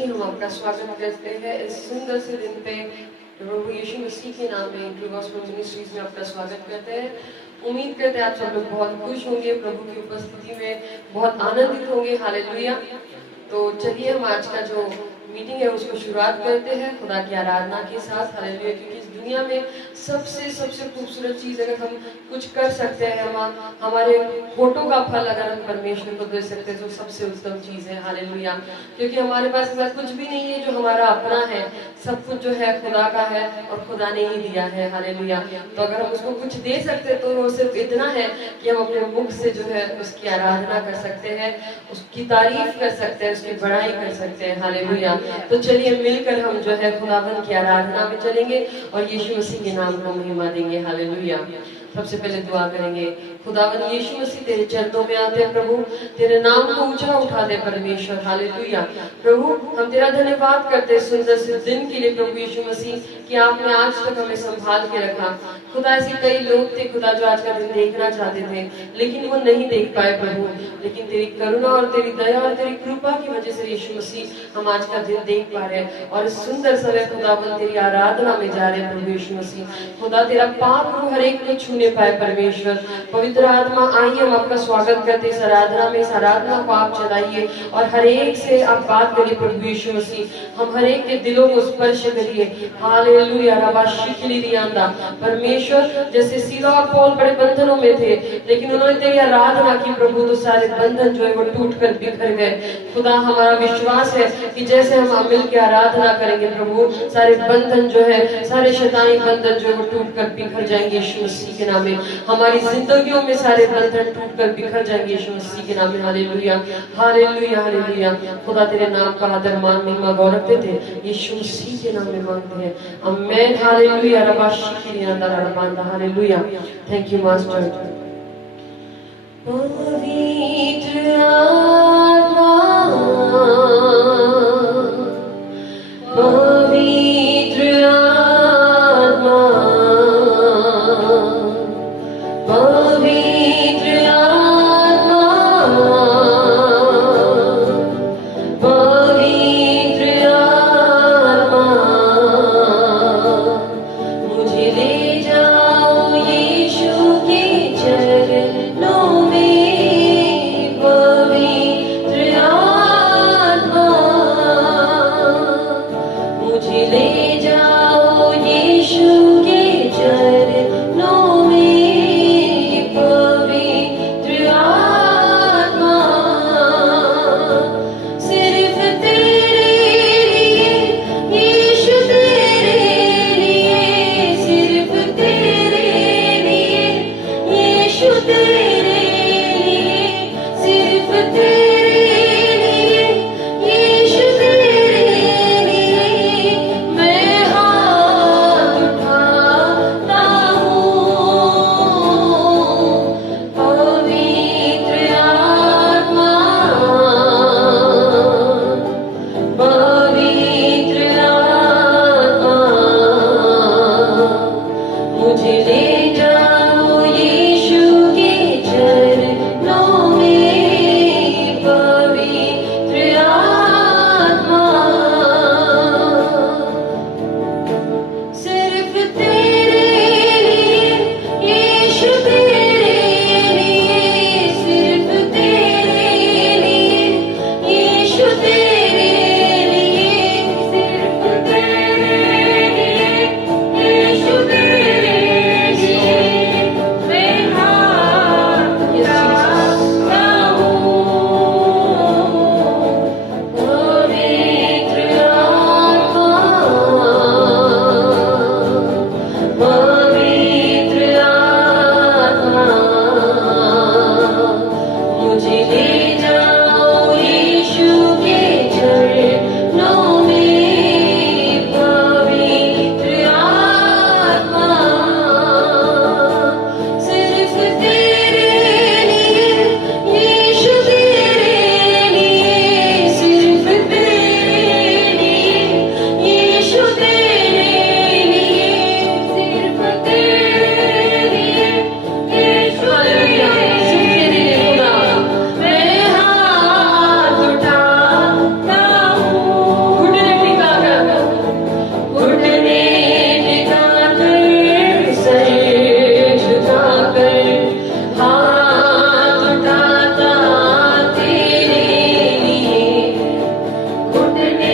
मसीह हम आपका स्वागत करते हैं इस सुंदर से दिन पे। प्रभु यीशु मसीह के नाम में ट्रू गॉस्पेल मिनिस्ट्रीज में आपका स्वागत करते हैं। उम्मीद करते हैं आप सब लोग बहुत खुश होंगे, प्रभु की उपस्थिति में बहुत आनंदित होंगे। हालेलुया। तो चलिए हम आज का जो मीटिंग है उसको शुरुआत करते हैं खुदा की आराधना के साथ। हालेलुया। क्योंकि इस दुनिया में सबसे सबसे खूबसूरत चीज़ अगर हम कुछ कर सकते हैं, हम हमारे फोटो का फल अगर हम परमेश्वर को दे सकते हैं तो सबसे उत्तम चीज़ है। हालेलुया। क्योंकि हमारे पास ऐसा कुछ भी नहीं है जो हमारा अपना है, सब कुछ जो है खुदा का है और खुदा ने ही दिया है। हालेलुया। तो अगर हम उसको कुछ दे सकते हैं तो वो सिर्फ इतना है कि हम अपने मुख से जो है उसकी आराधना कर सकते हैं, उसकी तारीफ कर सकते हैं, उसकी बड़ाई कर सकते हैं। हालेलुया। तो चलिए मिलकर हम जो है खुदावंद की आराधना में चलेंगे और यीशु मसीह के नाम को महिमा देंगे। हालेलुया। सबसे पहले दुआ करेंगे। खुदावंद यीशु मसीह तेरे चरणों में आते हैं प्रभु, तेरे नाम को ऊंचा उठा दे परमेश्वर। हालेलुया। प्रभु हम तेरा धन्यवाद करते हैं सुंदर से दिन के लिए प्रभु यीशु मसीह कि आपने आज तक हमें संभाल के रखा। खुदा ऐसे कई लोग थे खुदा जो आज का दिन देखना चाहते थे लेकिन वो नहीं देख पाए प्रभु, लेकिन तेरी करुणा और तेरी दया और तेरी कृपा की वजह से यीशु मसीह हम आज का दिन देख पा रहे हैं और इस सुंदर समय खुदावंद तेरी आराधना में जा रहे हैं प्रभु यीशु मसीह। खुदा तेरा पाप रूह हर एक को छूने पाए परमेश्वर। पवित्र आत्मा आइए, हम आपका स्वागत करते इस आराधना में। इस आराधना को आप चलाइए और हर एक से आप बात करिए प्रभु यीशु मसीह। हम हर एक के दिलों को स्पर्श करिए। हालेलुया। परमेश्वर जैसे सीला और पौल बड़े बंधनों में थे लेकिन उन्होंने तेरी आराधना की प्रभु तो सारे बंधन जो है वो टूट कर बिखर गए। खुदा हमारा विश्वास है कि जैसे हम मिल के आराधना करेंगे प्रभु, सारे बंधन जो है, सारे शैतानी बंधन जो है वो टूट कर बिखर जाएंगे यीशु मसीह के नाम में। हमारी जिंदगियों में सारे बंधन टूट कर बिखर जाएंगे यीशु मसीह के नाम में। हालेलुया। हालेलुया। हालेलुया। खुदा तेरे नाम का आदर मान महिमा गौरव देते यीशु मसीह के नाम में मांगते हैं। आमीन। Hallelujah. Hallelujah. Thank you master. पवित्र आत्मा, पवित्र आत्मा, पवित्र आत्मा, पवित्र आत्मा, मुझे ले जाओ यीशु के चरणों में। पवित्र आत्मा,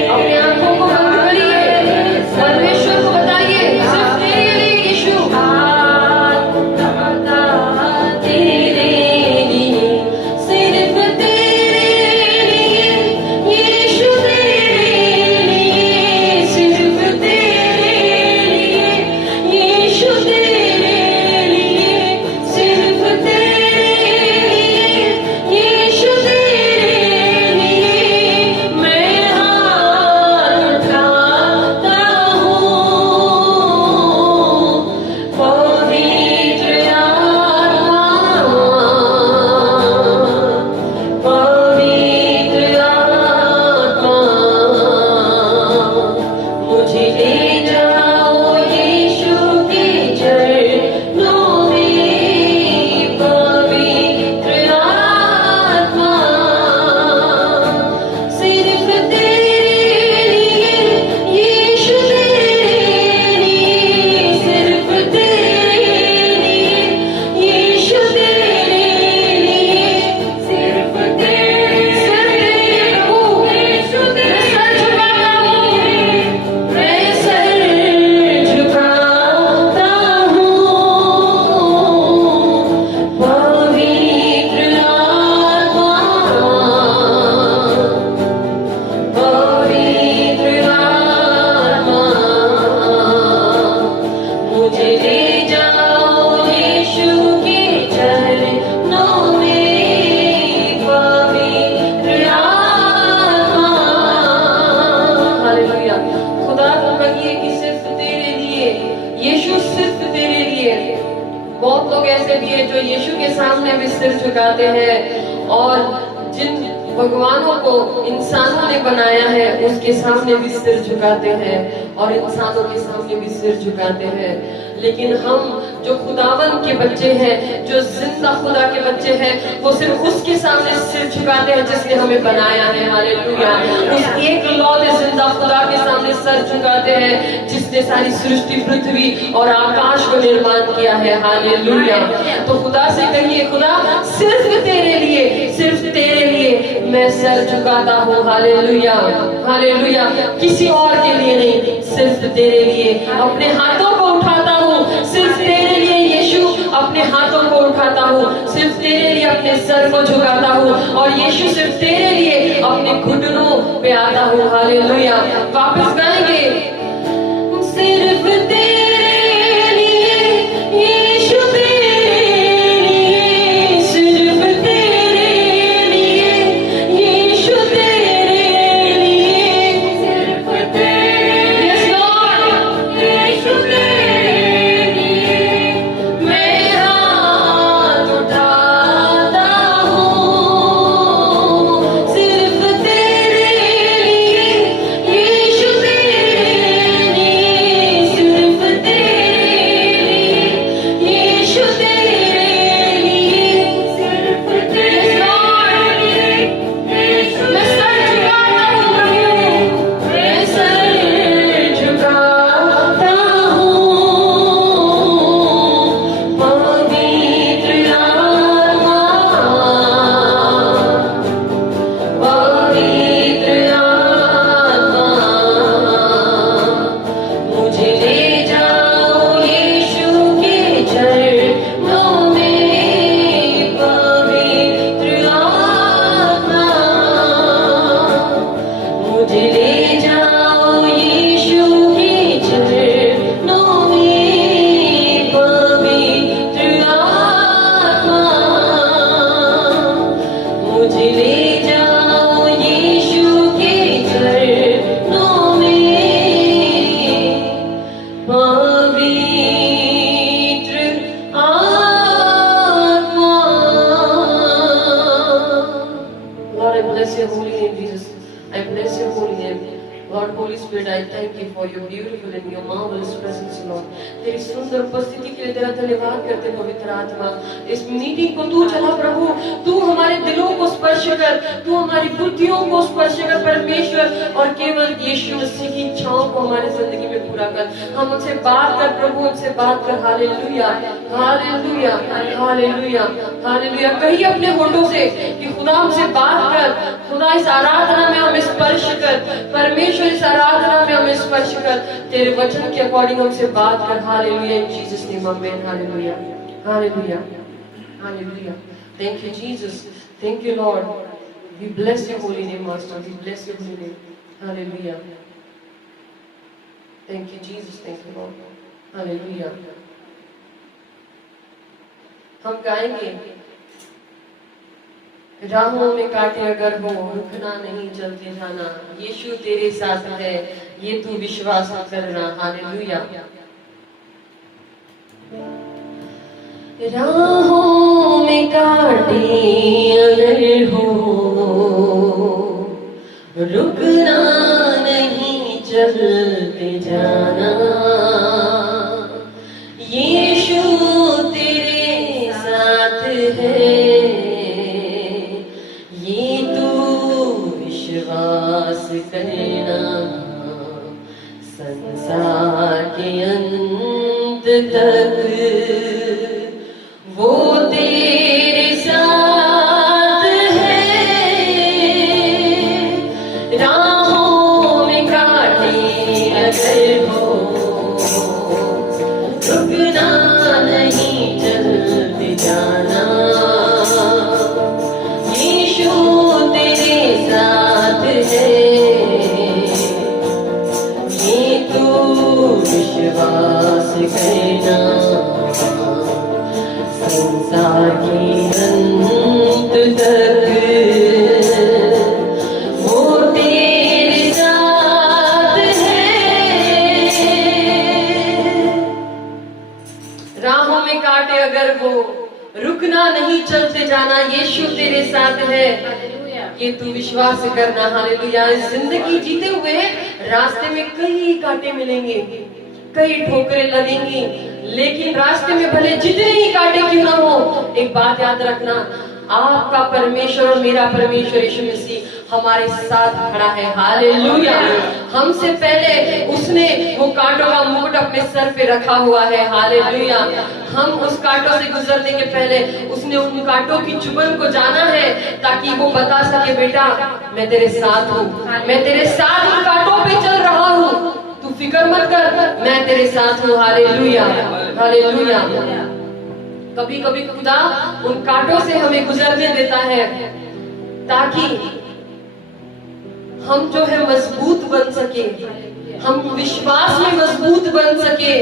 अपनी आंखों को बंद करिए, परमेश्वर को बताइए सिर्फ तेरे लिए यीशु, तेरे लिए, सिर्फ तेरे लिए यीशु, तेरे लिए, सिर्फ तेरे लिए यीशु, तेरे लिए, सिर्फ तेरे लिए यीशु, तेरे लिए मैं हाथ उठाता हूँ। पवित्र आत्मा, पवित्र आत्मा, मुझे ले जाओ यीशु के चरणों में। पवित्र आत्मा, सिर्फ तेरे लिए यीशु, तेरे लिए, सिर्फ तेरे लिए यीशु, तेरे लिए, सिर्फ तेरे लिए प्रभु यीशु, तेरे सर झुकाता हूँ, मैं सर झुकाता हूँ। पवित्र आत्मा, पवित्र आत्मा, मुझे ले जाओ यीशु के चरणों में। पवित्र आत्मा, हालेलुया। खुदा तुम कहिए कि सिर्फ तेरे लिए यीशु, सिर्फ तेरे लिए। बहुत लोग ऐसे भी हैं जो यीशु के सामने भी सिर झुकाते हैं और जिन भगवानों को इंसानों ने बनाया है उसके सामने भी सिर झुकाते हैं और इंसानों के सामने भी सिर झुकाते हैं। लेकिन हम जो खुदावन के बच्चे हैं, जो जिंदा खुदा के बच्चे हैं, वो सिर्फ उसके सामने सिर झुकाते हैं जिसने हमें बनाया है। हालेलुया। उस एक लौते जिंदा खुदा के सामने सर झुकाते हैं जिसने सारी सृष्टि, पृथ्वी और आकाश को निर्माण किया है। हालेलुया। तो खुदा से कहिए, खुदा सिर्फ तेरे लिए, सिर्फ तेरे लिए मैं सर झुकाता हूँ। Hallelujah, hallelujah. किसी और के लिए नहीं, सिर्फ तेरे लिए अपने हाथों को उठाता हूँ, सिर्फ तेरे लिए यीशु अपने हाथों को उठाता हूँ, सिर्फ तेरे लिए अपने सर को झुकाता हूँ और यीशु सिर्फ तेरे लिए अपने घुटनों पे आता हूँ। हालेलुया। वापस गाएंगे, सिर्फ तेरे लिए यीशु, तेरे लिए, सिर्फ तेरे लिए यीशु, तेरे लिए, सिर्फ तेरे, यस लॉर्ड, यीशु तेरे लिए मैं हाथ उठाता हूँ। सिर्फ तेरे लिए यीशु, तेरे लिए, सिर्फ Lord, Holy Spirit, I thank you for your beautiful and your marvelous presence, Lord. तेरी सुंदर उपस्थिति के लिए तेरा धन्यवाद करते हैं पवित्र आत्मा। इस मीटिंग को तू चला प्रभु, तू हमारे दिलों को स्पर्श कर, तू हमारी बुद्धियों को स्पर्श कर परमेश्वर, और केवल यीशु मसीह की इच्छाओं को हमारी जिंदगी में पूरा कर। हम उनसे बात कर प्रभु, उनसे बात कर। Hallelujah, hallelujah, hallelujah, hallelujah. कहीं अपने होठों से कि खुदा हमसे बात कर, खुदा इस आराधना में हमें स्पर्श कर, परमेश्वर इस आराधना में हमें स्पर्श कर, तेरे वचन के अकॉर्डिंग हमसे बात कर। Hallelujah, in Jesus name amen. Hallelujah, hallelujah, hallelujah. Thank you Jesus, thank you Lord. We bless your holy name master, we bless your holy name. Hallelujah, thank you Jesus, thank you Lord. Hallelujah. हम गाएंगे, राहों में कांटे अगर हो रुकना नहीं चलते जाना, यीशु तेरे साथ है ये तू विश्वास करना। हालेलुया। राहों में कांटे अगर हो रुकना नहीं चलते जाना, यीशु तेरे साथ है ये तू विश्वास करना, संसार के अंत तक वो तेरे साथ है। राहों में कांटे अगर हो रुकना नहीं चलते जाना, यीशु तेरे साथ है ये तू विश्वास करना, संसार के अंत तक वो तेरे साथ है। राहों में कांटे अगर हो रुकना नहीं चलते जाना, यीशु तेरे साथ है ये तू विश्वास करना। हालेलुया। जिंदगी जीते हुए रास्ते में कई कांटे मिलेंगे, कई ठोकरें लगेंगी, लेकिन रास्ते में भले जितने ही कांटे क्यों ना हो, एक बात याद रखना, आपका परमेश्वर और मेरा परमेश्वर यीशु मसीह हमारे साथ खड़ा है। हालेलुया। हमसे पहले उसने वो कांटों का मुकुट अपने सर पे रखा हुआ है। हालेलुया। हम उस कांटों से गुजरने के पहले उसने उन कांटों की चुभन को जाना है, ताकि वो बता सके बेटा मैं तेरे साथ हूँ, मैं तेरे साथ उन कांटों पे चल रहा हूँ, तू फिक्र मत कर, मैं तेरे साथ हूँ। Hallelujah, hallelujah. कभी कभी खुदा उन कांटों से हमें गुजरने देता है ताकि हम जो है मजबूत बन सके, हम विश्वास में मजबूत बन सके।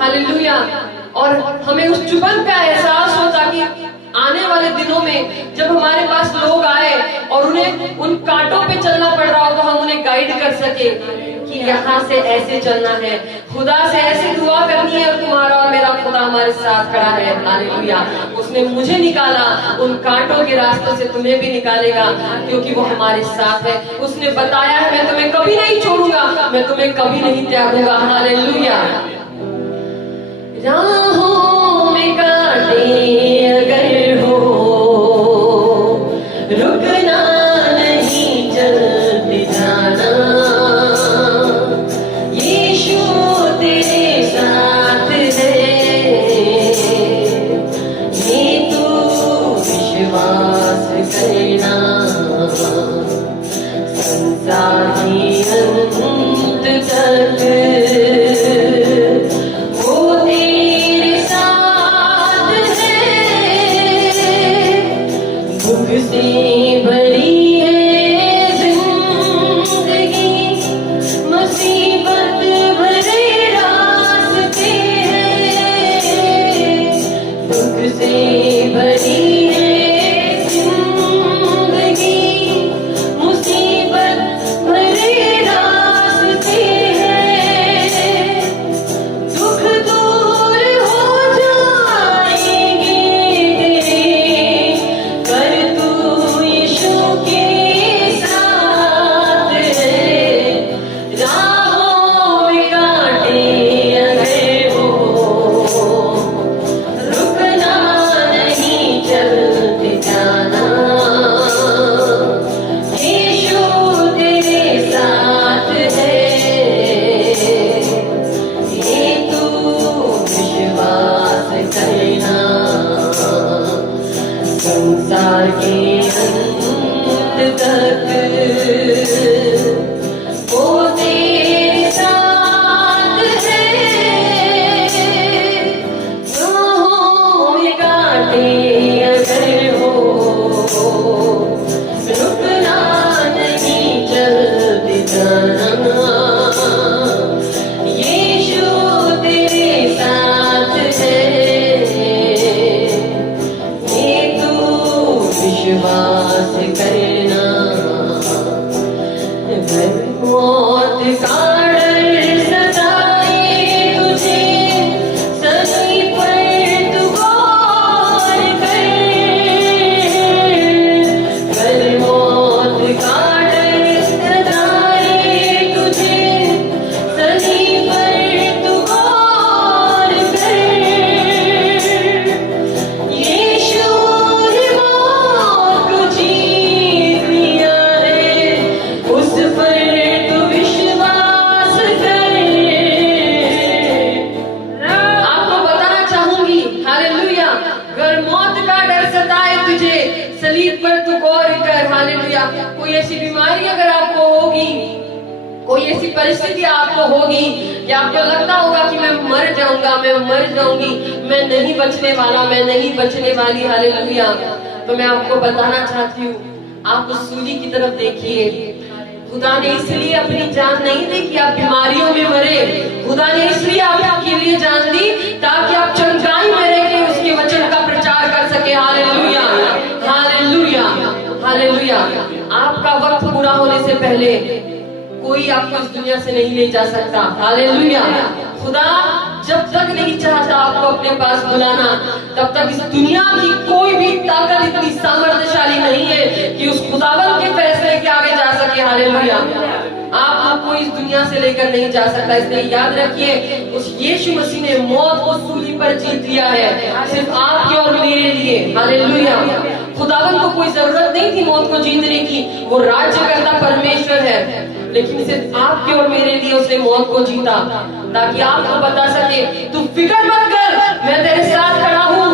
हालेलुया। और हमें उस चुभन का एहसास हो, ताकि आने वाले दिनों में जब हमारे पास लोग आए और उन्हें उन कांटों पे चलना पड़ रहा हो, तो हम उन्हें गाइड कर सके कि यहाँ से ऐसे चलना है, खुदा से ऐसे दुआ करनी है, और तुम्हारा और मेरा खुदा हमारे साथ खड़ा है। हालेलुया। उसने मुझे निकाला, उन कांटों के रास्तों से तुम्हें भी निकालेगा, क्योंकि वो हमारे साथ है। उसने बताया है मैं तुम्हें कभी नहीं छोड़ूंगा, मैं तुम्हें कभी नहीं त्यागूंगा। हालेलुया। राहों में कांटे अगर हो रुकना नहीं चलते जाना, यीशु तेरे साथ है ये तू विश्वास करना, संसार के अंत तक वो तेरे साथ है। कोई ऐसी परिस्थिति आपको होगी कि आपको लगता होगा कि मैं मर जाऊंगा, मैं मर जाऊंगी, मैं नहीं बचने वाला, मैं नहीं बचने वाली, हालेलुया। तो मैं आपको बताना चाहती हूँ, आप उस सूली की तरफ देखिए। खुदा ने इसलिए अपनी जान नहीं दी कि आप बीमारियों में मरे, खुदा ने इसलिए आपके लिए जान दी ताकि आप चंगाई में रह के उसके वचन का प्रचार कर सके। Hallelujah, hallelujah, hallelujah. आपका वक्त पूरा होने से पहले कोई आपको इस दुनिया से नहीं ले जा सकता। हालेलुया। खुदा जब तक नहीं चाहता आपको अपने पास बुलाना, तब तक इस दुनिया की कोई भी ताकत इतनी सामर्थ्यशाली नहीं है कि उस खुदावंत के फैसले के आगे जा सके। हालेलुया। आपको इस दुनिया से लेकर नहीं जा सकता। इसलिए याद रखिए, उस यीशु मसीह ने मौत को सूली पर जीत लिया है, सिर्फ आपके और मेरे लिए। हालेलुया। खुदावंत को कोई जरूरत नहीं थी मौत को जीतने की, वो राज्य करता परमेश्वर है, लेकिन सिर्फ आपके और मेरे लिए उसने मौत को जीता ताकि आपको बता सके, तू फिक्र मत कर, मैं तेरे साथ खड़ा हूँ,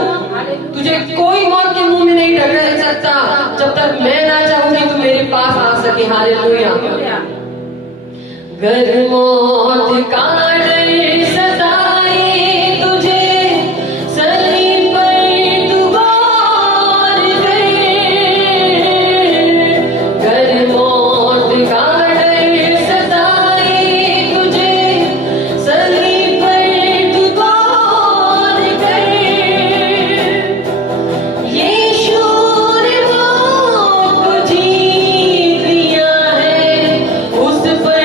तुझे कोई मौत के मुंह में नहीं ढकेल सकता जब तक मैं ना चाहूंगी तू मेरे पास आ सके। हालेलुया। गर मौत का डर सताए तुझे, सलीब पर तू वार गए। गर मौत का डर सताए तुझे, सलीब पर तू वार गए। यीशु ने मौत को जीत लिया है, उस पर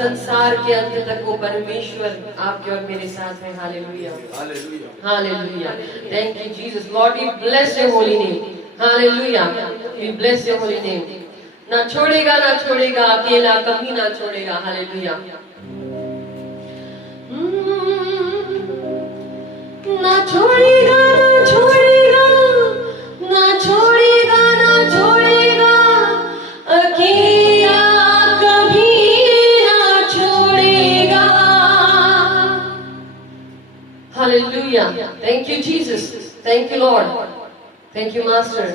संसार के अंत तक वो परमेश्वर आपके और मेरे साथ है। Hallelujah, hallelujah. Thank you Jesus. Lord we bless your holy name. Hallelujah, we bless your holy name. ना छोड़ेगा, ना छोड़ेगा, अकेला कभी ना छोड़ेगा। हालेलुया। ना छोड़ेगा, ना छोड़ेगा, ना छोड़ेगा, ना छोड़ेगा, अकेला hallelujah. Thank you Jesus, thank you Lord, thank you master.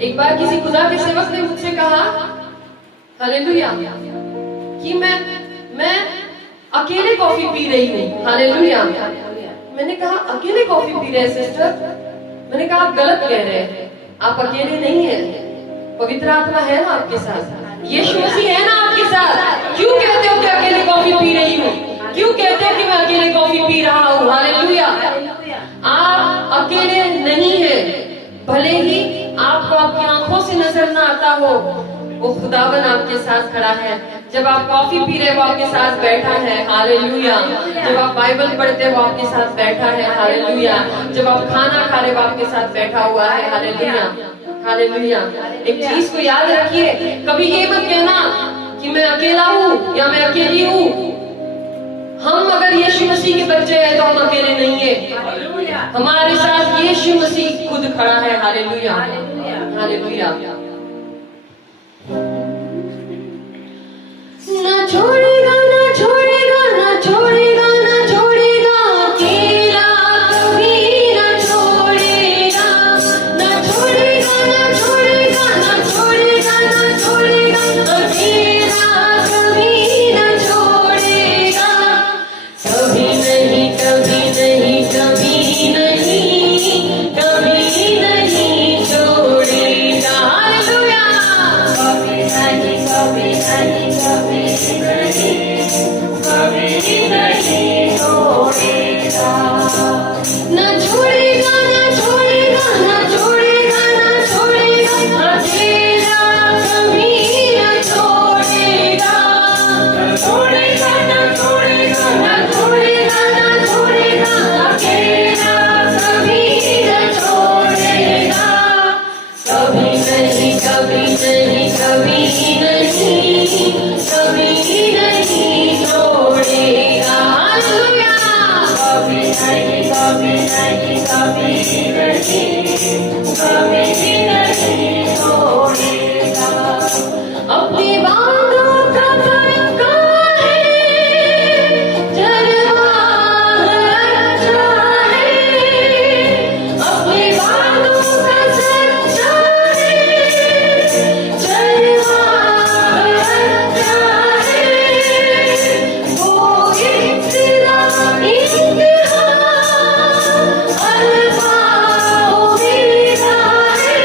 एक बार किसी खुदा के सेवक ने मुझसे कहा, हालेलुया, कि मैं अकेले कॉफी पी रही हूँ। हालेलुया। मैंने कहा अकेले कॉफी पी रहे सिस्टर? मैंने कहा आप गलत कह रहे हैं, आप अकेले नहीं हैं, पवित्र आत्मा है ना आपके साथ, यीशु मसीह है ना आपके साथ। क्यों कहते हो कि अकेले कॉफी पी रही हूँ? क्यों कहते हो कि मैं अकेले कॉफी पी रहा हूँ? हालेलुया। आप अकेले नहीं हैं, भले ही आपको आपकी आंखों से नजर ना आता हो, वो खुदावन आपके साथ खड़ा है। जब आप कॉफी पी रहे हो आपके साथ बैठा है। हालेलुया। जब आप बाइबल पढ़ते हो आपके साथ बैठा है। हालेलुया। जब आप खाना खा रहे हो आपके साथ बैठा हुआ है। Hallelujah, hallelujah. एक चीज को याद रखिए, कभी ये मत कहना कि मैं अकेला हूँ या मैं अकेली हूँ। हम अगर यीशु मसीह के बच्चे हैं तो हम अकेले नहीं है, हमारे साथ यीशु मसीह खुद खड़ा है। Hallelujah, hallelujah. ना छोड़ेगा, ना छोड़ेगा, ना छोड़ेगा, ना छोड़ेगा, अकेला कभी ना छोड़ेगा, ना छोड़ेगा, ना छोड़ेगा, ना छोड़ेगा, ना छोड़ेगा, अकेला कभी ना छोड़ेगा। नहीं छोड़ेगा, न छोड़ेगा, न छोड़ेगा, न छोड़ेगा, न छोड़ेगा, अकेला कभी न छोड़ेगा, न छोड़ेगा, न छोड़ेगा, न छोड़ेगा, न छोड़ेगा, अकेला कभी न छोड़ेगा, कभी नहीं, कभी नहीं, कभी नहीं, कभी नहीं छोड़ेगा, हालेलुया, कभी नहीं, कभी नहीं, कभी नहीं, कभी नहीं छोड़ेगा, अपनी बातों का पक्का है, जलवा अच्छा है, अपनी बातों का सच्चा है, जलवा अच्छा है, वो इब्तिदा इंतहा, अल्फा ओमेगा है,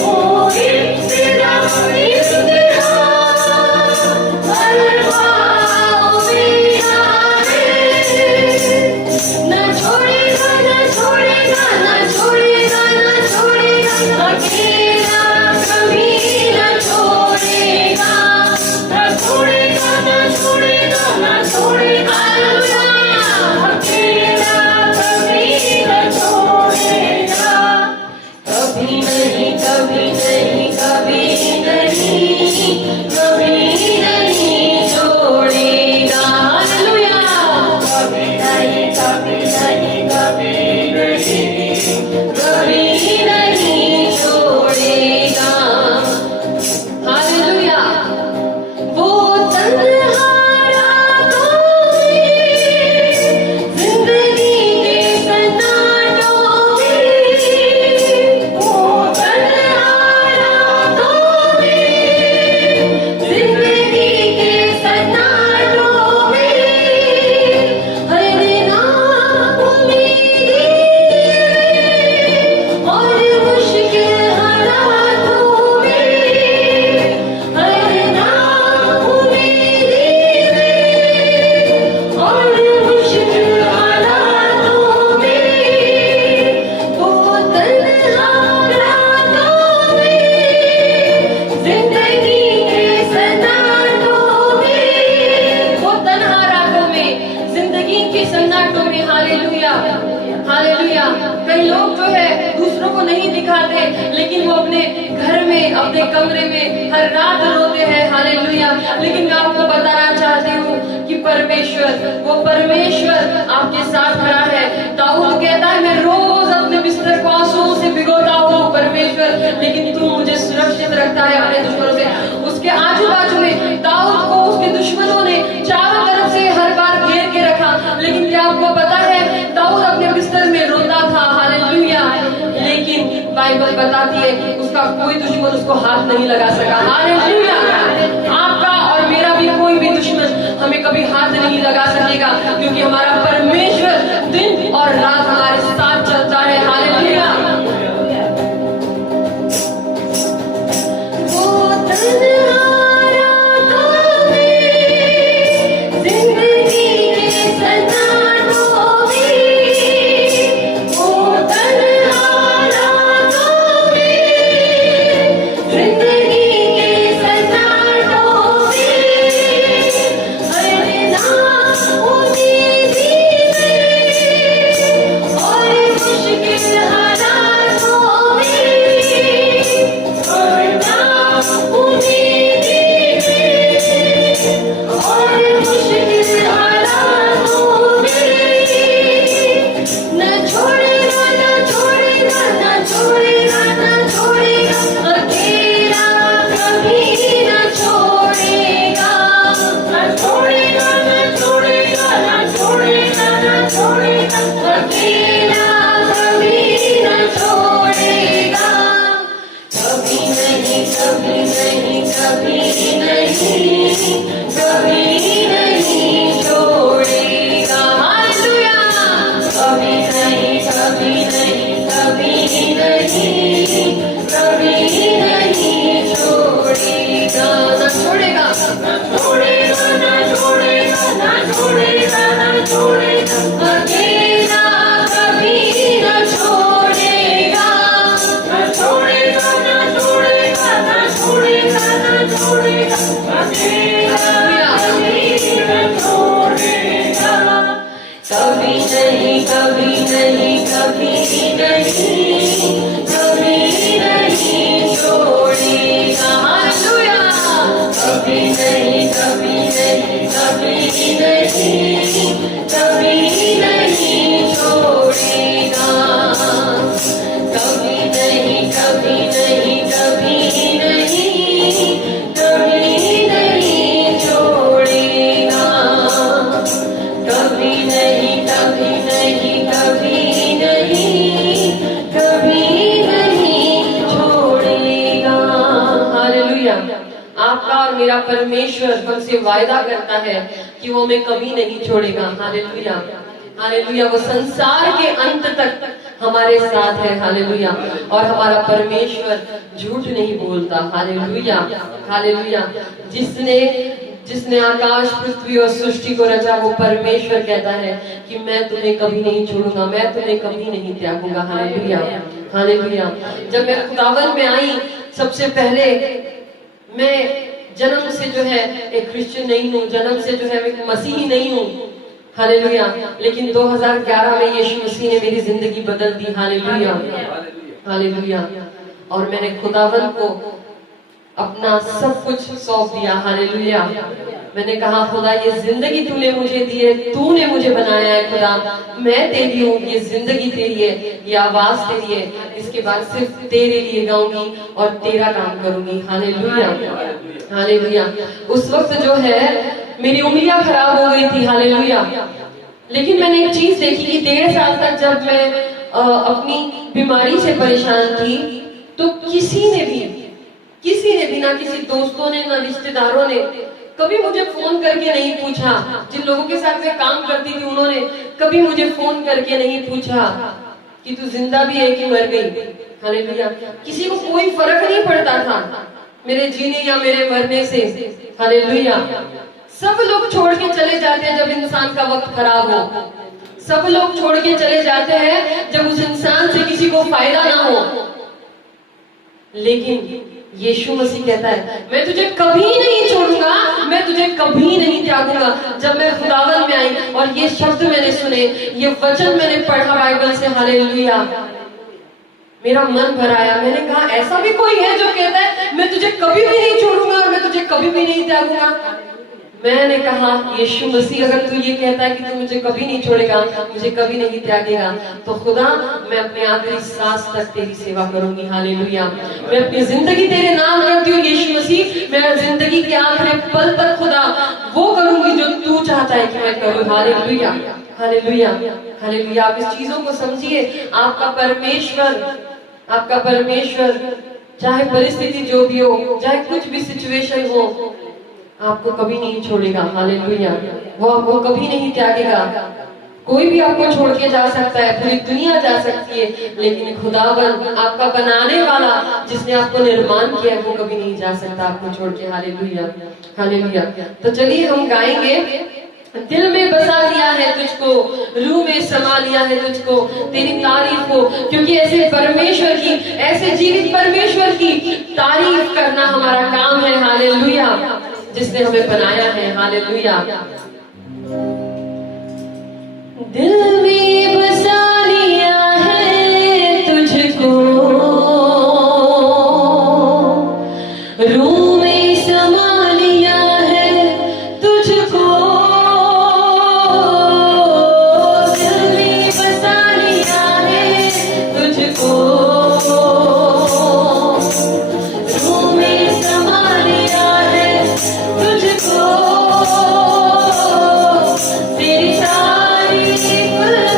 वो इब्तिदा इंतहा, अल्फा ओमेगा है, न छोड़ेगा, न छोड़ेगा, न छोड़ेगा, न छोड़ेगा, अकेला कभी न छोड़ेगा, न छोड़ेगा, न छोड़ेगा, न छोड़ेगा, अकेला कभी न छोड़ेगा, कभी नहीं, कभी नहीं, कभी नहीं, कभी नहीं छोड़ेगा, हालेलुया, कभी नहीं, कभी नहीं, कभी नहीं, कभी नहीं छोड़ेगा, हालेलुया, वो तन्हा रातों में, जिंदगी के सन्नाटों में, वो तन्हा रातों में, जिंदगी के सन्नाटों में, हर नाउमीदी में और मुश्किल हालातों में, हर नाउमीदी में और मुश्किल हालातों में, वो तन्हा रातों में, जिंदगी के सन्नाटों में, वो तन्हा रातों में, जिंदगी के सन्नाटों में, हालेलुया, हालेलुया, कई लोग जो है दूसरों को नहीं दिखाते, लेकिन वो अपने घर में, अपने कमरे में हर रात रोते हैं, हालेलुया, लेकिन मैं आपको बताना चाहती हूँ कि परमेश्वर, वो परमेश्वर आपके साथ खड़ा है। दाऊद कहता है, मैं रोज अपने बिस्तर को आंसुओं से भिगोता हूँ परमेश्वर, लेकिन तू मुझे सुरक्षित रखता है अपने दुश्मनों से। उसके आजू बाजू में दाऊद को उसके दुश्मनों ने चारों तरफ से हर बार घेर के रखा, लेकिन क्या आपको पता है दाऊद अपने बिस्तर में रोता था, हालेलुया, लेकिन बाइबल बताती है उसका कोई दुश्मन उसको हाथ नहीं लगा सका, हालेलुया, आपका और मेरा भी कोई भी दुश्मन हमें कभी हाथ नहीं लगा सकेगा, क्योंकि हमारा परमेश्वर दिन और रात हमारे साथ चलता है, हालेलुया, वो तन्हा रातों में, जिंदगी के सन्नाटों में, वो तन्हा रातों में, जिंदगी के सन्नाटों में, हर नाउमीदी में नहीं कभी नहीं कभी नहीं छोड़ेगा हालेलुया कभी नहीं कभी नहीं कभी नहीं कभी नहीं छोड़ेगा कभी नहीं कभी नहीं कभी नहीं कभी नहीं छोड़ेगा कभी नहीं कभी नहीं कभी नहीं कभी नहीं छोड़ेगा हालेलुया आपका और मेरा परमेश्वर हमसे वायदा करता है कि वो हमें कभी नहीं छोड़ेगा हालेलुया हालेलुया वो संसार के अंत तक हमारे साथ है हालेलुया और हमारा परमेश्वर झूठ नहीं बोलता हालेलुया हालेलुया जिसने जिसने आकाश पृथ्वी और सृष्टि को रचा वो परमेश्वर कहता है कि मैं तुम्हें कभी नहीं छोड़ूंगा मैं तुम्हें कभी नहीं त्यागूंगा हालेलुया हालेलुया जब मैं खुदावन में आई सबसे पहले मैं जन्म से जो है एक क्रिश्चियन नहीं हूँ जन्म से जो है मैं मसीही नहीं हूँ हालेलुया लेकिन 2011 में यीशु मसीह ने मेरी जिंदगी बदल दी हालेलुया हालेलुया और मैंने खुदावन को अपना सब कुछ सौंप दिया हालेलुया मैंने कहा खुदा ये जिंदगी तूने मुझे दी है तूने मुझे बनाया है खुदा मैं तेरी हूँ ये जिंदगी तेरी है ये आवाज तेरी है इसके बाद सिर्फ तेरे लिए गाऊंगी और तेरा काम करूंगी हालेलुया हालेलुया उस वक्त जो है मेरी उंगलियां खराब हो गई थी हालेलुया लेकिन मैंने एक चीज देखी कि 1.5 साल तक जब मैं अपनी बीमारी से परेशान थी तो किसी ने भी ना किसी दोस्तों ने ना रिश्तेदारों ने कभी मुझे फोन करके नहीं पूछा जिन लोगों के साथ मैं काम करती थी उन्होंने कभी मुझे फोन करके नहीं पूछा कि तू जिंदा भी है कि मर गई हालेलुया किसी को कोई फर्क नहीं पड़ता था मेरे जीने या मेरे मरने से हालेलुया सब लोग छोड़ के चले जाते हैं जब इंसान का वक्त खराब हो सब लोग छोड़ के चले जाते हैं जब उस इंसान से किसी को फायदा ना हो लेकिन यीशु मसीह कहता है मैं तुझे कभी नहीं छोड़ूंगा मैं तुझे कभी नहीं त्यागूंगा जब मैं खुदावन में आई और ये शब्द मैंने सुने ये वचन मैंने पढ़ा बाइबल से हालेलुया मेरा मन भर आया मैंने कहा ऐसा भी कोई है जो कहता है मैं तुझे कभी भी नहीं छोड़ूंगा और मैं तुझे कभी भी नहीं त्यागूंगा मैंने कहा यीशु मसीह अगर तू ये कहता है कि तू मुझे कभी नहीं छोड़ेगा मुझे कभी नहीं त्यागेगा तो खुदा मैं अपने आखिरी सांस तक तेरी सेवा करूंगी हालेलुया मैं अपनी जिंदगी तेरे नाम करती हूँ यीशु मसीह मैं जिंदगी के आखिरी पल तक खुदा वो करूंगी जो तू चाहता है कि मैं करूँ हालेलुया हालेलुया हालेलुया आप इस चीजों को समझिए आपका परमेश्वर चाहे परिस्थिति जो भी हो चाहे कुछ भी सिचुएशन हो आपको कभी नहीं छोड़ेगा हालेलुया वो आपको कभी नहीं त्यागेगा कोई भी आपको छोड़ के जा सकता है पूरी दुनिया जा सकती है लेकिन खुदावन आपका बनाने वाला जिसने आपको निर्माण किया है वो कभी नहीं जा सकता आपको छोड़ के हालेलुया हालेलुया तो चलिए हम गाएंगे दिल में बसा लिया है तुझको रूह में समा लिया है तुझको तेरी तारीफ को क्योंकि ऐसे परमेश्वर की ऐसे जीवित परमेश्वर की तारीफ करना हमारा काम है हालेलुया जिसने हमें बनाया है हालेलुया दिल में बसा लिया है तुझको रूह में समा लिया है तुझको दिल में बसा लिया है तुझको रूह में समा लिया है तुझको तेरी तारीफ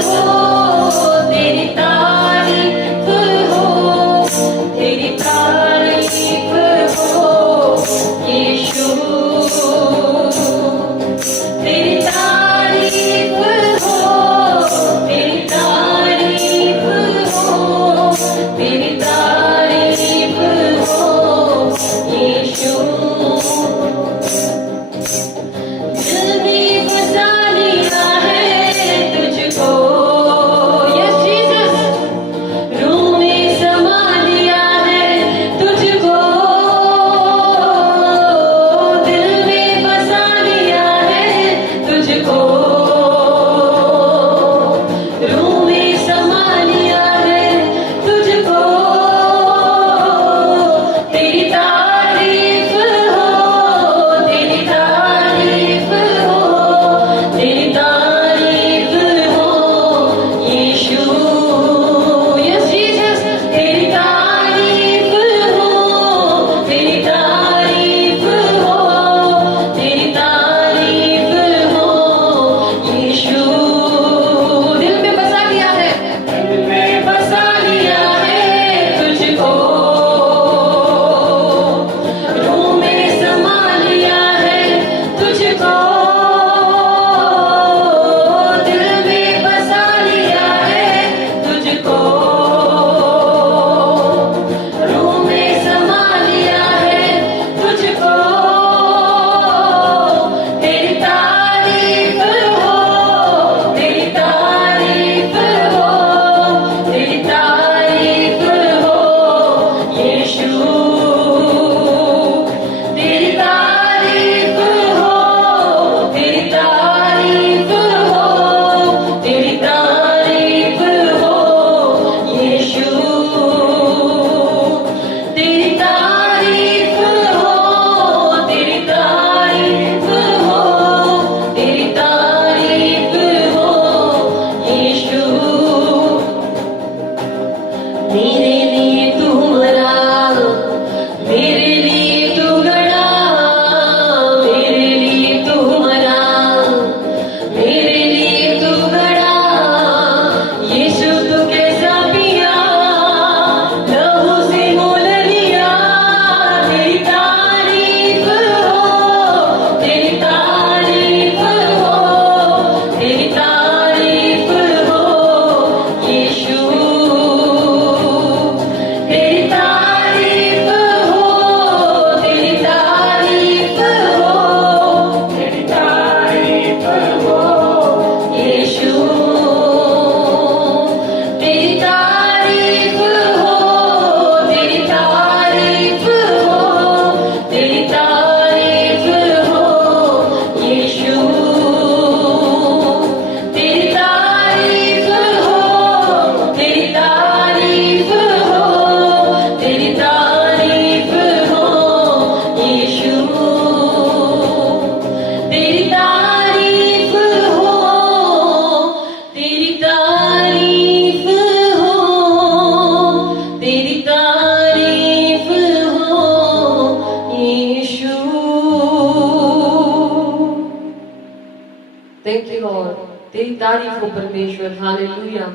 Thank you, Lord. तेरी तारीफ हो परमेश्वर. Hallelujah.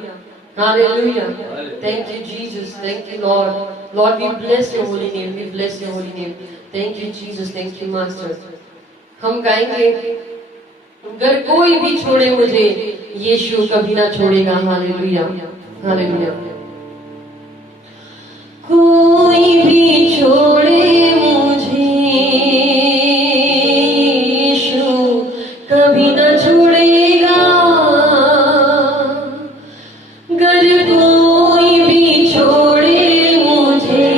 Hallelujah. Thank you, Jesus. Thank you, Lord. Lord, we bless your holy name. We bless your holy name. Thank you, Jesus. Thank you, Master. हम गाएंगे, अगर कोई भी छोड़े मुझे, यीशु कभी ना छोड़ेगा. हालेलुया. हालेलुया. कोई भी छोड़े मुझे, यीशु कभी ना छोड़ेगा. अगर कोई भी छोड़े मुझे,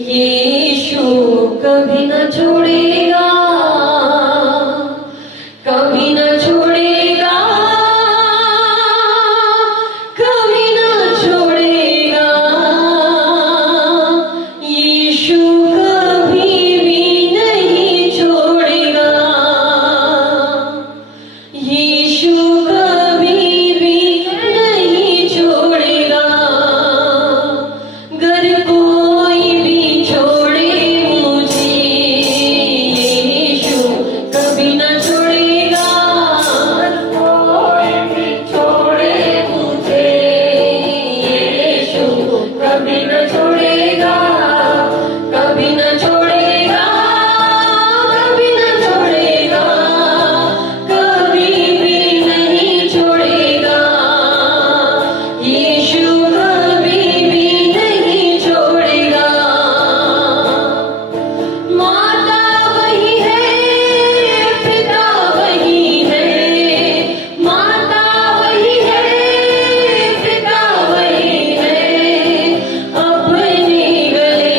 यीशु कभी ना छोड़ेगा. कभी ना छोड़ेगा. कभी ना छोड़ेगा. यीशु कभी भी नहीं छोड़ेगा. यीशु कभी भी नहीं छोड़ेगा. अगर कोई भी छोड़े मुझे, यीशु कभी ना छोड़ेगा. कोई भी छोड़े मुझे, यीशु कभी ना छोड़ेगा. कभी ना छोड़ेगा. कभी ना छोड़ेगा. कभी भी नहीं छोड़ेगा. यीशु कभी भी नहीं छोड़ेगा. माता वही है, पिता वही है. माता वही है, पिता वही है. अपने गले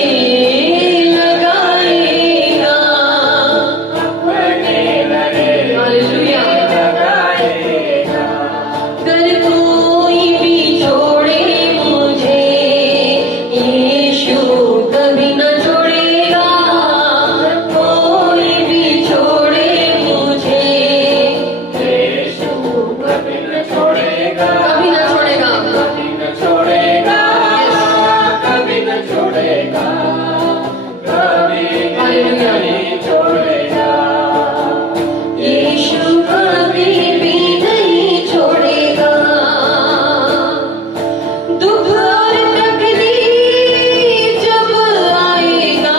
लगाएगा. अपने गले हालेलुया लगाएगा. अगर कोई भी छोड़े मुझे, यीशु कभी न छोड़ेगा. कोई भी छोड़े मुझे, यीशु कभी न छोड़ेगा. कभी न छोड़ेगा. कभी न छोड़ेगा. कभी न छोड़ेगा. कभी नहीं छोड़ेगा. यीशु कभी भी नहीं छोड़ेगा. दुख और तकलीफ जब आएगा,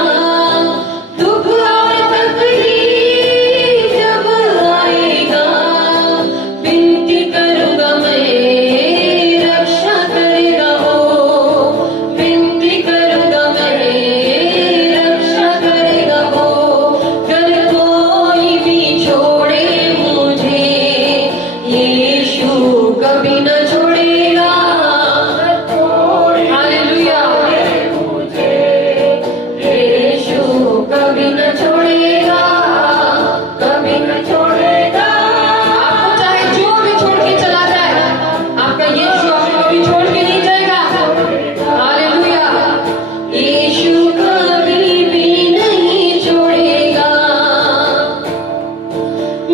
दुख और तकलीफ जब आएगा, विनती करूंगा मैं, रक्षा करेगा वो. विनती करूंगा मैं, रक्षा करेगा वो. अगर कोई भी छोड़े मुझे, यीशु कभी न छोड़ेगा. हालेलुया. मुझे यीशु कभी न छोड़ेगा. कभी न छोड़ेगा. आपको चाहे जो भी छोड़ के चला जाए, आपका यीशु आपको कभी छोड़ के नहीं जाएगा. हालेलुया. यीशु कभी भी नहीं छोड़ेगा.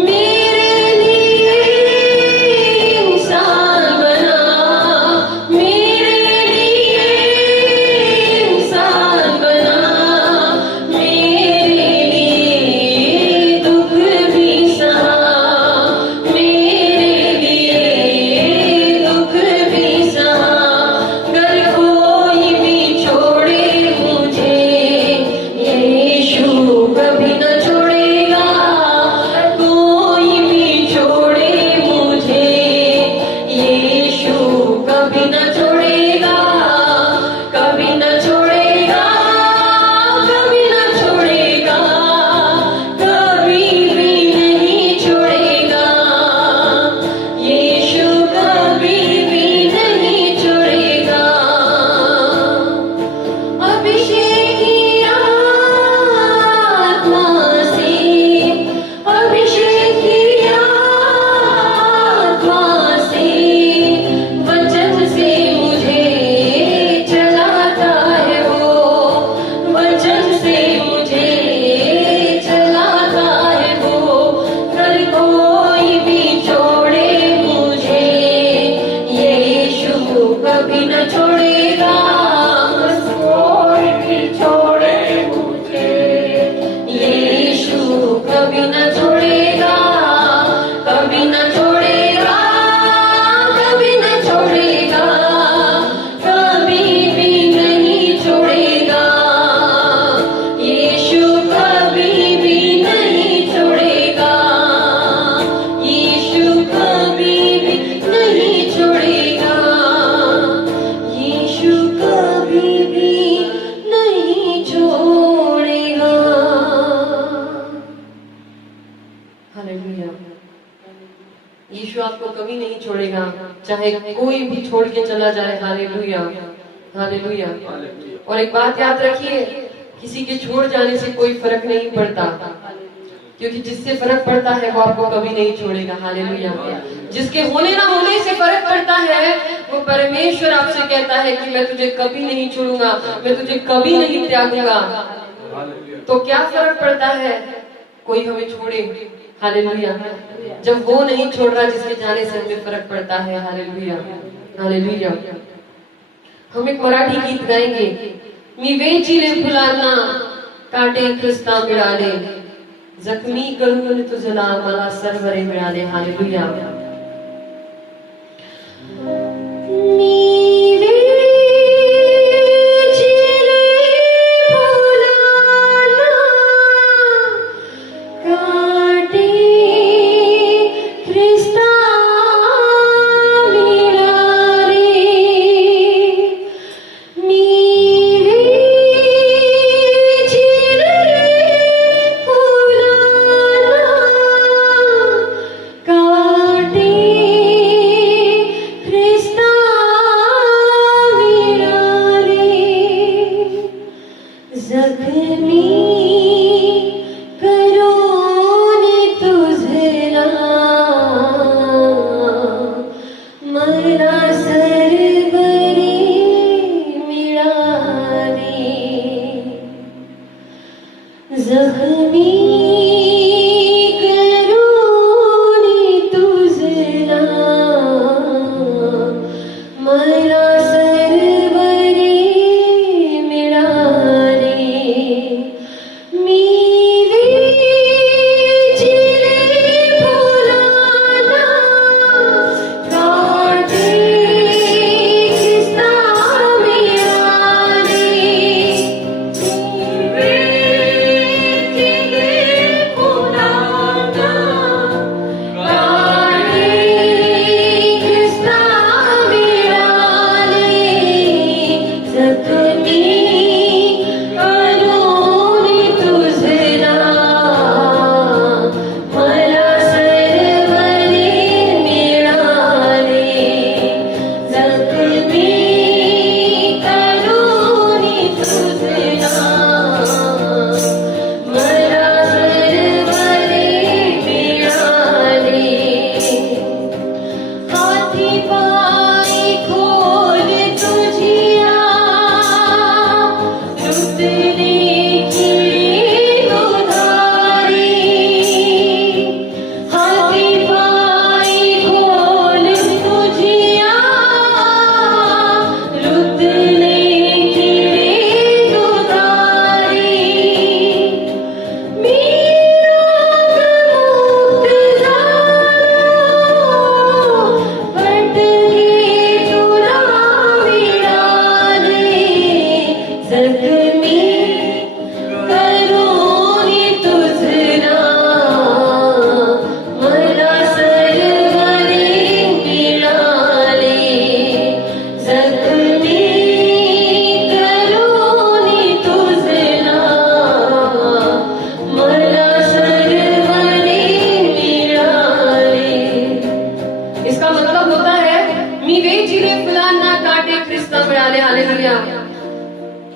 मेरे लिए इंसान बना. मेरे लिए इंसान बना. मेरे लिए दुख भी सहा. मेरे लिए दुख भी सहा. अगर कोई भी छोड़े मुझे, यीशु कभी न छोड़ेगा. कोई हालेलुया। यीशु आपको कभी नहीं छोड़ेगा, चाहे कोई भी छोड़ के चला जाए। Hallelujah hallelujah. और एक बात याद रखिए, किसी के छोड़ जाने से कोई फर्क नहीं पड़ता, क्योंकि जिससे फर्क पड़ता है वो आपको कभी नहीं छोड़ेगा। हालेलुया। जिसके होने ना होने से फर्क पड़ता है, वो परमेश्वर आपसे कहता है कि मैं तुझे कभी नहीं छोड़ूंगा, मैं तुझे कभी नहीं त्यागूंगा। तो क्या फर्क पड़ता है कोई हमें छोड़े? हालेलुया। जब वो नहीं छोड़ रहा जिसके जाने से हमें फर्क पड़ता है। Hallelujah hallelujah. हम एक मराठी गीत गाएंगे, मी वेचीले फुलांना काटे ख्रिस्ता मिळाले, जखमी करून तुझं नाव मला सर्वरे मिळाले। हालेलुया।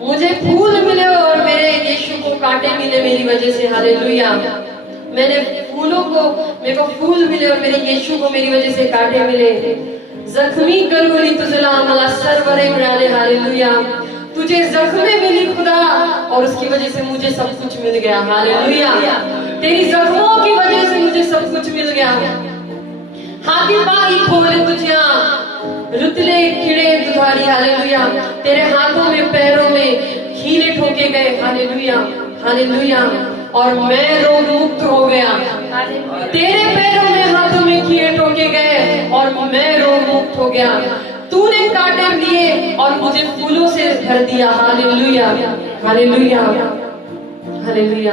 मुझे फूल मिले और मेरे यीशु को कांटे मिले मेरी वजह से। हालेलुया। मैंने फूलों को, मेरे को फूल मिले और मेरे यीशु को मेरी वजह से कांटे मिले। जख्मी करूनी तुझला मला सर्वरे मिळाले। हालेलुया। तुझे जख्में मिली खुदा और उसकी वजह से मुझे सब कुछ मिल गया। हालेलुया। तेरी जख्मों की वजह से मुझे सब कुछ मिल गया। हाथी बाई खोले तुझिया रुतले खिड़े दुधारी। हालेलुया। तेरे हाथों में पैरों में कीले ठोके गए। Hallelujah hallelujah. और मैं रोग मुक्त हो गया। तेरे पैरों में हाथों में कीले ठोके गए और मैं रोग मुक्त हो गया। तूने कांटे लिए और मुझे फूलों से भर दिया। Hallelujah hallelujah hallelujah.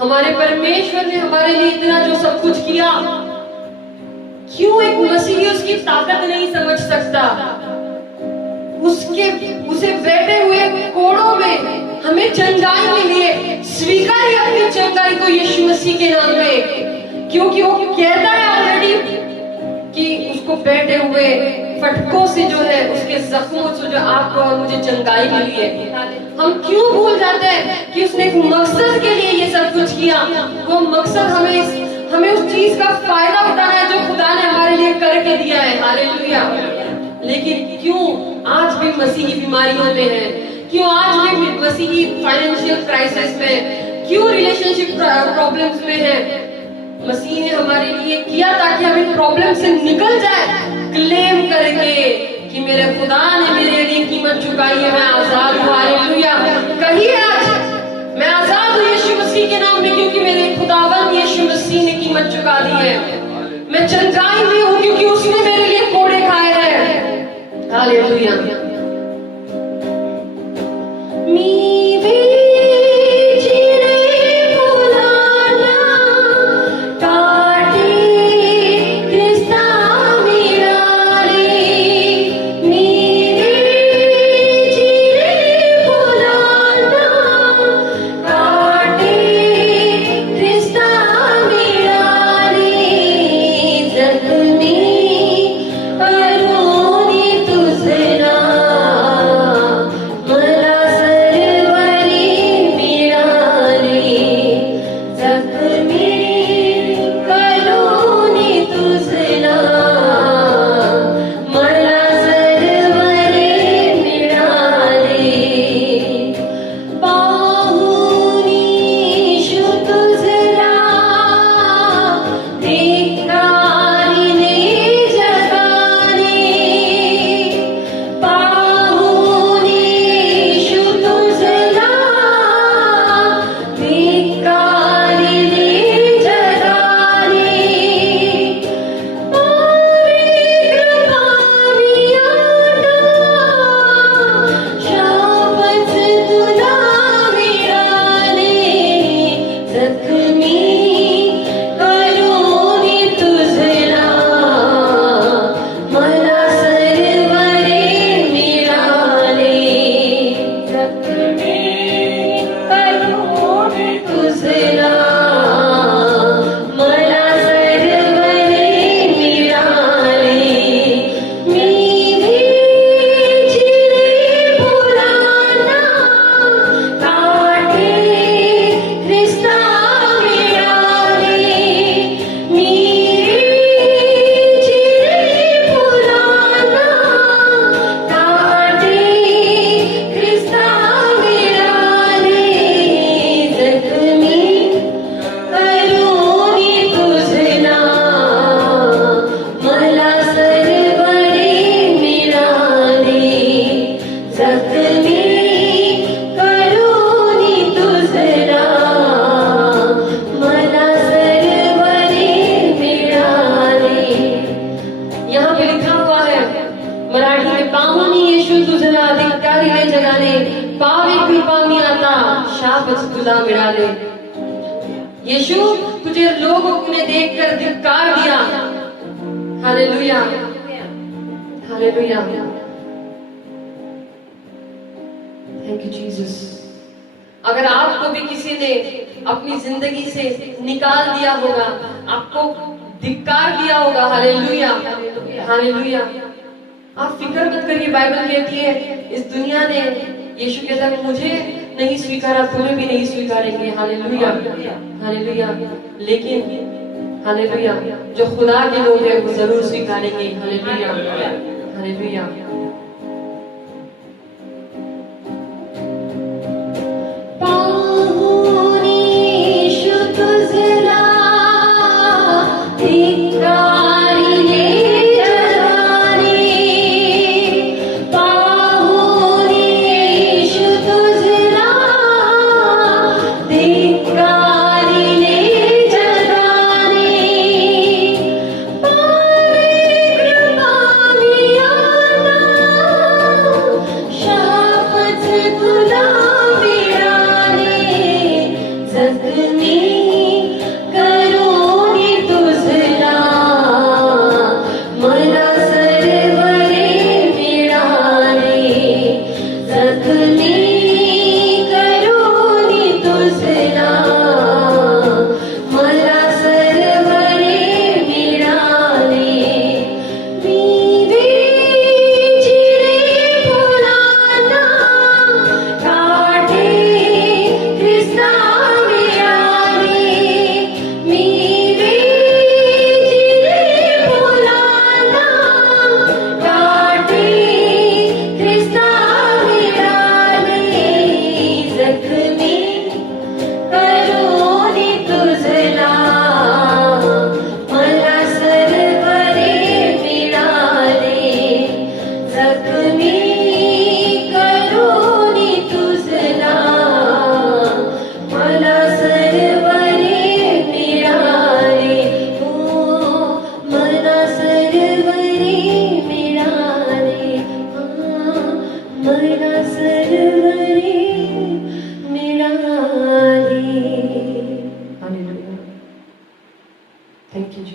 हमारे परमेश्वर ने हमारे लिए इतना जो सब कुछ किया, क्यों एक मसीही उसकी ताकत नहीं समझ सकता? उसे बैठे हुए कोड़ों में हमें चंगाई मिली है। स्वीकार अपनी चंगाई को यीशु मसीह के नाम में, क्योंकि वो कहता है ऑलरेडी कि उसको बैठे हुए फटकों से जो है, उसके जख्मों से जो आपको और मुझे चंगाई मिली है। हम क्यों भूल जाते हैं कि उसने एक मकसद के लिए ये सब कुछ किया। वो मकसद हमें उस चीज का फायदा उठाना है जो खुदा ने हमारे लिए करके दिया है। हालेलुया। लेकिन क्यों आज भी मसीही बीमारियों में है, क्यों आज भी मसीही फाइनेंशियल क्राइसिस में, क्यों रिलेशनशिप प्रॉब्लम्स में है। मसीह ने हमारे लिए किया ताकि हम इन प्रॉब्लम से निकल जाए, क्लेम करके कि मेरे खुदा ने मेरे लिए कीमत चुकाई है, मैं आजाद हूँ। हालेलुया। कहिए आज मैं आजाद हूँ यीशु मसीह के नाम में, क्योंकि मेरे खुदावन यीशु मसीह ने कीमत चुका दी है। मैं चंगाई हुई हूँ क्योंकि उसने मेरे लिए कोड़े खाए हैं। हालेलुया। यीशु तुझे लोगों ने देखकर धिक्कार दिया। Hallelujah. Hallelujah. Thank you Jesus. अगर आपको भी किसी ने अपनी जिंदगी से निकाल दिया होगा, आपको धिक्कार दिया होगा, हालेलुया हालेलुया, आप फिक्र मत करिए। बाइबल कहती है इस दुनिया ने, यीशु कहता है मुझे नहीं स्वीकारा, तुम्हें भी नहीं स्वीकारेंगे। Hallelujah hallelujah. लेकिन हालेलुया जो खुदा के लोग हैं वो जरूर स्वीकारेंगे। Hallelujah hallelujah.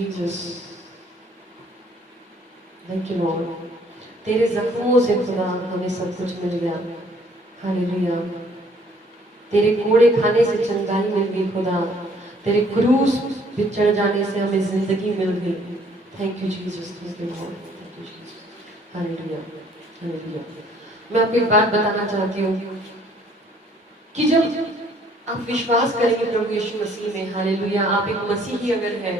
Jesus, thank you lord. तेरे जख्मों से खुदा हमें सब कुछ मिल गया। हालेलुया। तेरे कोड़े खाने से चंगाई मिल गई खुदा, तेरे क्रूस पे चढ़ जाने से हमें जिंदगी मिल गई। Thank you Jesus, thank you Lord, thank you Jesus. Hallelujah, hallelujah. मैं आपको एक बात बताना चाहती हूँ कि जब आप विश्वास करेंगे प्रभु यीशु मसीह में, हालेलुया, आप एक मसीही अगर है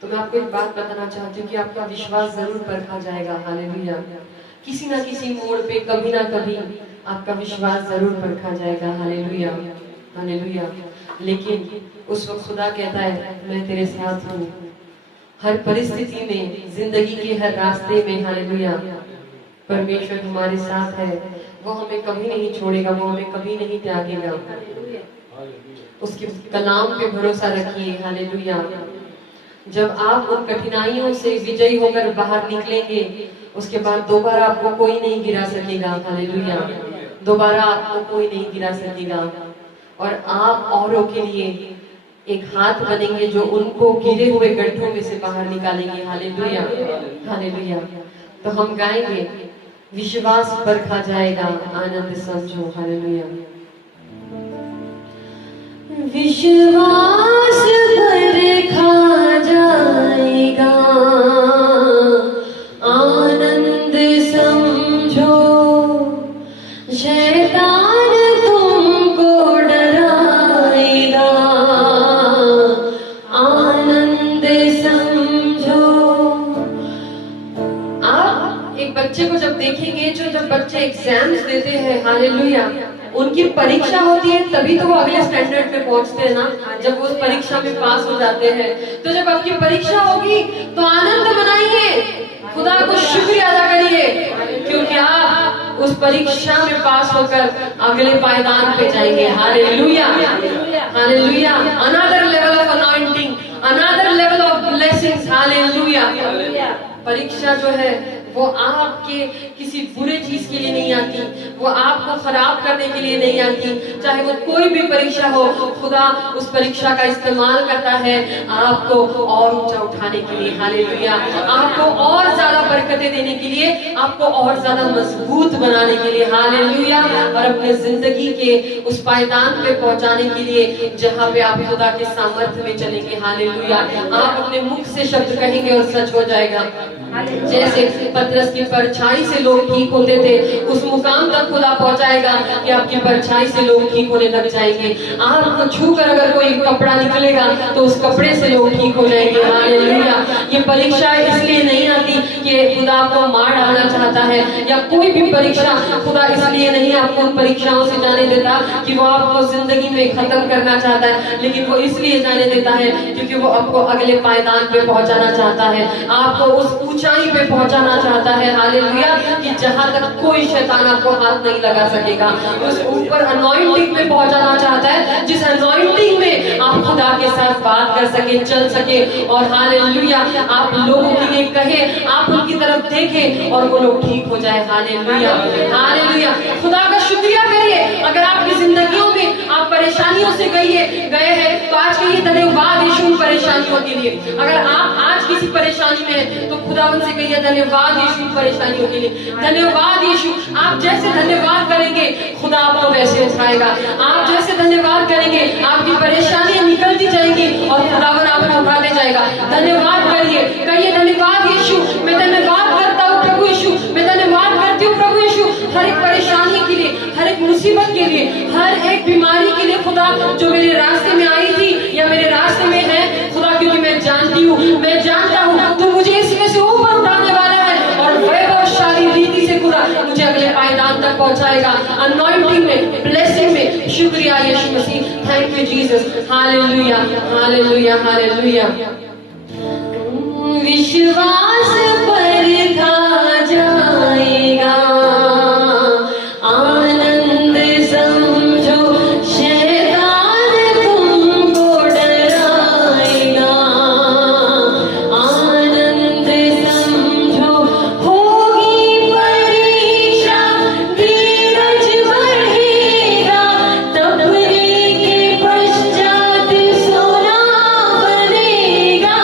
तो मैं आपको एक बात बताना चाहती हूँ कि आपका विश्वास जरूर परखा जाएगा। हालेलुया। किसी ना किसी मोड़ पे कभी ना कभी आपका विश्वास जरूर परखा जाएगा। Hallelujah, hallelujah. लेकिन उस वक्त खुदा कहता है मैं तेरे साथ हूँ हर परिस्थिति में, जिंदगी के हर रास्ते में। हालेलुया। परमेश्वर हमारे साथ है, वो हमें कभी नहीं छोड़ेगा, वो हमें कभी नहीं त्यागेगा। उसके कलाम पे भरोसा रखिए। हालेलुया। जब आप उन कठिनाइयों से विजयी होकर बाहर निकलेंगे, उसके बाद दोबारा आपको कोई नहीं गिरा सकेगा। हालेलुया। दोबारा आपको कोई नहीं गिरा सकेगा और आप औरों के लिए एक हाथ बनेंगे जो उनको गिरे हुए गड्ढों में से बाहर निकालेंगे। Hallelujah, hallelujah. तो हम गाएंगे विश्वास परखा जाएगा, आनंद समझो। हालेलुया। विश्वास परखा जाएगा, आनंद समझो। शैतान तुमको डराएगा, आनंद समझो। आप एक बच्चे को जब देखेंगे, जब बच्चे एग्जाम्स देते हैं, हालेलुया, उनकी परीक्षा होती है तभी तो वो अगले स्टैंडर्ड पे पहुंचते हैं ना, जब वो उस परीक्षा में पास हो जाते हैं। तो जब आपकी परीक्षा होगी तो आनंद मनाइए, खुदा को शुक्रिया अदा करिए, क्योंकि आप उस परीक्षा में पास होकर अगले पायदान पे जाएंगे। Hallelujah, hallelujah. Another level of anointing, another level of blessings. Hallelujah. परीक्षा जो है वो आपके किसी बुरे चीज के लिए नहीं आती, वो आपको खराब करने के लिए नहीं आती। चाहे वो कोई भी परीक्षा हो, खुदा उस परीक्षा का इस्तेमाल करता है आपको और ऊंचा उठाने के लिए। हालेलुया। आपको और ज्यादा बरकतें देने के लिए, आपको और ज्यादा मजबूत बनाने के लिए। हालेलुया। और अपने जिंदगी के उस पायदान पे पहुंचाने के लिए जहाँ पे आप खुदा के सामर्थ्य में चलेंगे। हालेलुया। आप अपने मुख से शब्द कहेंगे और सच हो जाएगा। जैसे पतरस की परछाई से लोग ठीक होते थे, उस मुकाम तक खुदा पहुंचाएगा कि आपकी परछाई से लोग ठीक होने लग जाएंगे। आपको छूकर अगर कोई कपड़ा निकलेगा तो उस कपड़े से लोग ठीक हो जाएंगे। हालेलुया। ये परीक्षा इसलिए नहीं आती कि खुदा आपको मार डालना चाहता है, या कोई भी परीक्षा खुदा इसलिए नहीं आपको उन परीक्षाओं से जाने देता कि वो आपको जिंदगी में खत्म करना चाहता है, लेकिन वो इसलिए जाने देता है क्योंकि वो आपको अगले पायदान पे पहुंचाना चाहता है, आपको उस ऊंचाई पे पहुंचाना चाहता है। हालेलुया। कि जहां तक कोई शैतान आपको हाथ नहीं लगा सकेगा, उस ऊपर अनॉइंटिंग में पहुंचाना चाहता है, जिस अनॉइंटिंग में आप खुदा के साथ बात कर सके, चल सके, और हालेलुया आप लोगों के लिए कहे, आप उनकी तरफ देखें और वो लोग ठीक हो जाए। Hallelujah, hallelujah. खुदा का शुक्रिया करिए। अगर आपकी जिंदगियों में आप परेशानियों से गए हैं तो आज कहिए धन्यवाद यीशु उन परेशानियों के लिए। अगर आप आज किसी परेशानी में हैं तो खुदा उनसे कहिए धन्यवाद यीशु परेशानियों के लिए। धन्यवाद यीशु। आप जैसे धन्यवाद करेंगे खुदा आपको वैसे उठाएगा। आप जैसे धन्यवाद करेंगे आपकी परेशानियां निकलती जाएंगी और खुदावन आपको उठाते जाएगा। धन्यवाद करिए, कहिए धन्यवाद यीशु। मैं धन्यवाद करता हूँ प्रभु यीशु, मैं धन्यवाद करती हूँ प्रभु यीशु, हर एक परेशानी के लिए, हर एक मुसीबत के लिए, हर एक बीमारी के लिए खुदा, जो मेरे रास्ते में आई थी या मेरे रास्ते में है खुदा, क्योंकि मैं जानती हूँ, मैं जानता हूँ तो मुझे इसमें से ऊपर उठाने वाला है और वैभवशाली रीति से खुदा मुझे अगले पायदान तक पहुंचाएगा। अनॉइंटिंग में, ब्लेसिंग में। शुक्रिया यीशु मसीह। Thank you Jesus. Hallelujah, hallelujah, hallelujah. विश्वास परखा जाएगा, आनंद समझो। शैतान तुमको डराएगा, आनंद समझो। होगी परीक्षा, धीरज बढ़ेगा, तपने के पश्चात सोना बनेगा।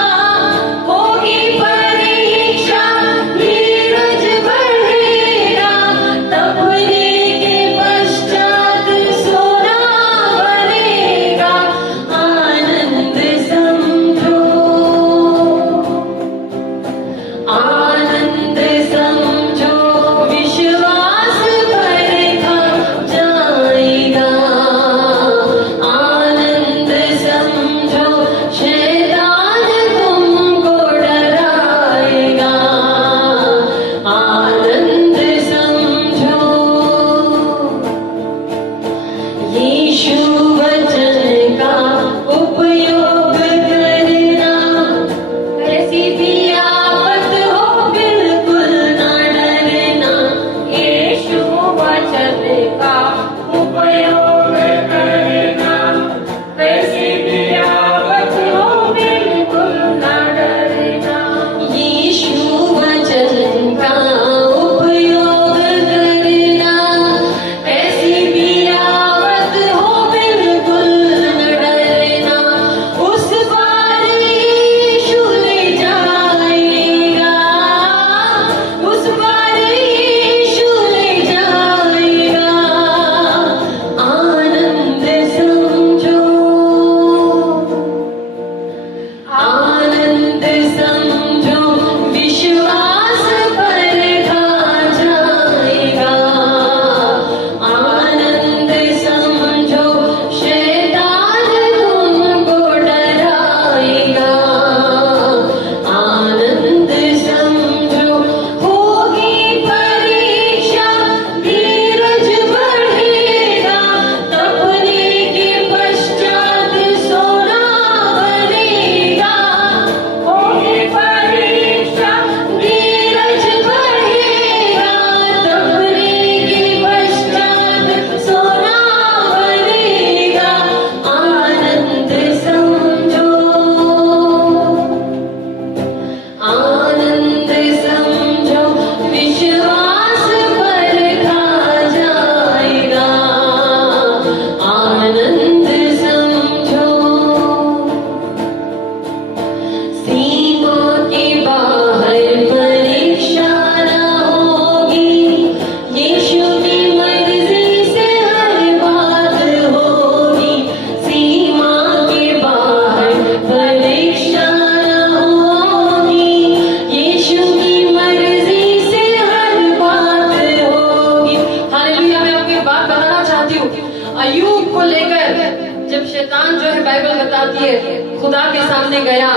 खुदा के सामने गया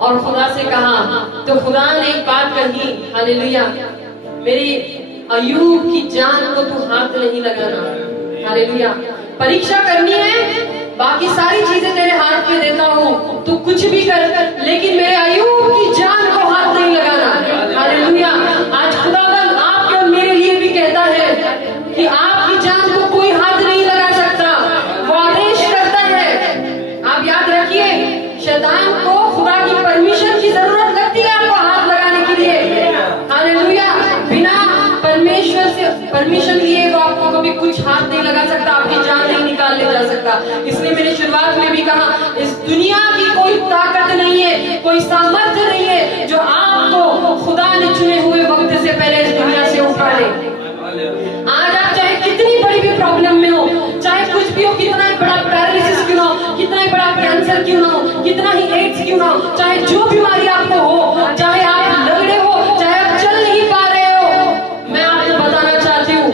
और खुदा से कहा, तो खुदा ने एक बात कही, हालेलुया, मेरी अय्यूब की जान को तू हाथ नहीं लगाना। हालेलुया, परीक्षा करनी है, बाकी सारी चीजें तेरे हाथ में देता हूँ, तू कुछ भी कर, लेकिन मेरे अय्यूब की जान को हाथ नहीं लगाना। हालेलुया, आज खुदावन आपके और मेरे लिए भी कहता है कि आपकी जान को कोई हाथ नहीं लगा सकता, वो आदेश करता है। आप याद रखिए, शैतान को खुदा की परमिशन की जरूरत लगती है आपको हाथ लगाने के लिए। हालेलुया, बिना परमेश्वर से परमिशन लिए वो आपको कभी कुछ हाथ नहीं लगा सकता, आपकी जान नहीं निकाल ले जा सकता। इसलिए मैंने शुरुआत में भी कहा, इस दुनिया की कोई ताकत नहीं है, कोई सामर्थ्य नहीं है जो आपको खुदा ने चुने हुए वक्त से पहले इस दुनिया से उठा ले। आज आप चाहे कितनी बड़ी भी प्रॉब्लम में हो, चाहे कुछ भी हो, कितना ही बड़ा पैरालिसिस क्यों ना हो, कितना ही बड़ा कैंसर क्यों ना हो, कितना ही एड्स क्यों ना हो, चाहे जो बीमारी आपको हो, चाहे आप लंगड़े हो, चाहे आप चल नहीं पा रहे हो, मैं आपको बताना चाहती हूँ,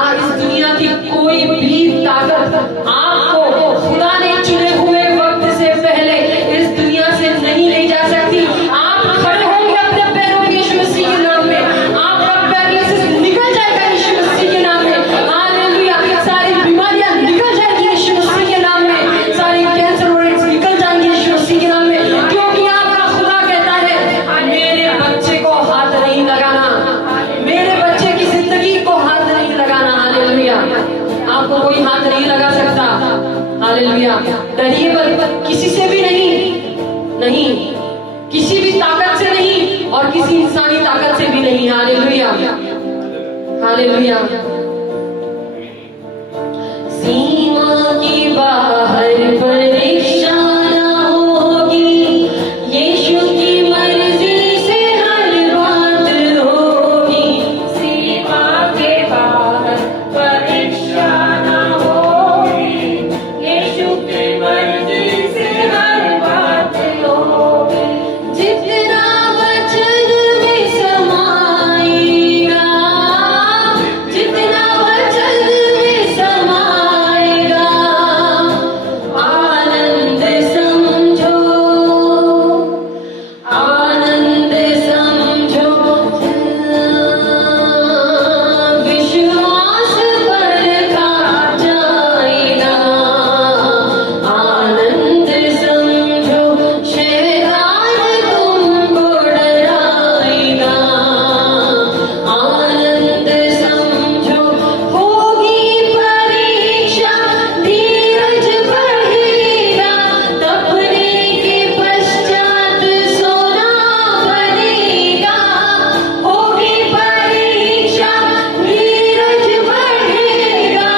आज इस दुनिया की कोई भी ताकत आपको खुदा ने चुने हुए वक्त से पहले इस दुनिया से नहीं ले जा सकती। आप खड़े होंगे अपने पैरों में यीशु मसीह के नाम में, आपका पैरालिसिस निकल जाएगा यीशु मसीह के नाम में। हालेलुया, सारी बीमारियां निकल जाएंगी यीशु मसीह के नाम में, सारी कैंसर और एड्स निकल जाएंगे यीशु मसीह के नाम में, क्योंकि आपका खुदा कहता है, मेरे बच्चे को हाथ नहीं लगाना, मेरे बच्चे की जिंदगी को हाथ नहीं लगाना। हालेलुया, आपको कोई हाथ नहीं लगा सकता। हालेलुया, डरिए मत, किसी से भी नहीं, किसी भी ताकत से नहीं और किसी इंसानी ताकत से भी नहीं। हालेलुया, हालेलुया, सीमा की बाहर परीक्षा ना होगी, यीशु की मर्जी से हर बात होगी। सीमा के बाहर परीक्षा ना होगी, यीशु की मर्जी से हर बात होगी। जितना वचन में समाएगा, जितना वचन में समाएगा, आनंद समझो, आनंद समझो, विश्वास परखा जाएगा, आनंद समझो, शैतान तुमको डराएगा, आनंद समझो, होगी परीक्षा, धीरज बढ़ेगा, तपने के पश्चात सोना बनेगा। होगी परीक्षा, धीरज बढ़ेगा,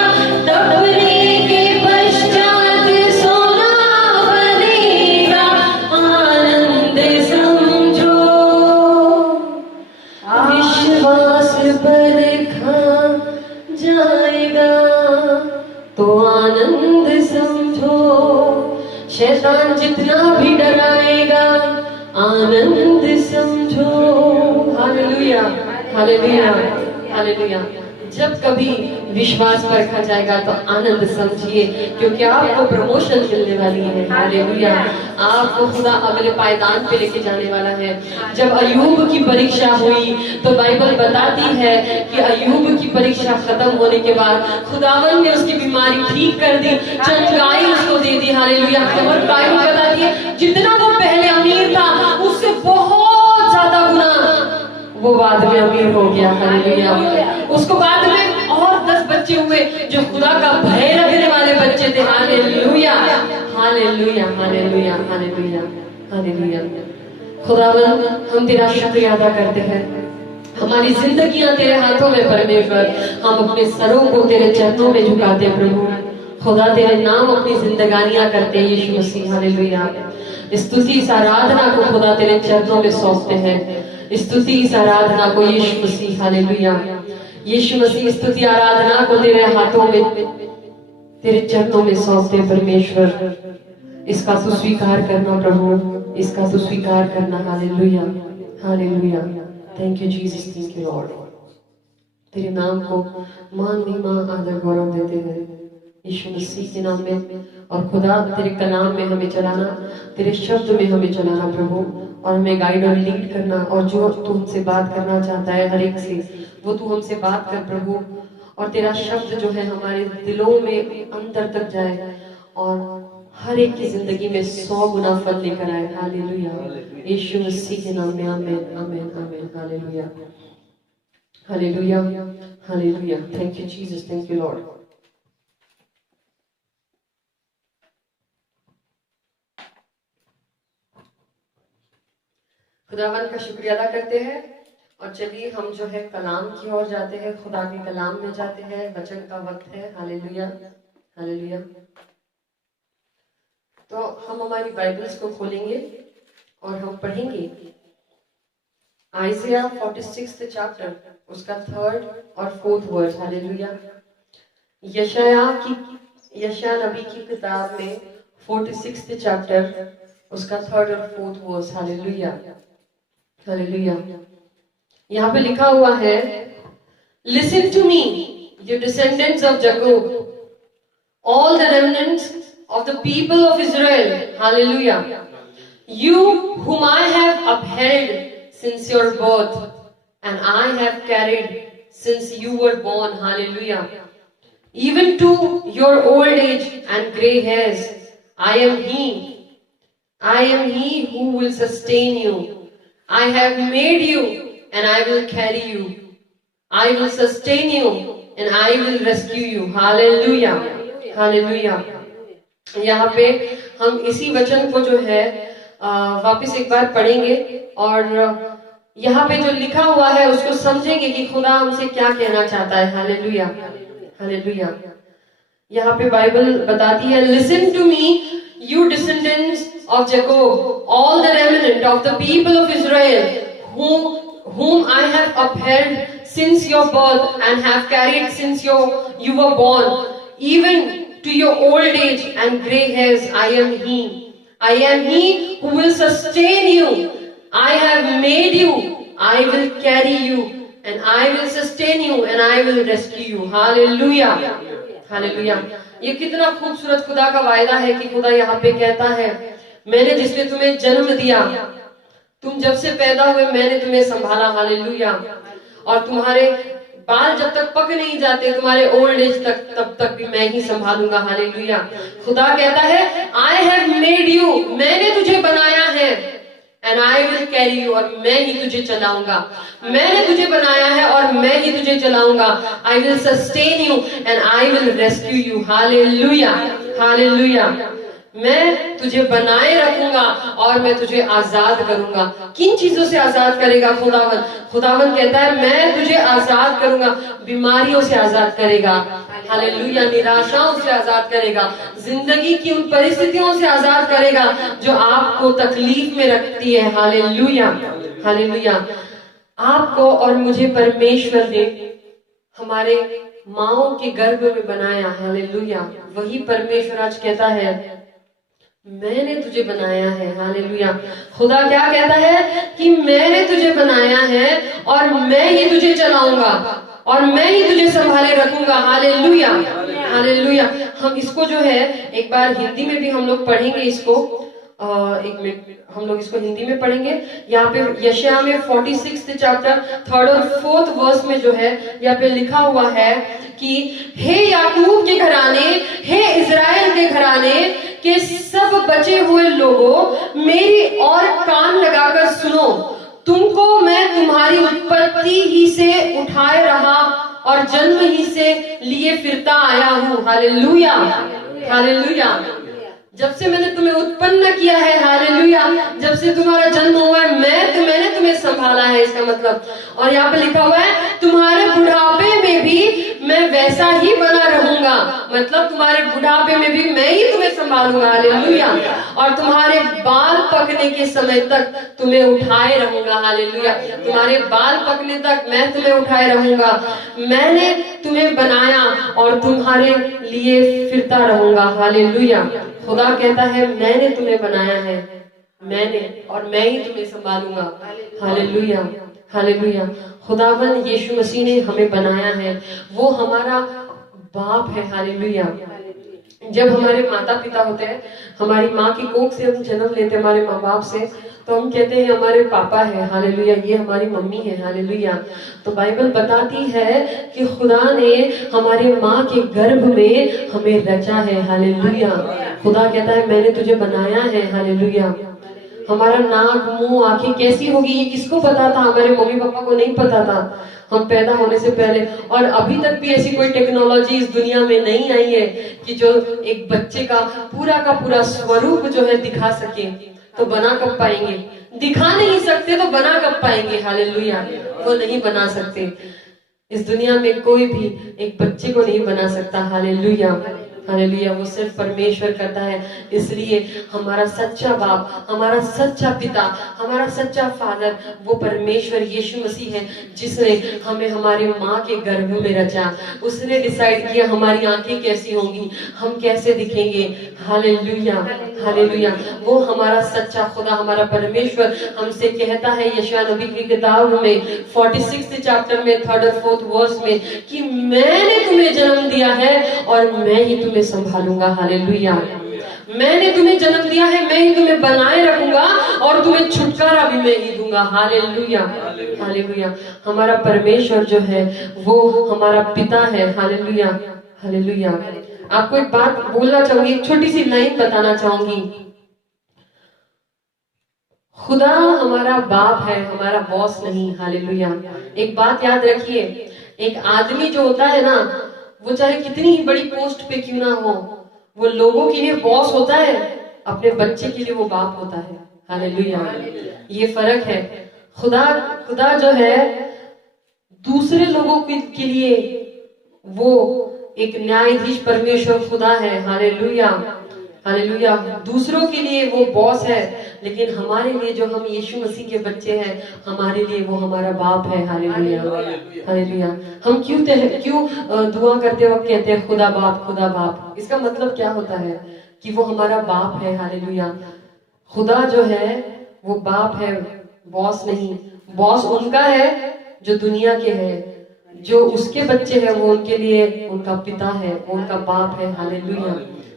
तपने के पश्चात सोना बनेगा, आनंद समझो, विश्वास परखा जाएगा, तो आनंद समझो, शैतान जितना भी डराएगा, आनंद समझो। हालेलुया, हालेलुया, हालेलुया, जब कभी विश्वास परखा जाएगा तो आनंद समझिए, क्योंकि आपको प्रमोशन मिलने वाली है। हालेलुया, आपको खुदा अगले पायदान पे लेके जाने वाला है। जब अय्यूब की परीक्षा हुई तो बाइबल बताती है कि अय्यूब की परीक्षा खत्म होने के बाद खुदावन ने उसकी बीमारी ठीक कर दी, चंगाई उसको दे दी। हालेलुया, और बाइबल बताती है जितना वो पहले अमीर था उससे बहुत ज्यादा गुना वो बाद में अमीर हो गया। हालेलुया, उसको बाद में और 10 बच्चे हुए जो खुदा का भय रखने वाले बच्चे थे। Hallelujah, hallelujah, hallelujah, hallelujah, hallelujah. खुदावन हम तेरा शुक्रिया अदा करते हैं, हमारी जिंदगियां तेरे हाथों में परमेश्वर, हम अपने सरों को तेरे चरणों में झुकाते हैं प्रभु। खुदा तेरे नाम अपनी जिंदगानियां करते हैं यीशु मसीह। हालेलुया, स्तुति इस आराधना को खुदा तेरे चरणों में सौंपते हैं, स्तुति इस आराधना को यीशु मसीह। हालेलुया, यीशु मसीह स्तुति आराधना को तेरे हाथों में तेरे चरणों में सौंपते परमेश्वर। इसका तू स्वीकार करना प्रभु, इसका तू स्वीकार करना। Hallelujah, hallelujah, thank you Jesus, thank you lord. तेरे नाम को मान महिमा आदर गौरव देते हैं। यीशु मसीह के नाम में। और खुदा तेरे कलाम में हमें चलाना, तेरे शब्द में हमें चलाना प्रभु, और हमें गाइड और लीड करना, और जो तू हमसे बात करना चाहता है हर एक से, वो तू हमसे बात कर प्रभु। और तेरा शब्द जो है हमारे दिलों में अंदर तक जाए और हर एक की जिंदगी में 100 गुना फल लेकर आए। हालेलुया, यीशु मसीह के नाम में आमीन आमीन आमीन। Hallelujah hallelujah hallelujah. Thank you Jesus, thank you Lord. खुदावन का शुक्रिया अदा करते हैं, और चलिए हम जो है कलाम की ओर जाते हैं, खुदा के कलाम में जाते हैं। वचन का वक्त है। Hallelujah hallelujah. तो हम हमारी बाइबल्स को खोलेंगे और हम पढ़ेंगे आइज़िया 46 चैप्टर, उसका 3rd और 4th वर्स। हालेलुया। यशायाह नबी की किताब में 46 चैप्टर, उसका 3rd और 4th वर्स। Hallelujah hallelujah. यहाँ पे लिखा हुआ है, listen to me you descendants of Jacob, all the remnants of the people of Israel. Hallelujah. You whom I have upheld since your birth, and I have carried since you were born. Hallelujah. Even to your old age and grey hairs, I am He. I am He who will sustain you. I have made you, and I will carry you. I will sustain you, and I will rescue you. Hallelujah. Hallelujah. यहाँ पे हम इसी वचन को जो है वापस एक बार पढ़ेंगे, और यहाँ पे जो लिखा हुआ है उसको समझेंगे कि खुदा हमसे क्या कहना चाहता है। Hallelujah hallelujah. यहाँ पे बाइबल बताती है, listen to me you descendants of Jacob, all the remnant of the people of Israel, whom I have upheld since your birth and have carried since you were born, even to your old age and grey hairs. I am He. I am He who will sustain you. I have made you. I will carry you, and I will sustain you, and I will rescue you. Hallelujah. Hallelujah. ये कितना खूबसूरत खुदा का वायदा है कि खुदा यहाँ पे कहता है, मैंने जिसने तुम्हें जन्म दिया, तुम जब से पैदा हुए मैंने तुम्हें संभाला। हालेलुया। और तुम्हारे बाल जब तक पक नहीं जाते, तुम्हारे ओल्ड एज तक, तब तक भी मैं ही संभालूंगा। हालेलुया। खुदा कहता है, आई हैव मेड यू, मैंने तुझे बनाया है, and I will carry you, और मैं ही तुझे चलाऊंगा। मैंने तुझे बनाया है और मैं ही तुझे चलाऊंगा। I will sustain you and I will rescue you. Hallelujah hallelujah. मैं तुझे बनाए रखूंगा और मैं तुझे आजाद करूंगा। किन चीजों से आजाद करेगा खुदावन? खुदावन कहता है, मैं तुझे आजाद करूंगा, बीमारियों से आजाद करेगा। हालेलुया। निराशाओं से आजाद करेगा, जिंदगी की उन परिस्थितियों से आजाद करेगा जो आपको तकलीफ में रखती है। Hallelujah hallelujah. आपको और मुझे परमेश्वर ने हमारे माओ के गर्भ में बनाया। हालेलुया। वही परमेश्वर आज कहता है, मैंने तुझे बनाया है। हालेलुया। खुदा क्या कहता है कि मैंने तुझे बनाया है और मैं ही तुझे चलाऊंगा और मैं ही तुझे संभाले रखूंगा। Hallelujah hallelujah. हम इसको जो है एक बार हिंदी में भी हम लोग पढ़ेंगे इसको। एक मिनट, हम लोग इसको हिंदी में पढ़ेंगे। यहाँ पे यशायाह में 46 चैप्टर 3rd और 4th वर्स में जो है यहाँ पे लिखा हुआ है कि हे याकूब के घराने, हे इजराइल के घराने के सब बचे हुए लोगों, मेरी और कान लगाकर सुनो। तुमको मैं तुम्हारी उत्पत्ति ही से उठाए रहा और जन्म ही से लिए फिरता आया हूँ। Hallelujah hallelujah. जब से मैंने तुम्हें उत्पन्न किया है, हालेलुया, जब से तुम्हारा जन्म हुआ है, मैंने तुम्हें संभाला है, इसका मतलब। और यहाँ पे लिखा हुआ है, तुम्हारे बुढ़ापे में भी मैं वैसा ही बना रहूंगा, मतलब तुम्हारे बुढ़ापे में भी मैं ही तुम्हें संभालूंगा। हालेलुया। और तुम्हारे बाल पकने के समय तक तुम्हें उठाए रहूंगा। हालेलुया। तुम्हारे बाल पकने तक मैं तुम्हें उठाए रहूंगा। मैंने तुम्हें बनाया और तुम्हारे लिए फिरता रहूंगा। हालेलुया। खुदा कहता है, मैंने तुम्हें बनाया है, मैंने, और मैं ही तुम्हें संभालूंगा। Hallelujah hallelujah. खुदावन यीशु मसीह ने हमें बनाया है, वो हमारा बाप है। हालेलुया जब हमारे माता पिता होते हैं, हमारी माँ की कोख से हम जन्म लेते हैं हमारे माँ बाप से, तो हम कहते हैं हमारे पापा है, हालेलुया, ये हमारी मम्मी है, हालेलुया। तो बाइबल बताती है कि खुदा ने हमारे माँ के गर्भ में हमें रचा है, हालेलुया। खुदा कहता है मैंने तुझे बनाया है, हालेलुया। हमारा नाक मुंह आंखें कैसी होगी ये किसको पता था? हमारे मम्मी पापा को नहीं पता था, हम पैदा होने से पहले। और अभी तक भी ऐसी कोई टेक्नोलॉजी इस दुनिया में नहीं आई है कि जो एक बच्चे का पूरा स्वरूप जो है दिखा सके। तो बना कब पाएंगे? दिखा नहीं सकते तो बना कब पाएंगे? हालेलुया, वो नहीं बना सकते। इस दुनिया में कोई भी एक बच्चे को नहीं बना सकता, हालेलुया, हालेलुया। वो सिर्फ परमेश्वर करता है। इसलिए हमारा सच्चा बाप, हमारा सच्चा पिता, हमारा सच्चा फादर वो परमेश्वर यीशु मसीह है, जिसने हमें हमारे माँ के गर्भ में रचा। उसने डिसाइड किया हमारी आंखें कैसी होंगी, हम कैसे दिखेंगे, हालेलुया, हालेलुया। वो हमारा सच्चा खुदा, हमारा परमेश्वर हमसे कहता है यशायाह नबी की किताब में 46 चैप्टर में 3rd और 4th वर्स में कि मैंने तुम्हें जन्म दिया है और मैं ही तुम्हें संभालूंगा, हालेलुया। मैंने तुम्हें जन्म दिया है, मैं ही तुम्हें बनाए रखूंगा और तुम्हें छुटकारा भी मैं ही दूंगा, हालेलुया, हालेलुया। हमारा परमेश्वर जो है वो हमारा पिता है, हालेलुया, हालेलुया। आपको एक बात बोलना चाहूंगी, एक छोटी सी लाइन बताना चाहूंगी। खुदा हमारा बाप है, हमारा बॉस नहीं, हालेलुया। एक बात याद रखिए, एक आदमी जो होता है ना, वो चाहे कितनी ही बड़ी पोस्ट पे क्यों ना हो, वो लोगों के लिए बॉस होता है, अपने बच्चे के लिए वो बाप होता है, हालेलुया। ये फर्क है। खुदा जो है दूसरे लोगों के लिए वो एक न्यायाधीश परमेश्वर खुदा है, हालेलुया, हालेलुया। दूसरों के लिए वो बॉस है, लेकिन हमारे लिए जो हम यीशु मसीह के बच्चे हैं, हमारे लिए वो हमारा बाप है, हालेलुया, हालेलुया। हम क्यों दुआ करते वक्त कहते हैं खुदा बाप, खुदा बाप? इसका मतलब क्या होता है? कि वो हमारा बाप है, हालेलुया। खुदा जो है वो बाप है, बॉस नहीं। बॉस उनका है जो दुनिया के है, जो उसके बच्चे हैं वो उनके लिए उनका पिता है, वो उनका बाप है, हालेलुया,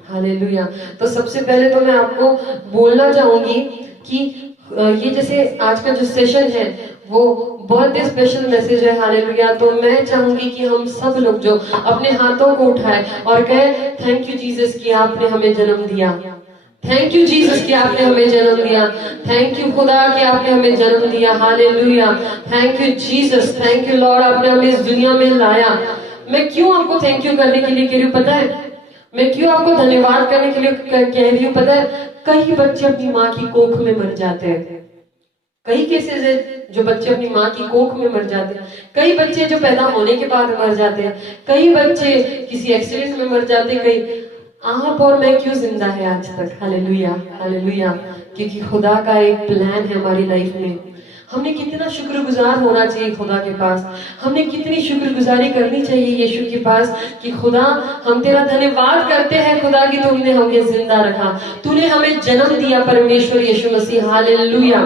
हालेलुया। तो सबसे पहले तो मैं आपको बोलना चाहूंगी कि ये जैसे आज का जो सेशन है वो बहुत ही स्पेशल मैसेज है, हालेलुया। तो मैं चाहूंगी कि हम सब लोग जो अपने हाथों को उठाए और कहे थैंक यू जीसस कि आपने हमें जन्म दिया, थैंक यू जीसस कि आपने हमें जन्म दिया, थैंक यू खुदा कि आपने हमें जन्म दिया, hallelujah. Thank you Jesus, thank you Lord, आपने हमें इस दुनिया में लाया। मैं क्यों आपको थैंक यू करने के लिए कह रही हूँ पता है? मैं क्यों आपको धन्यवाद करने के लिए कह रही हूँ पता है? कई बच्चे अपनी माँ की कोख में मर जाते हैं। कई केसेस है जो बच्चे अपनी माँ की कोख में मर जाते हैं। कई बच्चे जो पैदा होने के बाद मर जाते हैं। कई बच्चे किसी एक्सीडेंट में मर जाते हैं। कई आप और मैं क्यों जिंदा है आज तक? Hallelujah, hallelujah. क्योंकि खुदा का एक प्लान है हमारी लाइफ में। हमने कितना शुक्रगुजार होना चाहिए खुदा के पास। हमने कितनी शुक्रगुजारी करनी चाहिए यीशु के पास कि खुदा हम तेरा धन्यवाद करते हैं खुदा कि तुमने हमें जिंदा रखा, तूने हमें जन्म दिया परमेश्वर यीशु मसीह, हालेलुया,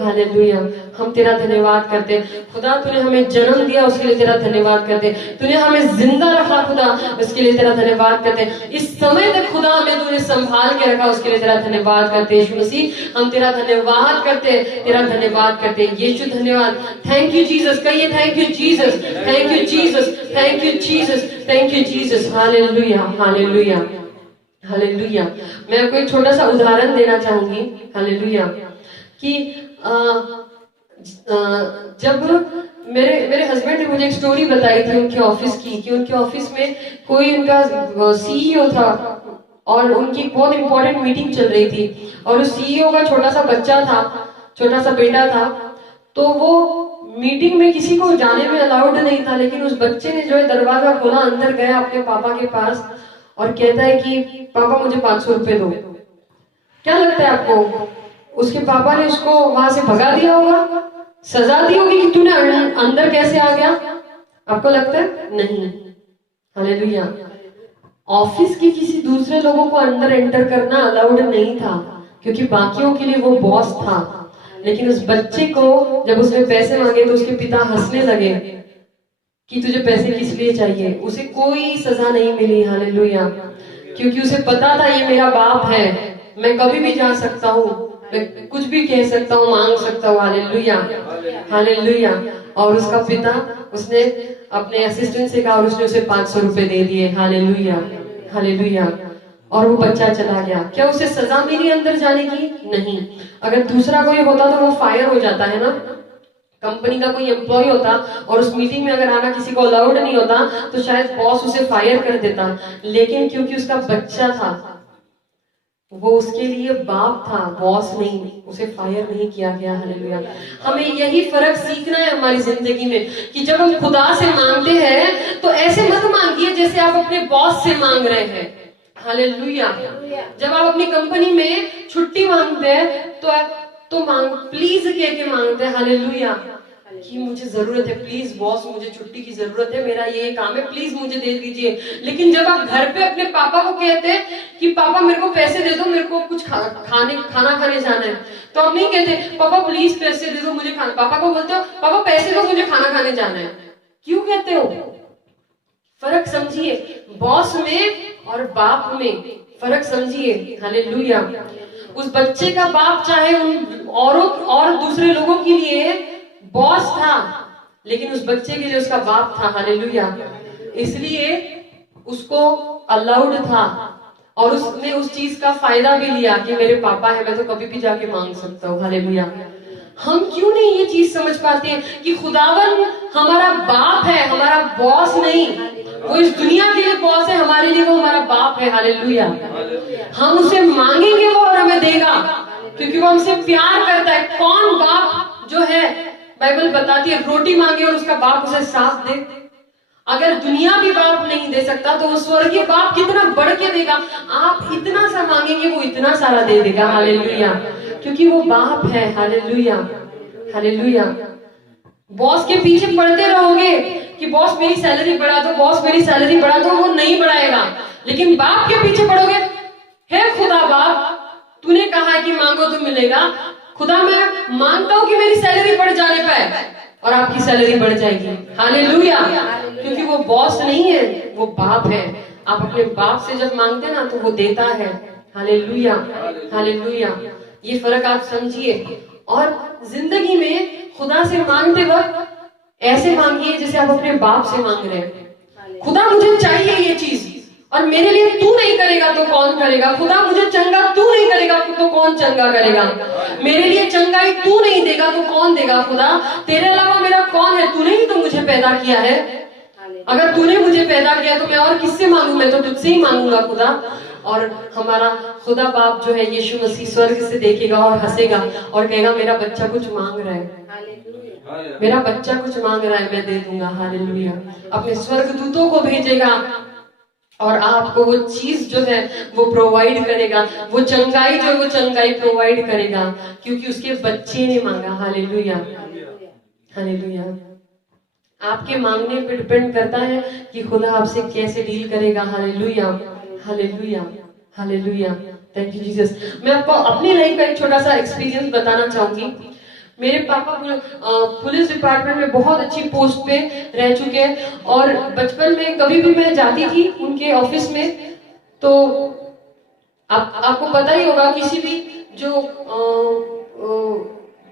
हालेलुया। हम तेरा धन्यवाद करते हैं खुदा, तूने हमें जन्म दिया उसके लिए तेरा धन्यवाद करते हैं, तूने हमें जिंदा रखा खुदा उसके लिए तेरा धन्यवाद करते हैं, इस समय तक खुदा हमें तूने संभाल के रखा उसके लिए तेरा धन्यवाद करते हैं यीशु मसीह। हम तेरा धन्यवाद करते हैं, तेरा धन्यवाद करते हैं यीशु, धन्यवाद। थैंक यू जीसस, कहिए thank you Jesus, thank you Jesus, thank you Jesus, thank you Jesus, hallelujah, hallelujah, hallelujah. मैं आपको एक छोटा सा उदाहरण देना चाहूंगी, हालेलुया, कि जब मेरे हस्बैंड ने मुझे एक स्टोरी बताई थी उनके ऑफिस की, कि उनके ऑफिस में कोई उनका सीईओ था और उनकी बहुत इंपॉर्टेंट मीटिंग चल रही थी और उस सीईओ का छोटा सा बच्चा था, छोटा सा बेटा था। तो वो मीटिंग में किसी को जाने में अलाउड नहीं था, लेकिन उस बच्चे ने जो है दरवाजा खोला, अंदर गया अपने पापा के पास और कहता है कि पापा मुझे 500 रुपए दो। क्या लगता है आपको? उसके पापा ने उसको वहां से भगा दिया होगा, सजा दी होगी कि तूने अंदर कैसे आ गया? आपको लगता है? नहीं, हालेलुया। ऑफिस के किसी दूसरे लोगों को अंदर एंटर करना अलाउड नहीं था क्योंकि बाकियों के लिए वो बॉस था, लेकिन उस बच्चे को जब उसने पैसे मांगे तो उसके पिता हंसने लगे कि तुझे पैसे किस लिए चाहिए। उसे कोई सजा नहीं मिली, हालेलुया। क्योंकि उसे पता था ये मेरा बाप है, मैं कभी भी जा सकता हूँ, मैं कुछ भी कह सकता हूँ, मांग सकता हूँ। Hallelujah, hallelujah. और उसका पिता, उसने अपने असिस्टेंट से कहा और उसने उसे 500 रुपए दे दिए। Hallelujah, hallelujah. और वो बच्चा चला गया। क्या उसे सजा मिली अंदर जाने की? नहीं। अगर दूसरा कोई होता तो वो फायर हो जाता है ना, कंपनी का कोई एम्प्लॉय होता और उस मीटिंग में अगर आना किसी को अलाउड नहीं होता तो शायद बॉस उसे फायर कर देता। लेकिन क्योंकि उसका बच्चा था, वो उसके लिए बाप था, बॉस नहीं, उसे फायर नहीं किया गया। हालेलुया। हमें यही फर्क सीखना है हमारी जिंदगी में कि जब हम खुदा से मांगते हैं तो ऐसे मत मांगिए जैसे आप अपने बॉस से मांग रहे हैं। हालेलुया। जब आप अपनी कंपनी में छुट्टी मांगते हैं तो मांग प्लीज कह के मांगते हैं। हालेलुया, कि मुझे जरूरत है, प्लीज बॉस मुझे छुट्टी की जरूरत है, मेरा ये काम है, प्लीज मुझे दे दीजिए। लेकिन जब आप घर पे अपने पापा को कहते हैं कि पापा मेरे को पैसे दे दो, मेरे को कुछ खाना खाने जाना है, तो आप नहीं कहते पापा प्लीज पैसे दे दो मुझे खाना। पापा को बोलते हो पापा पैसे दो मुझे खाना खाने जाना है। क्यों कहते हो? फर्क समझिए, बॉस में और बाप में फर्क समझिए। हालेलुया। उस बच्चे का बाप चाहे उन औरों और दूसरे लोगों के लिए बॉस था, लेकिन उस बच्चे के लिए उसका बाप था। हालेलुया। इसलिए उसको अलाउड था और उसने उस चीज का फायदा भी लिया कि मेरे पापा है, मैं तो कभी भी जाके मांग सकता हूँ। हालेलुया। हम क्यों नहीं ये चीज समझ पाते हैं कि खुदावन हमारा बाप है, हमारा बॉस नहीं। वो इस दुनिया के लिए बॉस है, हमारे लिए वो हमारा बाप है। हालेलुया। हम उसे मांगेंगे वो और हमें देगा, क्योंकि वो हमसे प्यार करता है। कौन बाप जो है, बाइबल बताती है, रोटी मांगे और उसका बाप उसे साफ दे। अगर दुनिया भी बाप नहीं दे सकता तो वो स्वर्गीय बाप कितना बढ़ के देगा। आप इतना सा मांगेंगे वो इतना सारा दे देगा। हालेलुया, क्योंकि वो बाप है। Hallelujah, hallelujah. बॉस के पीछे पड़ते रहोगे कि बॉस मेरी सैलरी बढ़ा दो, बॉस मेरी सैलरी बढ़ा दो, वो नहीं बढ़ाएगा। लेकिन बाप के पीछे पड़ोगे, हे खुदा बाप तूने कहा है कि मांगो तो मिलेगा। खुदा मैं मांगता हूं कि मेरी सैलरी बढ़ जाने पाए, और आपकी सैलरी बढ़ जाएगी। हालेलुया। क्योंकि वो बॉस नहीं है, वो बाप है। आप अपने बाप से जब मांगते ना तो वो देता है। Hallelujah, hallelujah. ये फर्क आप समझिए। और जिंदगी में खुदा से मांगते वक्त ऐसे मांगिए जैसे आप अपने बाप से मांग रहे हैं। खुदा मुझे चाहिए ये चीज, और मेरे लिए तू नहीं करेगा तो कौन करेगा? खुदा मुझे चंगा तू नहीं करेगा तो कौन चंगा करेगा? मेरे लिए चंगाई तू नहीं देगा तो कौन देगा? खुदा तेरे अलावा मेरा कौन है? तूने ही तो मुझे पैदा किया है। अगर तूने मुझे पैदा किया तो मैं और किससे मांगू? मैं तो तुझसे ही मांगूंगा खुदा। और हमारा खुदा बाप जो है यीशु मसीह स्वर्ग से देखेगा और हंसेगा और कहेगा मेरा बच्चा कुछ मांग रहा है, मेरा बच्चा कुछ मांग रहा है, मैं दे दूंगा। हालेलुया। अपने स्वर्गदूतों को भेजेगा और आपको वो चीज जो है वो प्रोवाइड करेगा। वो चंगाई जो है वो चंगाई प्रोवाइड करेगा, क्योंकि उसके बच्चे ने मांगा। Hallelujah, hallelujah. आपके मांगने पे डिपेंड करता है कि खुदा आपसे कैसे डील करेगा। Hallelujah, hallelujah, hallelujah. Thank you Jesus. मैं आपको अपनी लाइफ का एक छोटा सा एक्सपीरियंस बताना चाहूंगी। मेरे पापा पुलिस डिपार्टमेंट में बहुत अच्छी पोस्ट पे रह चुके हैं, और बचपन में कभी भी मैं जाती थी उनके ऑफिस में तो आपको पता ही होगा, किसी भी जो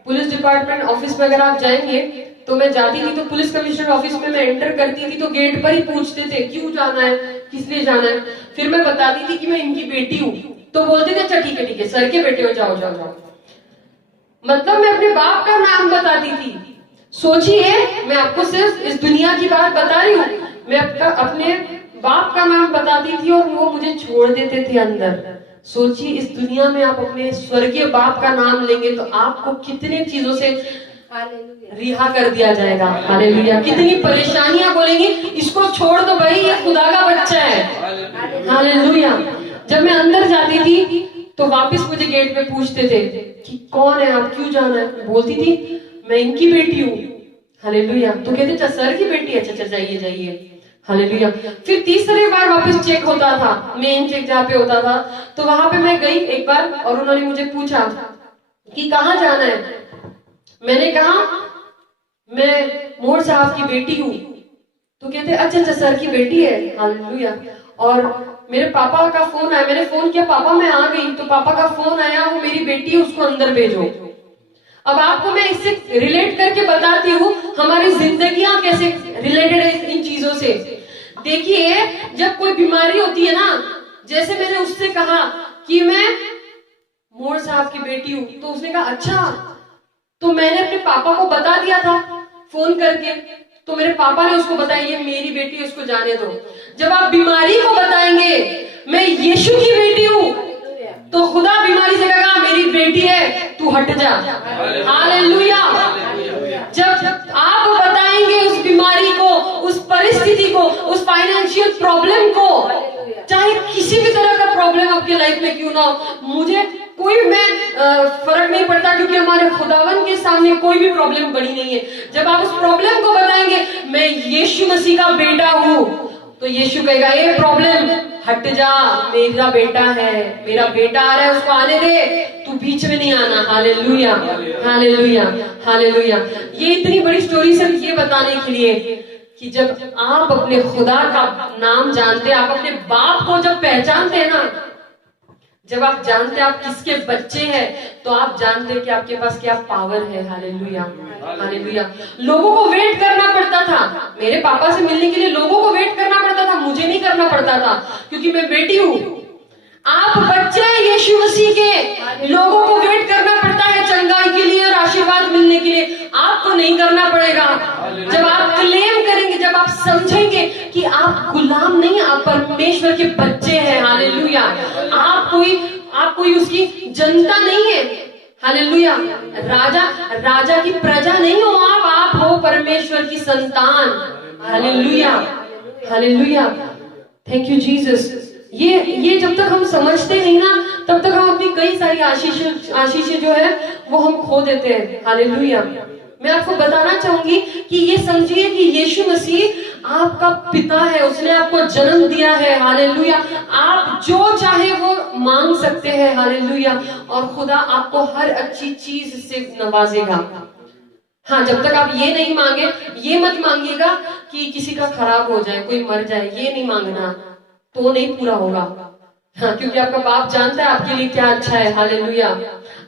पुलिस डिपार्टमेंट ऑफिस में अगर आप जाएंगे तो मैं जाती थी तो पुलिस कमिश्नर ऑफिस में मैं एंटर करती थी तो गेट पर ही पूछते थे क्यों जाना है, किस लिए जाना है। फिर मैं बताती थी कि मैं इनकी बेटी हूँ, तो बोलते थे अच्छा ठीक है ठीक है, सर के बेटे हो, जाओ जाओ जाओ। मतलब मैं अपने बाप का नाम बताती थी। सोचिए, मैं आपको सिर्फ इस दुनिया की बात बता रही हूँ। मैं अपने बाप का नाम बताती थी और वो मुझे छोड़ देते थे अंदर। सोचिए, इस दुनिया में आप अपने स्वर्गीय बाप का नाम लेंगे तो आपको कितने चीजों से रिहा कर दिया जाएगा। हालेलुया। कितनी परेशानियां बोलेंगी, इसको छोड़ दो भाई, ये खुदा का बच्चा है। हालेलुया। जब मैं अंदर जाती थी तो वापस मुझे गेट पे पूछते थे कि कौन है आप, क्यों जाना है। बोलती थी मैं इनकी बेटी हूँ। हालेलुया। तो कहते अच्छा सर की बेटी, अच्छा जाइए जाइए। हालेलुया। फिर तीसरी बार वापस चेक होता था, मेन चेक जहाँ पे होता था, तो वहां पे मैं गई एक बार और उन्होंने मुझे पूछा कि कहाँ जाना है। मैंने कहा मैं मोर साहब की बेटी हूँ। तो कहते अच्छा सर की बेटी है। हालेलुया। और मेरे पापा का फोन आया, मैंने फोन किया, पापा मैं आ गई, तो पापा का फोन आया, वो मेरी बेटी है, उसको अंदर भेजो। अब आपको मैं इससे रिलेट करके बताती हूँ हमारी जिंदगियां कैसे रिलेटेड है इन चीजों से। देखिए, जब कोई बीमारी होती है ना, जैसे मैंने उससे कहा कि मैं मोर साहब की बेटी हूं, तो उसने कहा अच्छा, तो मैंने अपने पापा को बता दिया था फोन करके, तो मेरे पापा ने उसको बताया ये मेरी बेटी है, उसको जाने दो। जब आप बीमारी को बताएंगे मैं यीशु की बेटी हूं, तो खुदा बीमारी से कहेगा मेरी बेटी है, तू हट जा। हालेलुया। जब आप बताएंगे उस बीमारी को, उस परिस्थिति को, उस फाइनेंशियल प्रॉब्लम को, चाहे किसी भी तरह का प्रॉब्लम आपके लाइफ में क्यों ना हो, मुझे कोई फर्क नहीं पड़ता, क्योंकि हमारे खुदावन के सामने कोई भी प्रॉब्लम बड़ी नहीं है। जब आप उस प्रॉब्लम को बताएंगे मैं यीशु मसीह का बेटा हूं, तो यीशु कहेगा ये प्रॉब्लम हट जा, मेरा बेटा है, मेरा बेटा आ रहा है, उसको आने दे, तू बीच में नहीं आना। Hallelujah, hallelujah, hallelujah. ये इतनी बड़ी स्टोरी सिर्फ ये बताने के लिए कि जब आप अपने खुदा का नाम जानते हैं, आप अपने बाप को जब पहचानते हैं ना, जब आप जानते हैं आप किसके बच्चे हैं, तो आप जानते हैं कि आपके पास क्या पावर है। Hallelujah, hallelujah. लोगों को वेट करना पड़ता था, मेरे पापा से मिलने के लिए लोगों को वेट करना पड़ता था, मुझे नहीं करना पड़ता था, क्योंकि मैं बेटी हूं। आप बच्चे हैं यीशु मसीह के, लोगों को वेट करना पड़ता है चंगाई के लिए और आशीर्वाद मिलने के लिए, आपको नहीं करना पड़ेगा। जब आप क्लेम करेंगे, जब आप समझेंगे कि आप गुलाम नहीं, आप परमेश्वर के बच्चे हैं। हालेलुया। आप कोई उसकी जनता नहीं है। हालेलुया। राजा की प्रजा नहीं हो आप हो परमेश्वर की संतान। Hallelujah, hallelujah. Thank you Jesus. ये जब तक हम समझते नहीं ना, तब तक हम अपनी कई सारी आशीषें जो है वो हम खो देते हैं। हालेलुया। मैं आपको बताना चाहूंगी कि ये समझिए कि यीशु मसीह आपका पिता है, उसने आपको जन्म दिया है। हालेलुया। आप जो चाहे वो मांग सकते हैं। हालेलुया। और खुदा आपको हर अच्छी चीज से नवाजेगा। हाँ, जब तक आप ये नहीं मांगे, ये मत मांगिएगा कि किसी का खराब हो जाए, कोई मर जाए, ये नहीं मांगना, तो नहीं पूरा होगा। हाँ, क्योंकि आपका बाप जानता है आपके लिए क्या अच्छा है। हालेलुया।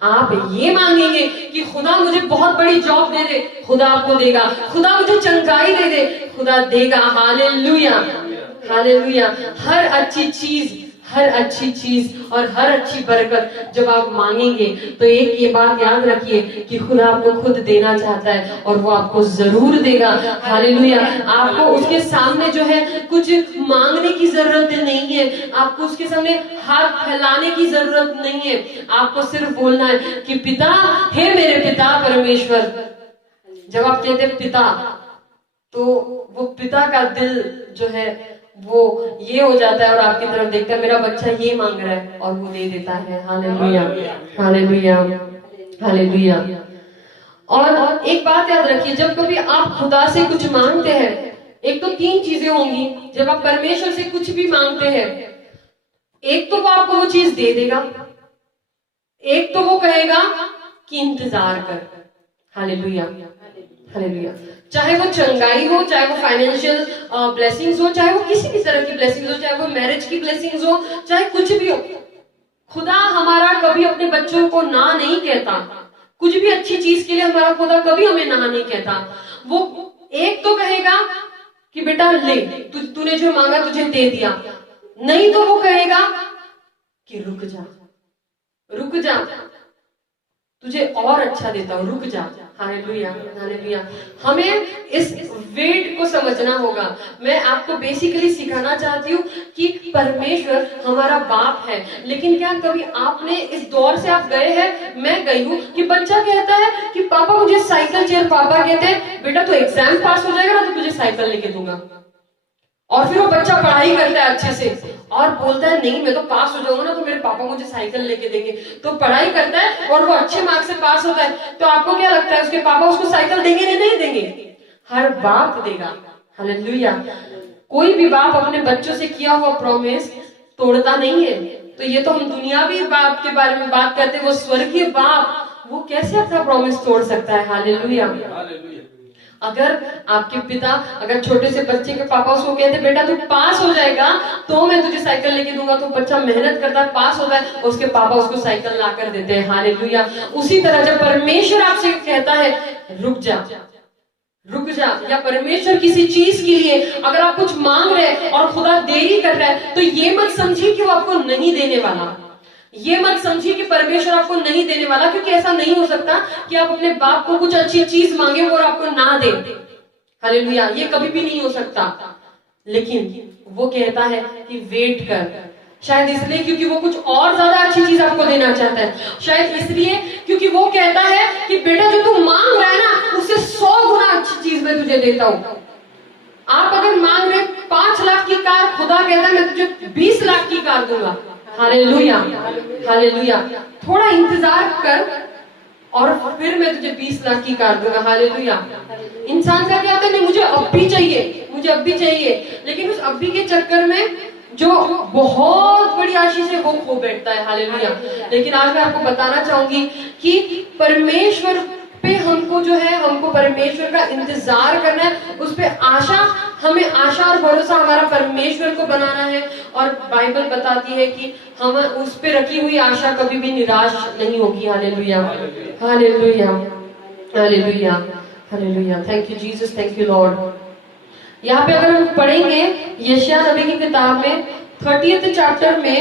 आप ये मांगेंगे कि खुदा मुझे बहुत बड़ी जॉब दे दे, खुदा आपको देगा। खुदा मुझे चंगाई दे दे, खुदा देगा। Hallelujah, hallelujah. हर अच्छी चीज और हर अच्छी बरकत जब आप मांगेंगे, तो एक ये बात याद रखिए कि खुदा आपको खुद देना चाहता है और वो आपको जरूर देगा। हालेलुया। आपको उसके सामने जो है कुछ मांगने की जरूरत नहीं है, आपको उसके सामने हाथ फैलाने की जरूरत नहीं है। आपको सिर्फ बोलना है कि पिता, हे मेरे पिता परमेश्वर। जब आप कहते हैं पिता, तो वो पिता का दिल जो है वो ये हो जाता है और आपकी तरफ देखता है, मेरा बच्चा ये मांग रहा है, और वो दे देता है। Hallelujah, hallelujah, hallelujah. और एक बात याद रखिए, जब कभी आप खुदा से कुछ मांगते हैं, एक तो 3 चीजें होंगी जब आप परमेश्वर से कुछ भी मांगते हैं। एक तो वो आपको वो चीज दे देगा, एक तो वो कहेगा कि इंतजार कर। Hallelujah, hallelujah. चाहे वो चंगाई हो, चाहे वो फाइनेंशियल ब्लेसिंग्स हो, चाहे वो किसी भी तरह की ब्लेसिंग्स हो, चाहे वो मैरिज की ब्लेसिंग्स हो, चाहे कुछ भी हो, खुदा हमारा कभी अपने बच्चों को ना नहीं कहता। कुछ भी अच्छी चीज के लिए हमारा खुदा कभी हमें ना नहीं कहता। वो एक तो कहेगा कि बेटा ले, तूने जो मांगा तुझे दे दिया, नहीं तो वो कहेगा कि रुक जा, रुक जा, तुझे और अच्छा देता हूं, रुक जा। Hallelujah, hallelujah. हमें इस वेट को समझना होगा। मैं आपको बेसिकली सिखाना चाहती हूँ कि परमेश्वर हमारा बाप है, लेकिन क्या कभी आपने इस दौर से आप गए हैं, मैं गई हूँ, कि बच्चा कहता है कि पापा मुझे साइकिल चाहिए, पापा कहते हैं बेटा तो एग्जाम पास हो जाएगा ना तो तुझे साइकिल लेके दूंगा, और फिर वो बच्चा पढ़ाई करता है अच्छे से और बोलता है नहीं मैं तो पास हो जाऊंगा ना तो मेरे पापा मुझे साइकिल लेके देंगे, तो पढ़ाई करता है और वो अच्छे मार्क्स से पास होता है, तो आपको क्या लगता है उसके पापा उसको साइकिल देंगे या नहीं देंगे? हर बाप देगा। हालेलुया। कोई भी बाप अपने बच्चों से किया हुआ प्रॉमिस तोड़ता नहीं है। तो ये तो हम दुनियावी बाप के बारे में बात करते हैं, वो स्वर्गीय बाप वो कैसे अपना प्रॉमिस तोड़ सकता है? हालेलुया। अगर आपके पिता अगर छोटे से बच्चे के पापा उसको कहते बेटा तू पास हो जाएगा तो मैं तुझे साइकिल लेके दूंगा, तो बच्चा मेहनत करता है, पास होता है, उसके पापा उसको साइकिल ला कर देते हैं। हालेलुया। उसी तरह जब परमेश्वर आपसे कहता है रुक जा, रुक जा, या परमेश्वर किसी चीज के लिए अगर आप कुछ मांग रहे हैं और खुदा देरी कर रहा है, तो ये मत समझिए कि वो आपको नहीं देने वाला, ये मत समझिए कि परमेश्वर आपको नहीं देने वाला, क्योंकि ऐसा नहीं हो सकता कि आप अपने बाप को कुछ अच्छी चीज मांगे और आपको ना दे। हालेलुया, ये कभी भी नहीं हो सकता। लेकिन वो कहता है कि वेट कर, शायद इसलिए क्योंकि वो कुछ और ज्यादा अच्छी चीज आपको देना चाहता है, शायद इसलिए क्योंकि वो कहता है कि बेटा जो तू मांग रहा है ना उससे 100 गुना अच्छी चीज मैं तुझे देता हूं। आप अगर मांग रहे 5 लाख की कार, खुदा कहता है मैं तुझे 20 लाख की कार दूंगा। Hallelujah, hallelujah. थोड़ा इंतजार कर और फिर मैं तुझे 20 लाख की कार दूंगा। हालेलुया। इंसान का क्या होता है, नहीं मुझे अब भी चाहिए, मुझे अब भी चाहिए, लेकिन उस अभी के चक्कर में जो बहुत बड़ी आशीष है वो खो बैठता है। हालेलुया। लेकिन आज मैं आपको बताना चाहूंगी कि परमेश्वर पे हमको जो है, हमको परमेश्वर का इंतजार करना है, उस पे आशा, हमें आशा और भरोसा हमारा परमेश्वर को बनाना है। और बाइबल बताती है कि हम उस पे रखी हुई आशा कभी भी निराश नहीं होगी। Hallelujah, hallelujah, hallelujah, hallelujah. Thank you Jesus, thank you Lord. यहाँ पे अगर हम पढ़ेंगे यशायाह नबी की किताब में 30th चैप्टर में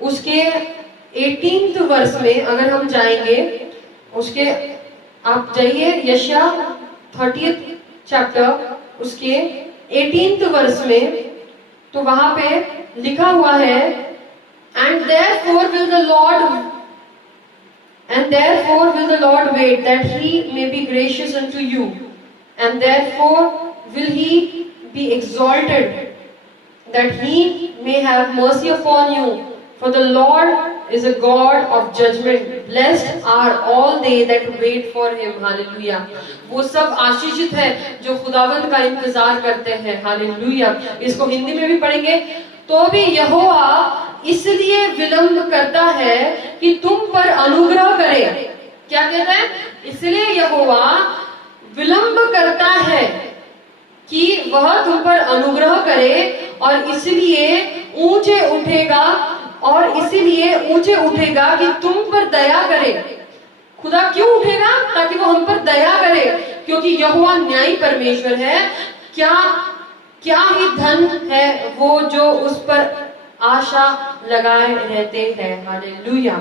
उसके 18th वर्ष में अगर हम जाएंगे, उसके आप जाइए यशायाह 30th चैप्टर उसके 18th वर्ष में, तो वहां पे लिखा हुआ है and therefore will the Lord wait that he may be gracious unto you, and therefore will he be exalted that he may have mercy upon you, for the Lord is a God of judgment. Blessed are all they that wait for him. Hallelujah. वो सब आशीषित है जो खुदावंद का इंतजार करते हैं। हालेलुया। इसको हिंदी में भी पढ़ेंगे, तो भी यहोवा इसलिए विलंब करता है कि तुम पर अनुग्रह करे। क्या कहता है? इसलिए यहोवा विलंब करता है कि वह तुम पर अनुग्रह करे, और इसलिए ऊंचे उठेगा, और इसीलिए ऊंचे उठेगा कि तुम पर दया करे। खुदा क्यों उठेगा? ताकि वो हम पर दया करे, क्योंकि यहोवा न्यायी परमेश्वर है। क्या क्या ही धन है वो जो उस पर आशा लगाए रहते हैं। Hallelujah,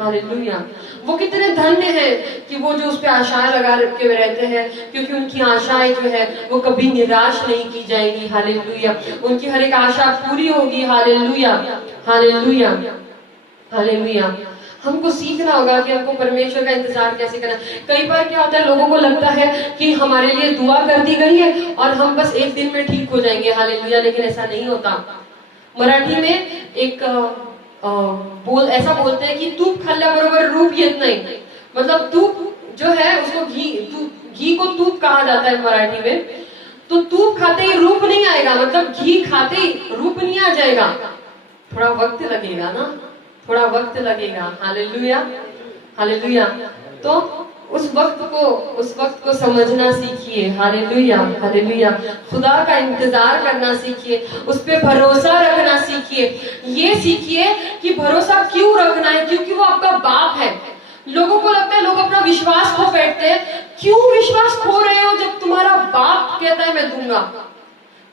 hallelujah. वो कितने धन्य हैं कि वो जो उस पे आशाएं लगा के रहते हैं, क्योंकि उनकी आशाएं जो है वो कभी निराश नहीं की जाएगी। हालेलुया। उनकी हर एक आशा पूरी होगी। Hallelujah, hallelujah, hallelujah. हमको सीखना होगा कि हमको परमेश्वर का इंतजार कैसे करना। कई बार क्या होता है, लोगों को लगता है कि हमारे लिए दुआ कर दी गई है और हम बस एक दिन में ठीक हो जाएंगे। हालेलुया। लेकिन ऐसा नहीं होता। मराठी में एक ऐसा बोलते हैं कि तूप खाल्ल्या बरोबर रूप येत नहीं। मतलब तूप जो है उसको घी को तूप कहा जाता है मराठी में। तो तूप खाते ही रूप नहीं आएगा, मतलब घी खाते ही रूप नहीं आ जाएगा, थोड़ा वक्त लगेगा ना, थोड़ा वक्त लगेगा। Hallelujah, hallelujah. तो उस वक्त को समझना सीखिए। Hallelujah, hallelujah. खुदा का इंतजार करना सीखिए, उस पे भरोसा रखना सीखिए। ये सीखिए कि भरोसा क्यों रखना है, क्योंकि वो आपका बाप है। लोगों को लगता है, लोग अपना विश्वास खो बैठते हैं। क्यों विश्वास खो रहे हो जब तुम्हारा बाप कहता है मैं दूंगा?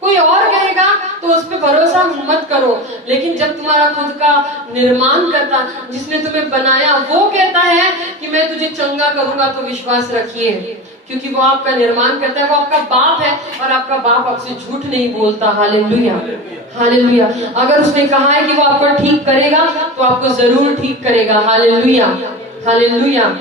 कोई और कहेगा तो उस पर भरोसा मत करो, लेकिन जब तुम्हारा खुद का निर्माण करता, जिसने तुम्हें बनाया, वो कहता है कि मैं तुझे चंगा करूंगा, तो विश्वास रखिए, क्योंकि वो आपका निर्माण करता है। वो आपका बाप है और आपका बाप आपसे झूठ नहीं बोलता। Hallelujah, hallelujah. अगर उसने कहा है कि वो आपको ठीक करेगा तो आपको जरूर ठीक करेगा। Hallelujah, hallelujah.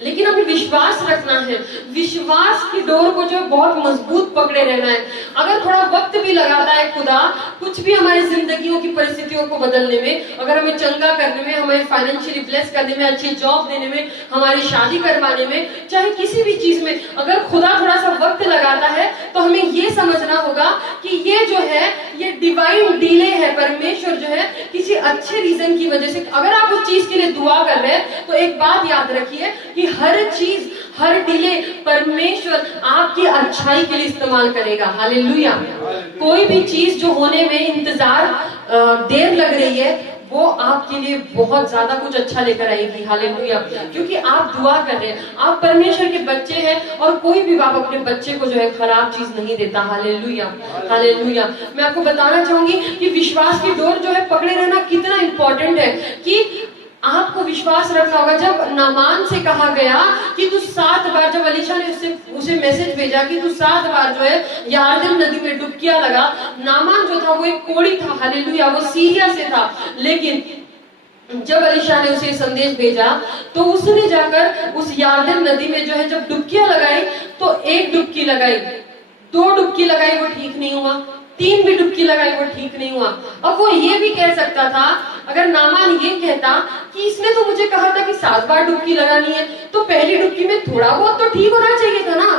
लेकिन हमें विश्वास रखना है, विश्वास की डोर को जो बहुत मजबूत पकड़े रहना है। अगर थोड़ा वक्त भी लगाता है खुदा कुछ भी हमारी जिंदगियों की परिस्थितियों को बदलने में, अगर हमें चंगा करने में, हमें फाइनेंशियली ब्लेस करने में, अच्छी जॉब देने में, हमारी शादी करवाने में, चाहे किसी भी चीज में अगर खुदा थोड़ा सा वक्त लगाता है, तो हमें ये समझना होगा कि ये जो है ये डिवाइन डिले है। परमेश्वर जो है किसी अच्छे रीजन की वजह से, अगर आप उस चीज के लिए दुआ कर रहे हैं तो एक बात याद रखिए कि हर हर डिले परमेश्वर आपकी अच्छाई के लिए इस्तेमाल करेगा। हालेलुया। कोई भी चीज जो होने में इंतजार देर लग रही है वो आपके लिए बहुत ज्यादा कुछ अच्छा लेकर आएगी। हालेलुया। क्योंकि आप दुआ कर रहे हैं, आप परमेश्वर के बच्चे हैं और कोई भी बाप अपने बच्चे को जो है खराब चीज नहीं देता। हालेलुया। हालेलुया। मैं आपको बताना चाहूंगी कि विश्वास की डोर जो है पकड़े रहना कितना इंपॉर्टेंट है, कि आपको विश्वास रखना होगा। जब नामान से कहा गया कि तू 7 बार, जब अलीशा ने उसे मैसेज भेजा कि तू 7 बार जो है यरदन नदी में डुबकियां लगा, नामान जो था वो एक कोढ़ी था। हालेलुया। वो सीरिया से था, लेकिन जब अलीशा ने उसे संदेश भेजा तो उसने जाकर उस यरदन नदी में जो है जब डुबकियां लगाई तो 1 डुबकी लगाई, 2 डुबकी लगाई, वो ठीक नहीं हुआ, 3 भी डुबकी लगाई, वो ठीक नहीं हुआ। अब वो ये भी कह सकता था, अगर नामान ये कहता कि इसने तो मुझे कहा था कि 7 बार डुबकी लगानी है, तो पहली डुबकी में थोड़ा बहुत तो ठीक होना चाहिए था ना।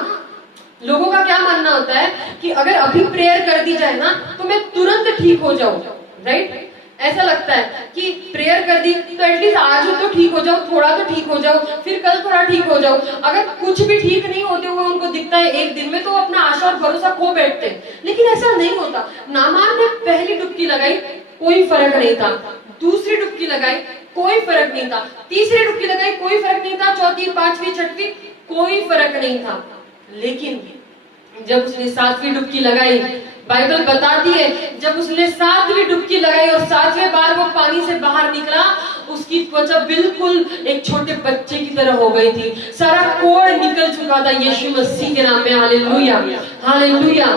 लोगों का क्या मानना होता है कि अगर अभी प्रेयर कर दी जाए ना तो मैं तुरंत ठीक हो जाऊं, राइट? ऐसा लगता है कि प्रेयर कर दी तो एटलीस्ट आज तो ठीक हो जाओ, थोड़ा तो ठीक हो जाओ, फिर कल थोड़ा ठीक हो जाओ। अगर कुछ भी ठीक नहीं होते हुए उनको दिखता है एक दिन में, तो अपना आशा और भरोसा खो बैठते हैं। लेकिन ऐसा नहीं होता। नामान ने पहली डुबकी लगाई, कोई फर्क नहीं था, दूसरी डुबकी लगाई, कोई फर्क नहीं था, तीसरी डुबकी लगाई, कोई फर्क नहीं था, चौथी, पांचवी, छठवीं, कोई फर्क नहीं था। लेकिन जब उसने 7वीं डुबकी लगाई, बाइबल बताती है जब उसने 7वीं डुबकी लगाई और 7वें बार वो पानी से बाहर निकला, उसकी त्वचा बिल्कुल एक छोटे बच्चे की तरह हो गई थी, सारा कोढ़ निकल चुका था यीशु मसीह के नाम में। हालेलुया। हालेलुया।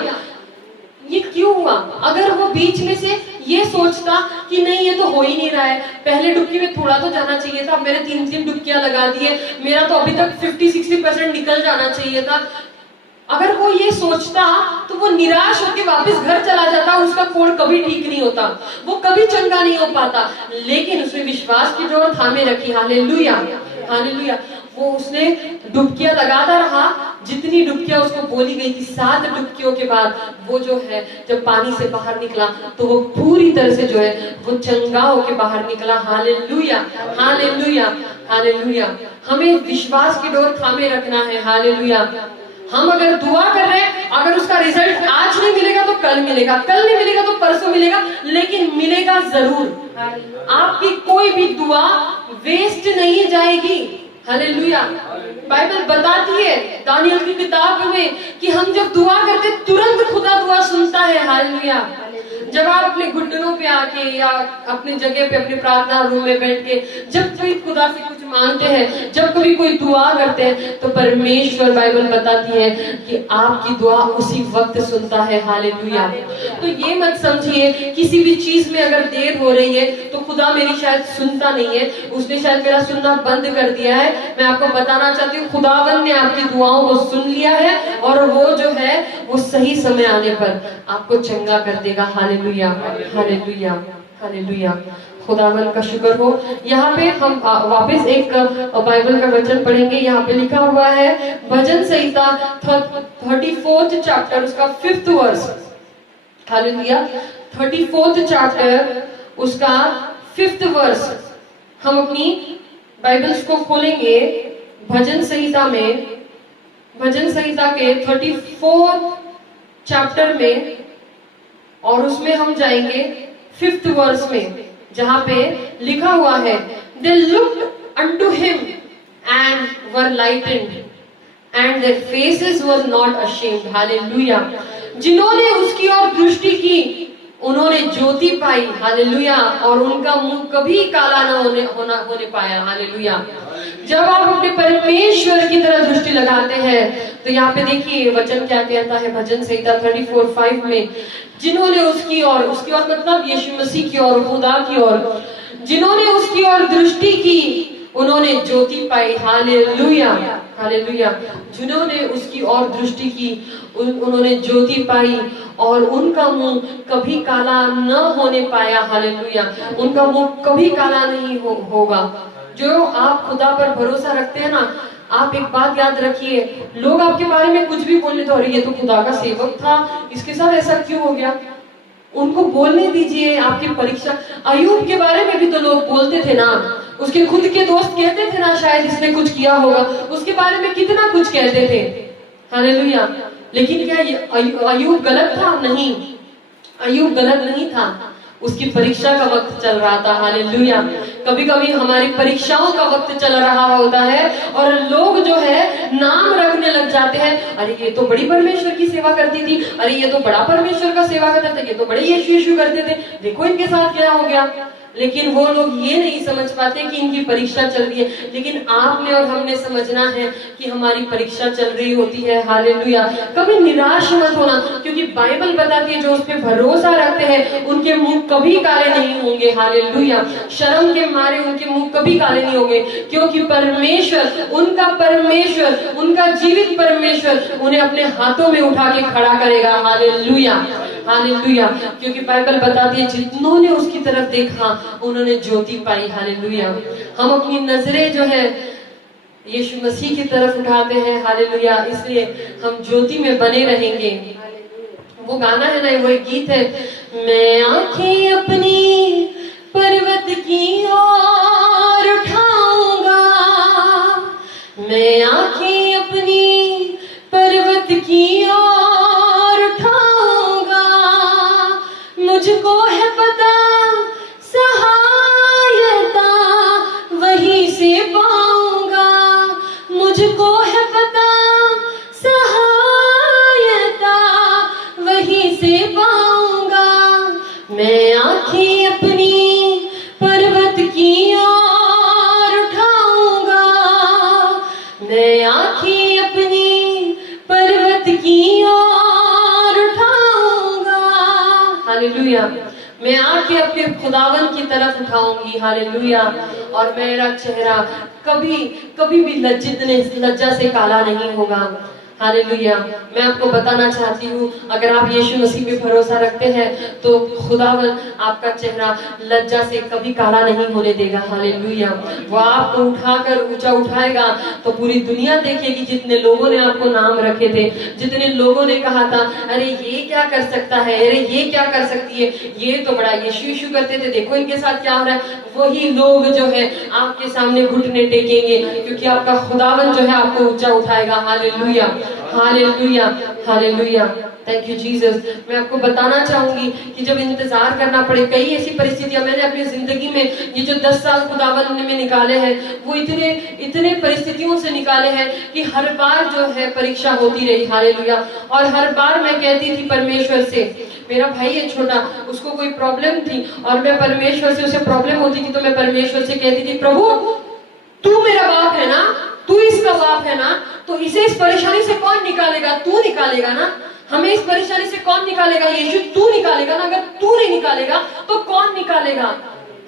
ये क्यों हुआ? अगर वो बीच में से ये सोचता कि नहीं ये तो हो ही नहीं रहा है, पहले डुबकी में थोड़ा तो जाना चाहिए था, मैंने 3 डुबकियां लगा दी है, मेरा तो अभी तक 50-60% निकल जाना चाहिए था, अगर वो ये सोचता तो वो निराश होकर वापस घर चला जाता, उसका कोढ़ कभी ठीक नहीं होता, वो कभी चंगा नहीं हो पाता। लेकिन उसने विश्वास की डोर थामे रखी। हालेलुया। हालेलुया। वो उसने डुबकियां लगाता रहा, जितनी डुबकियां उसको बोली गई थी। 7 डुबकियों के बाद वो जो है जब पानी से बाहर निकला तो वो पूरी तरह से जो है वो चंगा होके बाहर निकला। हालेलुया। हालेलुया। हालेलुया। हमें विश्वास की डोर थामे रखना है। हालेलुया। हम अगर दुआ कर रहे हैं, अगर उसका रिजल्ट आज नहीं मिलेगा तो कल मिलेगा, कल नहीं मिलेगा तो परसों मिलेगा, लेकिन मिलेगा जरूर। आपकी कोई भी दुआ वेस्ट नहीं जाएगी। हालेलुया। बाइबल बताती है दानियल की किताब में कि हम जब दुआ करते तुरंत खुदा दुआ सुनता है। हालेलुया। जब आप अपने घुटनों पे आके या अपनी जगह पे अपने प्रार्थना रूम में बैठ के जब कोई खुदा से कुछ मांगते हैं, जब कभी कोई दुआ करते हैं, तो परमेश्वर बाइबल बताती है कि आपकी दुआ उसी वक्त सुनता है। हालेलुया। तो ये मत समझिए किसी भी चीज में अगर देर हो रही है तो खुदा मेरी शायद सुनता नहीं है, उसने शायद मेरा सुनना बंद कर दिया है। मैं आपको बताना चाहती हूँ खुदावन ने आपकी दुआओं को सुन लिया है और वो जो है वो सही समय आने पर आपको चंगा कर देगा। हालेलुया। हालेलुया। हालेलुया। खुदावन का शुक्र हो। यहाँ पे हम वापस एक बाइबल का वचन पढ़ेंगे। यहाँ पे लिखा हुआ है भजन संहिता 34th चैप्टर उसका 5th verse. Hallelujah. 34th chapter उसका 5th वर्स। हम अपनी बाइबल्स को खोलेंगे भजन संहिता में, भजन संहिता के 34th चैप्टर में, और उसमें हम जाएंगे 5th वर्स में, जहां पे लिखा हुआ है They looked unto him and were lightened and their faces were not ashamed। Hallelujah. जिन्होंने उसकी ओर दृष्टि की उन्होंने ज्योति पाई। हालेलुया। और उनका मुंह कभी काला न होने पाया। हालेलुया। जब आप अपने परमेश्वर की तरह दृष्टि लगाते हैं तो यहाँ पे देखिए वचन क्या कहता है भजन संहिता 34:5 में, जिन्होंने उसकी ओर मतलब यीशु मसीह की ओर, खुदा की ओर, जिन्होंने उसकी ओर दृष्टि की उन्होंने ज्योति पाई। हालेलुया। हालेलुया। जिन्होंने उसकी ओर दृष्टि की उन्होंने ज्योति पाई और उनका मुंह कभी काला न होने पाया। हालेलुया। उनका मुंह कभी काला नहीं होगा। जो आप खुदा पर भरोसा रखते हैं ना, आप एक बात याद रखिए, लोग आपके बारे में कुछ भी बोलने तो, अरे ये तो खुदा का सेवक था, इसके साथ ऐसा क्यों हो गया, उनको बोलने दीजिए। आपकी परीक्षा, अय्यूब के बारे में भी तो लोग बोलते थे ना, उसके खुद के दोस्त कहते थे ना शायद इसने कुछ किया होगा, उसके बारे में कितना कुछ कहते थे। हालेलुया। लेकिन क्या अय्यूब गलत था? नहीं, अय्यूब गलत नहीं था। उसकी परीक्षा का वक्त चल रहा था। हालेलुया। कभी कभी हमारी परीक्षाओं का वक्त चल रहा होता है और लोग जो है नाम रखने लग जाते हैं, अरे ये तो बड़ी परमेश्वर की सेवा करती थी, अरे ये तो बड़ा परमेश्वर का सेवा करता था, ये तो बड़े यीशु यीशु करते थे, देखो इनके साथ क्या हो गया। लेकिन वो लोग ये नहीं समझ पाते कि इनकी परीक्षा चल रही है। लेकिन आपने और हमने समझना है कि हमारी परीक्षा चल रही होती है। हालेलुया। कभी निराश मत होना, क्योंकि बाइबल बताती है जो उस पर भरोसा रखते हैं उनके मुंह कभी काले नहीं होंगे। हालेलुया। शर्म के मारे उनके मुंह कभी काले नहीं होंगे, क्योंकि परमेश्वर, उनका जीवित परमेश्वर उन्हें अपने हाथों में उठा के खड़ा करेगा। हालेलुया। हालेलुया। क्योंकि बाइबल बताती है जितनों ने उसकी तरफ देखा उन्होंने ज्योति पाई। हालेलुया। हम अपनी नजरें जो है यीशु मसीह की तरफ उठाते हैं। हालेलुया। इसलिए हम ज्योति में बने रहेंगे। वो गाना है ना, वो एक गीत है, मैं आंखें अपनी पर्वत की ओर उठाऊंगा, मैं आंखें अपनी पर्वत की ओर उठाऊंगा, मुझको है पता सहायता वहीं से पाऊंगा, मुझको है पता सहायता वहीं से पाऊंगा, मैं आंखें अपनी पर्वत की ओर उठाऊंगा, मैं आंखें अपनी पर्वत की ओर उठाऊंगा। हालेलुया। मैं आके अपने खुदावन की तरफ उठाऊंगी। हालेलुया। और मेरा चेहरा कभी कभी भी लज्जा से काला नहीं होगा। हालेलुया। मैं आपको बताना चाहती हूँ, अगर आप यीशु मसीह पे भरोसा रखते हैं तो खुदावन आपका चेहरा लज्जा से कभी काला नहीं होने देगा। हालेलुया। वो आपको उठाकर ऊंचा उठाएगा तो पूरी दुनिया देखेगी। जितने लोगों ने आपको नाम रखे थे, जितने लोगों ने कहा था अरे ये क्या कर सकता है, अरे ये क्या कर सकती है, ये तो बड़ा यीशु यीशु करते थे, देखो इनके साथ क्या हो रहा है, वही लोग जो है आपके सामने घुटने टेकेंगे, क्योंकि आपका खुदावन जो है आपको ऊंचा उठाएगा। Hallelujah. Hallelujah. Hallelujah. Thank you Jesus. मैं आपको बताना चाहूंगी कि जब इंतजार करना पड़े, कई ऐसी परिस्थितियां मैंने अपनी जिंदगी में, ये जो 10 साल खुदावन ने में निकाले हैं, वो इतने परिस्थितियों से निकाले हैं कि हर बार जो है परीक्षा होती रही। हालेलुया। और हर बार मैं कहती थी परमेश्वर से, मेरा भाई है छोटा, उसको कोई प्रॉब्लम थी और मैं परमेश्वर से, उसे प्रॉब्लम होती थी तो मैं परमेश्वर से कहती थी, प्रभु तू मेरा बाप है ना, तू इसका बाप है ना, तो इसे इस परेशानी से कौन निकालेगा? तू निकालेगा ना। हमें इस परेशानी से कौन निकालेगा? यीशु तू निकालेगा ना। अगर तू नहीं निकालेगा तो कौन निकालेगा?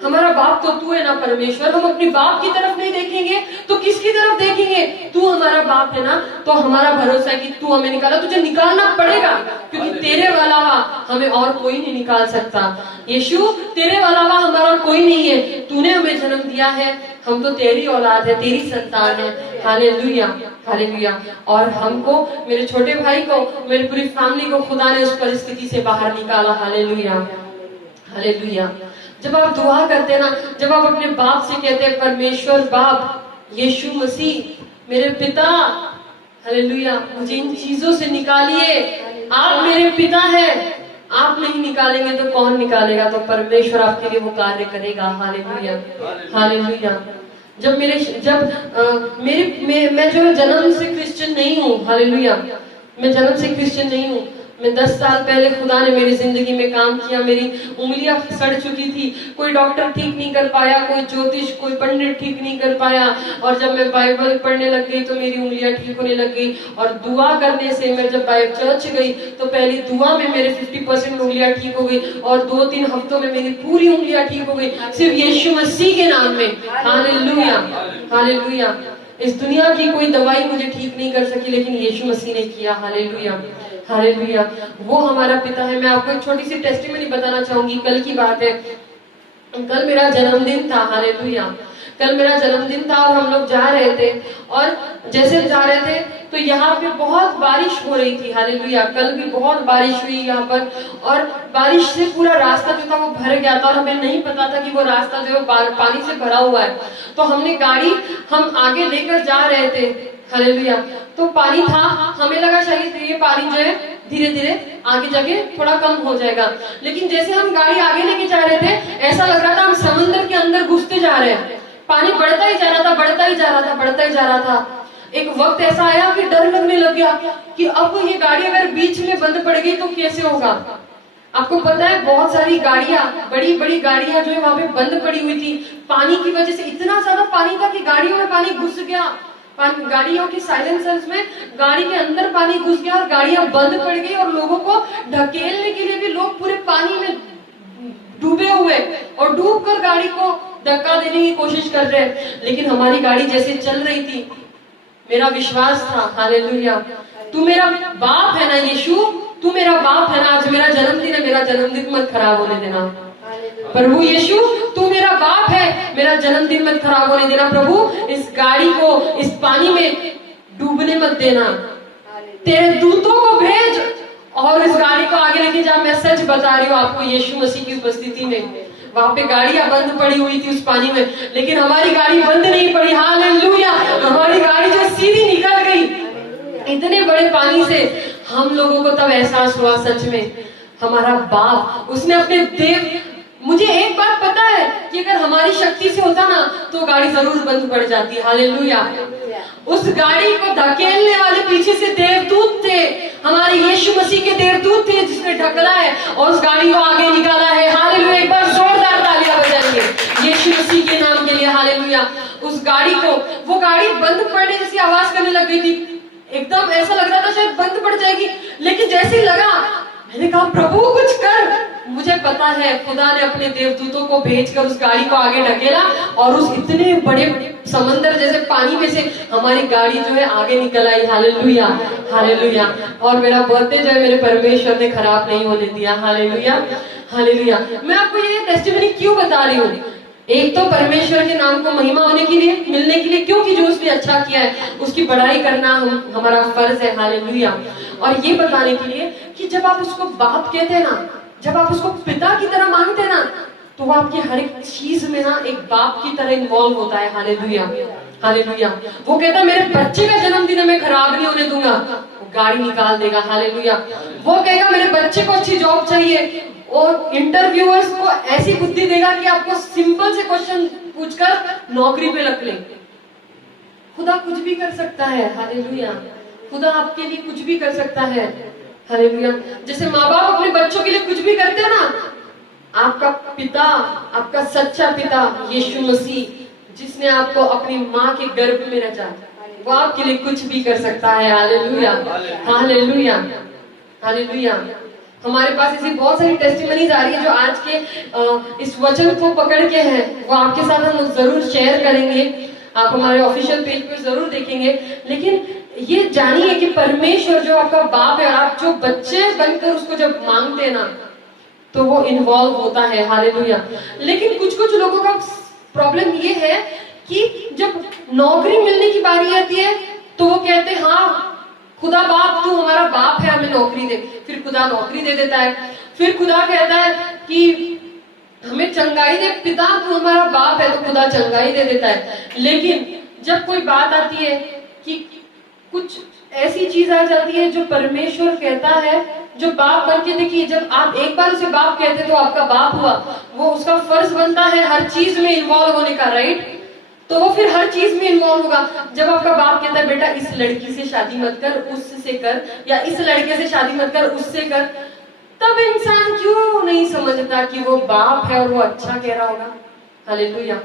हमारा बाप तो तू है ना परमेश्वर। हम अपने बाप की तरफ नहीं देखेंगे तो किसकी तरफ देखेंगे? तू हमारा बाप है ना, तो हमारा भरोसा है कि तू हमें निकाला, तुझे निकालना पड़ेगा, क्योंकि तेरे अलावा हमें और कोई नहीं निकाल सकता। यीशु तेरे अलावा हमारा कोई नहीं है, तूने हमें जन्म दिया है, हम तो तेरी औलाद है, तेरी संतान है। हालेलुया। हालेलुया। और हमको, मेरे छोटे भाई को, मेरी पूरी फैमिली को खुदा ने उस परिस्थिति से बाहर निकाला। हालेलुया। हालेलुया। जब आप दुआ करते हैं ना, जब आप अपने बाप से कहते हैं परमेश्वर बाप, यीशु मसीह मेरे पिता, हालेलुया, मुझे इन चीजों से निकालिए, आप मेरे पिता हैं, आप नहीं निकालेंगे तो कौन निकालेगा? तो परमेश्वर आपके लिए वो कार्य करेगा। हालेलुया। हालेलुया। मैं जो जन्म से क्रिश्चियन नहीं हूँ, हालेलुया, मैं जन्म से क्रिश्चियन नहीं हूँ। मैं 10 साल पहले खुदा ने मेरी जिंदगी में काम किया। मेरी उंगलियां सड़ चुकी थी, कोई डॉक्टर ठीक नहीं कर पाया, कोई ज्योतिष, कोई पंडित ठीक नहीं कर पाया। और जब मैं बाइबल पढ़ने लग गई तो मेरी उंगलियां ठीक होने लग गई। और दुआ करने से, मैं जब बाइबल चर्च गई तो पहली दुआ में मेरे 50% उंगलियां ठीक हो गई और 2-3 हफ्तों में मेरी पूरी उंगलियां ठीक हो गई, सिर्फ यीशु मसीह के नाम में। हालेलुया। हालेलुया। इस दुनिया की कोई दवाई मुझे ठीक नहीं कर सकी, लेकिन यीशु मसीह ने किया। हालेलुया। हालेलुया। वो हमारा पिता है। मैं आपको एक छोटी सी टेस्टिमनी बताना चाहूंगी। कल की बात है, कल मेरा जन्मदिन था। हालेलुया। कल मेरा जन्मदिन था और हम लोग जा रहे थे, और जैसे जा रहे थे तो यहाँ पे बहुत बारिश हो रही थी। हालेलुया, कल भी बहुत बारिश हुई यहाँ पर, और बारिश से पूरा रास्ता जो था वो भर गया था, और हमें नहीं पता था कि वो रास्ता जो है पानी से भरा हुआ है। तो हमने गाड़ी हम आगे लेकर जा रहे थे, हालेलुया, तो पानी था, हमें लगा शायद ये पानी जो है धीरे धीरे आगे जाके थोड़ा कम हो जाएगा, लेकिन जैसे हम गाड़ी आगे लेके जा रहे थे ऐसा लग रहा था हम समंदर के अंदर घुसते जा रहे हैं। पानी बढ़ता ही जा रहा था, बढ़ता ही जा रहा था, बढ़ता ही जा रहा था। एक वक्त ऐसा आया कि डर लगने लग गया कि अब ये गाड़ी अगर बीच में बंद पड़ गई तो कैसे होगा। आपको पता है बहुत सारी गाड़ियां, बड़ी बड़ी गाड़ियां जो है वहां पे बंद पड़ी हुई थी, पानी की वजह से। इतना ज्यादा पानी था कि गाड़ियों में पानी घुस गया, गाड़ियों की साइलेंसर्स में गाड़ी के अंदर पानी घुस गया और गाड़ियां बंद पड़ गई, और लोगों को ढकेलने के लिए भी लोग पूरे पानी में डूबे हुए और डूब कर गाड़ी को धक्का देने की कोशिश कर रहे हैं। लेकिन हमारी गाड़ी जैसे चल रही थी, मेरा विश्वास था, हालेलुया, तू मेरा बाप है ना यीशु, तू मेरा बाप है ना, आज मेरा जन्मदिन है, मेरा जन्मदिन मत खराब होने देना प्रभु यीशु, तू मेरा बाप है, मेरा जन्मदिन मत खराब होने देना प्रभु, इस गाड़ी को इस पानी में डूबने मत देना, तेरे दूतों को भेज और इस गाड़ी को आगे लेके जा। मैं सच बता रही हूँ आपको, यीशु मसीह की उपस्थिति में वहां पे गाड़ियां बंद पड़ी हुई थी उस पानी में, लेकिन हमारी गाड़ी बंद नहीं पड़ी, हालेलुया, हमारी गाड़ी जो सीधी निकल गई इतने बड़े पानी से। हम लोगों को तब एहसास हुआ सच में हमारा बाप, उसने अपने देव, मुझे एक बात पता है कि अगर हमारी शक्ति से होता ना तो गाड़ी जरूर बंद पड़ जाती, हालेलुया। उस गाड़ी को धकेलने वाले पीछे से देवदूत थे, हमारे यीशु मसीह के देवदूत थे जिसने ढकला है और उस गाड़ी को आगे निकाला है, हालेलुया। एक बार जोरदार तालियां बजाइए यीशु मसीह के नाम के लिए, हालेलुया। उस गाड़ी को, वो गाड़ी बंद पड़ने जैसी आवाज करने लग गई थी, एकदम ऐसा लग रहा था शायद बंद पड़ जाएगी, लेकिन जैसे लगा मैंने कहा प्रभु कुछ कर। मुझे पता है खुदा ने अपने देवदूतों को भेजकर उस गाड़ी को आगे ढकेला और उस इतने बड़े समंदर जैसे पानी में से हमारी गाड़ी जो है आगे निकल आई, हालेलुया, हालेलुया। और मेरा बर्थडे जो है मेरे परमेश्वर ने खराब नहीं होने दिया, हालेलुया, हालेलुया। मैं आपको ये टेस्टिमनी क्यों बता रही हूँ, एक तो परमेश्वर के नाम को महिमा होने के लिए, मिलने के लिए, क्योंकि जो उसने अच्छा किया है उसकी बड़ाई करना हमारा फर्ज है, हालेलुया। और ये बताने के लिए कि जब आप उसको बाप कहते हैं ना, जब आप उसको पिता की तरह मांगते हैं ना, तो वो आपकी हर एक चीज में ना एक बाप की तरह इन्वॉल्व होता है, हालेलुया, हालेलुया। वो कहता है मेरे बच्चे का जन्मदिन मैं खराब नहीं होने दूंगा, वो गाड़ी निकाल देगा, हालेलुया। वो कहेगा मेरे बच्चे को अच्छी जॉब चाहिए, और इंटरव्यूअर्स को ऐसी बुद्धि देगा कि आपको सिंपल से क्वेश्चन पूछकर नौकरी पे रख ले। खुदा कुछ भी कर सकता है, हालेलुया। खुदा आपके लिए कुछ भी कर सकता है, हालेलुया। जैसे माँ बाप अपने बच्चों के लिए कुछ भी करते हैं ना, आपका पिता, आपका सच्चा पिता यीशु मसीह, जिसने आपको अपनी माँ के गर्भ में रचा, वो आपके लिए कुछ भी कर सकता है, हालेलुया, हालेलुया, हालेलुया। हमारे पास ऐसी बहुत सारी टेस्टिमनीज आ रही है जो आज के इस वचन को पकड़ के हैं, वो आपके साथ हम जरूर शेयर करेंगे, आप हमारे ऑफिशियल पेज पे जरूर देखेंगे। लेकिन ये जानिए कि परमेश्वर जो आपका बाप है, आप जो बच्चे बनकर उसको जब मांगते हैं ना तो वो इन्वॉल्व होता है, हालेलुया। लेकिन कुछ कुछ लोगों का प्रॉब्लम ये है कि जब नौकरी मिलने की बारी आती है तो वो कहते हैं हाँ खुदा बाप, तू हमारा बाप है, हमें नौकरी दे। फिर खुदा नौकरी दे देता है, फिर खुदा कहता है कि हमें चंगाई दे, पिता तू हमारा बाप है, तो खुदा चंगाई दे देता है। लेकिन जब कोई बात आती है कि कुछ ऐसी चीज आ जाती है जो परमेश्वर कहता है, जो बाप बन के, देखिए जब आप एक बार उसे बाप कहते तो आपका बाप हुआ, वो उसका फर्ज बनता है हर चीज में इन्वॉल्व होने का, राइट? तो वो फिर हर चीज में इन्वॉल्व होगा। जब आपका बाप कहता है बेटा इस लड़की से शादी मत कर, उससे कर, या इस लड़के से शादी मत कर, उससे कर, तब इंसान क्यों नहीं समझता कि वो बाप है और वो अच्छा कह रहा होगा, हालेलुया।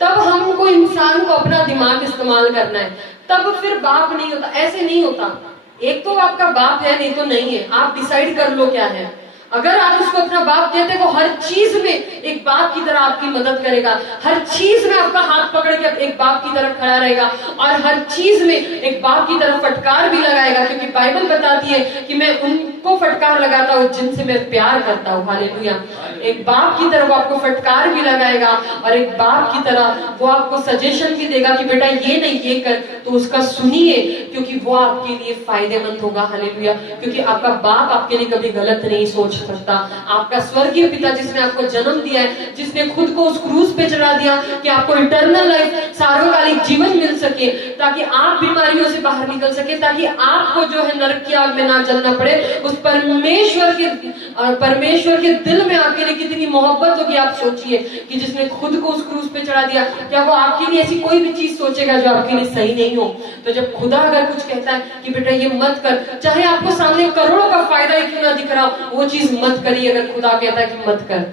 तब हमको इंसान को अपना दिमाग इस्तेमाल करना है, तब फिर बाप नहीं होता, ऐसे नहीं होता। एक तो आपका बाप है, नहीं तो नहीं है, आप डिसाइड कर लो क्या है। अगर आप उसको अपना बाप कहते हैं, वो हर चीज में एक बाप की तरह आपकी मदद करेगा, हर चीज में आपका हाथ पकड़ के एक बाप की तरह खड़ा रहेगा, और हर चीज में एक बाप की तरह फटकार भी लगाएगा, क्योंकि बाइबल बताती है कि मैं को फटकार लगाता हूँ जिनसे मैं प्यार करता हूँ। हालेलुया। एक बाप की तरह वो आपको फटकार भी लगाएगा और एक बाप की तरह वो आपको सजेशन भी देगा कि बेटा ये नहीं ये कर, तो उसका सुनिए क्योंकि वो आपके लिए फायदेमंद होगा। हालेलुया। क्योंकि आपका बाप आपके लिए कभी गलत नहीं सोच सकता। आपका स्वर्गीय पिता जिसने आपको जन्म दिया है, जिसने खुद को उस क्रूज पे चढ़ा दिया कि आपको इटर्नल लाइफ, सार्वकालिक जीवन मिल सके, ताकि आप बीमारियों से बाहर निकल सके, ताकि आपको जो है नरक की आग में ना जलना पड़े। उस परमेश्वर के दिल में आपके लिए कितनी मोहब्बत होगी आप सोचिए, कि जिसने खुद को उस क्रूज पे चढ़ा दिया, क्या वो आपके लिए ऐसी कोई भी चीज सोचेगा जो आपके लिए सही नहीं हो? तो जब खुदा अगर कुछ कहता है कि बेटा ये मत कर, चाहे आपको सामने करोड़ों का फायदा ही क्यों ना दिख रहा हो, वो चीज मत करिए। अगर खुदा कहता है कि मत कर,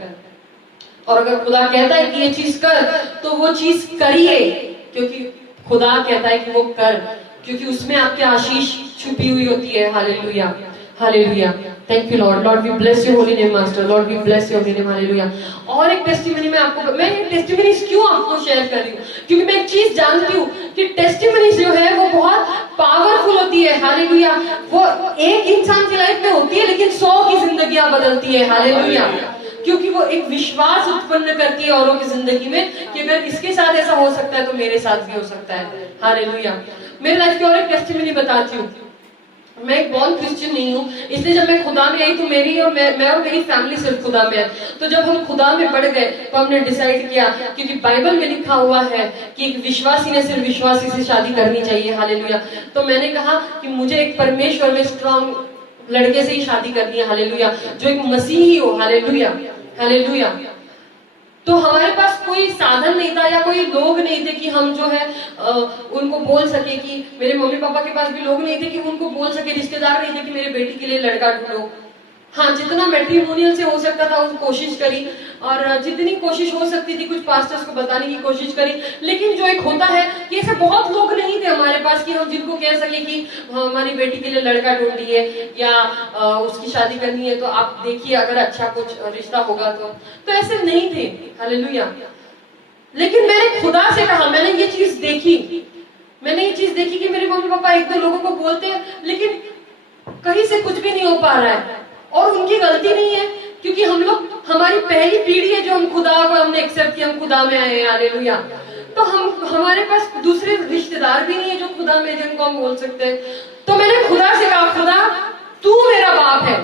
और अगर खुदा कहता है कि ये चीज कर, तो वो चीज करिए, क्योंकि खुदा कहता है कि वो कर, क्योंकि उसमें आपकी आशीष छुपी हुई होती है। Hallelujah, hallelujah. Thank you Lord. Lord we bless your holy name master. Lord we bless your holy name. Hallelujah. और एक टेस्टिमनी मैं टेस्टिमनीज क्यों आपको शेयर कर रही हूँ, क्योंकि मैं एक चीज जानती हूँ कि टेस्टिमनीज जो है वो बहुत पावरफुल होती है। हालेलुया। वो एक इंसान की लाइफ में होती है लेकिन 100 की जिंदगियां बदलती है। हालेलुया। क्योंकि वो एक विश्वास उत्पन्न करती है औरों की जिंदगी में कि अगर इसके साथ ऐसा हो सकता है तो मेरे साथ भी हो सकता है। हालेलुया। मेरे लाइफ की और एक टेस्टिमनी बताती हूँ। मैं एक बॉर्न क्रिश्चियन नहीं हूँ, इसलिए जब मैं खुदा में आई तो मेरी और मैं और मेरी फैमिली सिर्फ खुदा में है। तो जब हम खुदा में बढ़ गए तो हमने डिसाइड किया, क्योंकि बाइबल में लिखा हुआ है कि एक विश्वासी ने सिर्फ विश्वासी से शादी करनी चाहिए। हालेलुया। तो मैंने कहा कि मुझे एक परमेश्वर में स्ट्रॉन्ग लड़के से ही शादी करनी है। हालेलुया। जो एक मसीही हो। Hallelujah, hallelujah. तो हमारे पास कोई साधन नहीं था या कोई लोग नहीं थे कि हम जो है उनको बोल सके, कि मेरे मम्मी पापा के पास भी लोग नहीं थे कि उनको बोल सके, रिश्तेदार नहीं थे कि मेरे बेटी के लिए लड़का ढूंढो। हाँ, जितना मैट्रिमोनियल से हो सकता था उस कोशिश करी, और जितनी कोशिश हो सकती थी कुछ पास्टर्स को बताने की कोशिश करी, लेकिन जो एक होता है कि ऐसे बहुत लोग नहीं थे हमारे पास कि हम जिनको कह सके कि हमारी बेटी के लिए लड़का ढूंढिए या उसकी शादी करनी है तो आप देखिए अगर अच्छा कुछ रिश्ता होगा तो ऐसे नहीं थे। हालेलुया। लेकिन मैंने खुदा से कहा, मैंने ये चीज देखी कि मेरे मम्मी पापा एक दो लोगों को बोलते हैं लेकिन कहीं से कुछ भी नहीं हो पा रहा है, और उनकी गलती नहीं है, क्योंकि हम लोग, हमारी पहली पीढ़ी है जो हम खुदा को हमने एक्सेप्ट किया, हम खुदा में आए हैं। हालेलुया। तो हमारे पास दूसरे रिश्तेदार भी नहीं है जो खुदा में, जिनको हम बोल सकते हैं। तो मैंने खुदा से कहा, खुदा तू मेरा बाप है,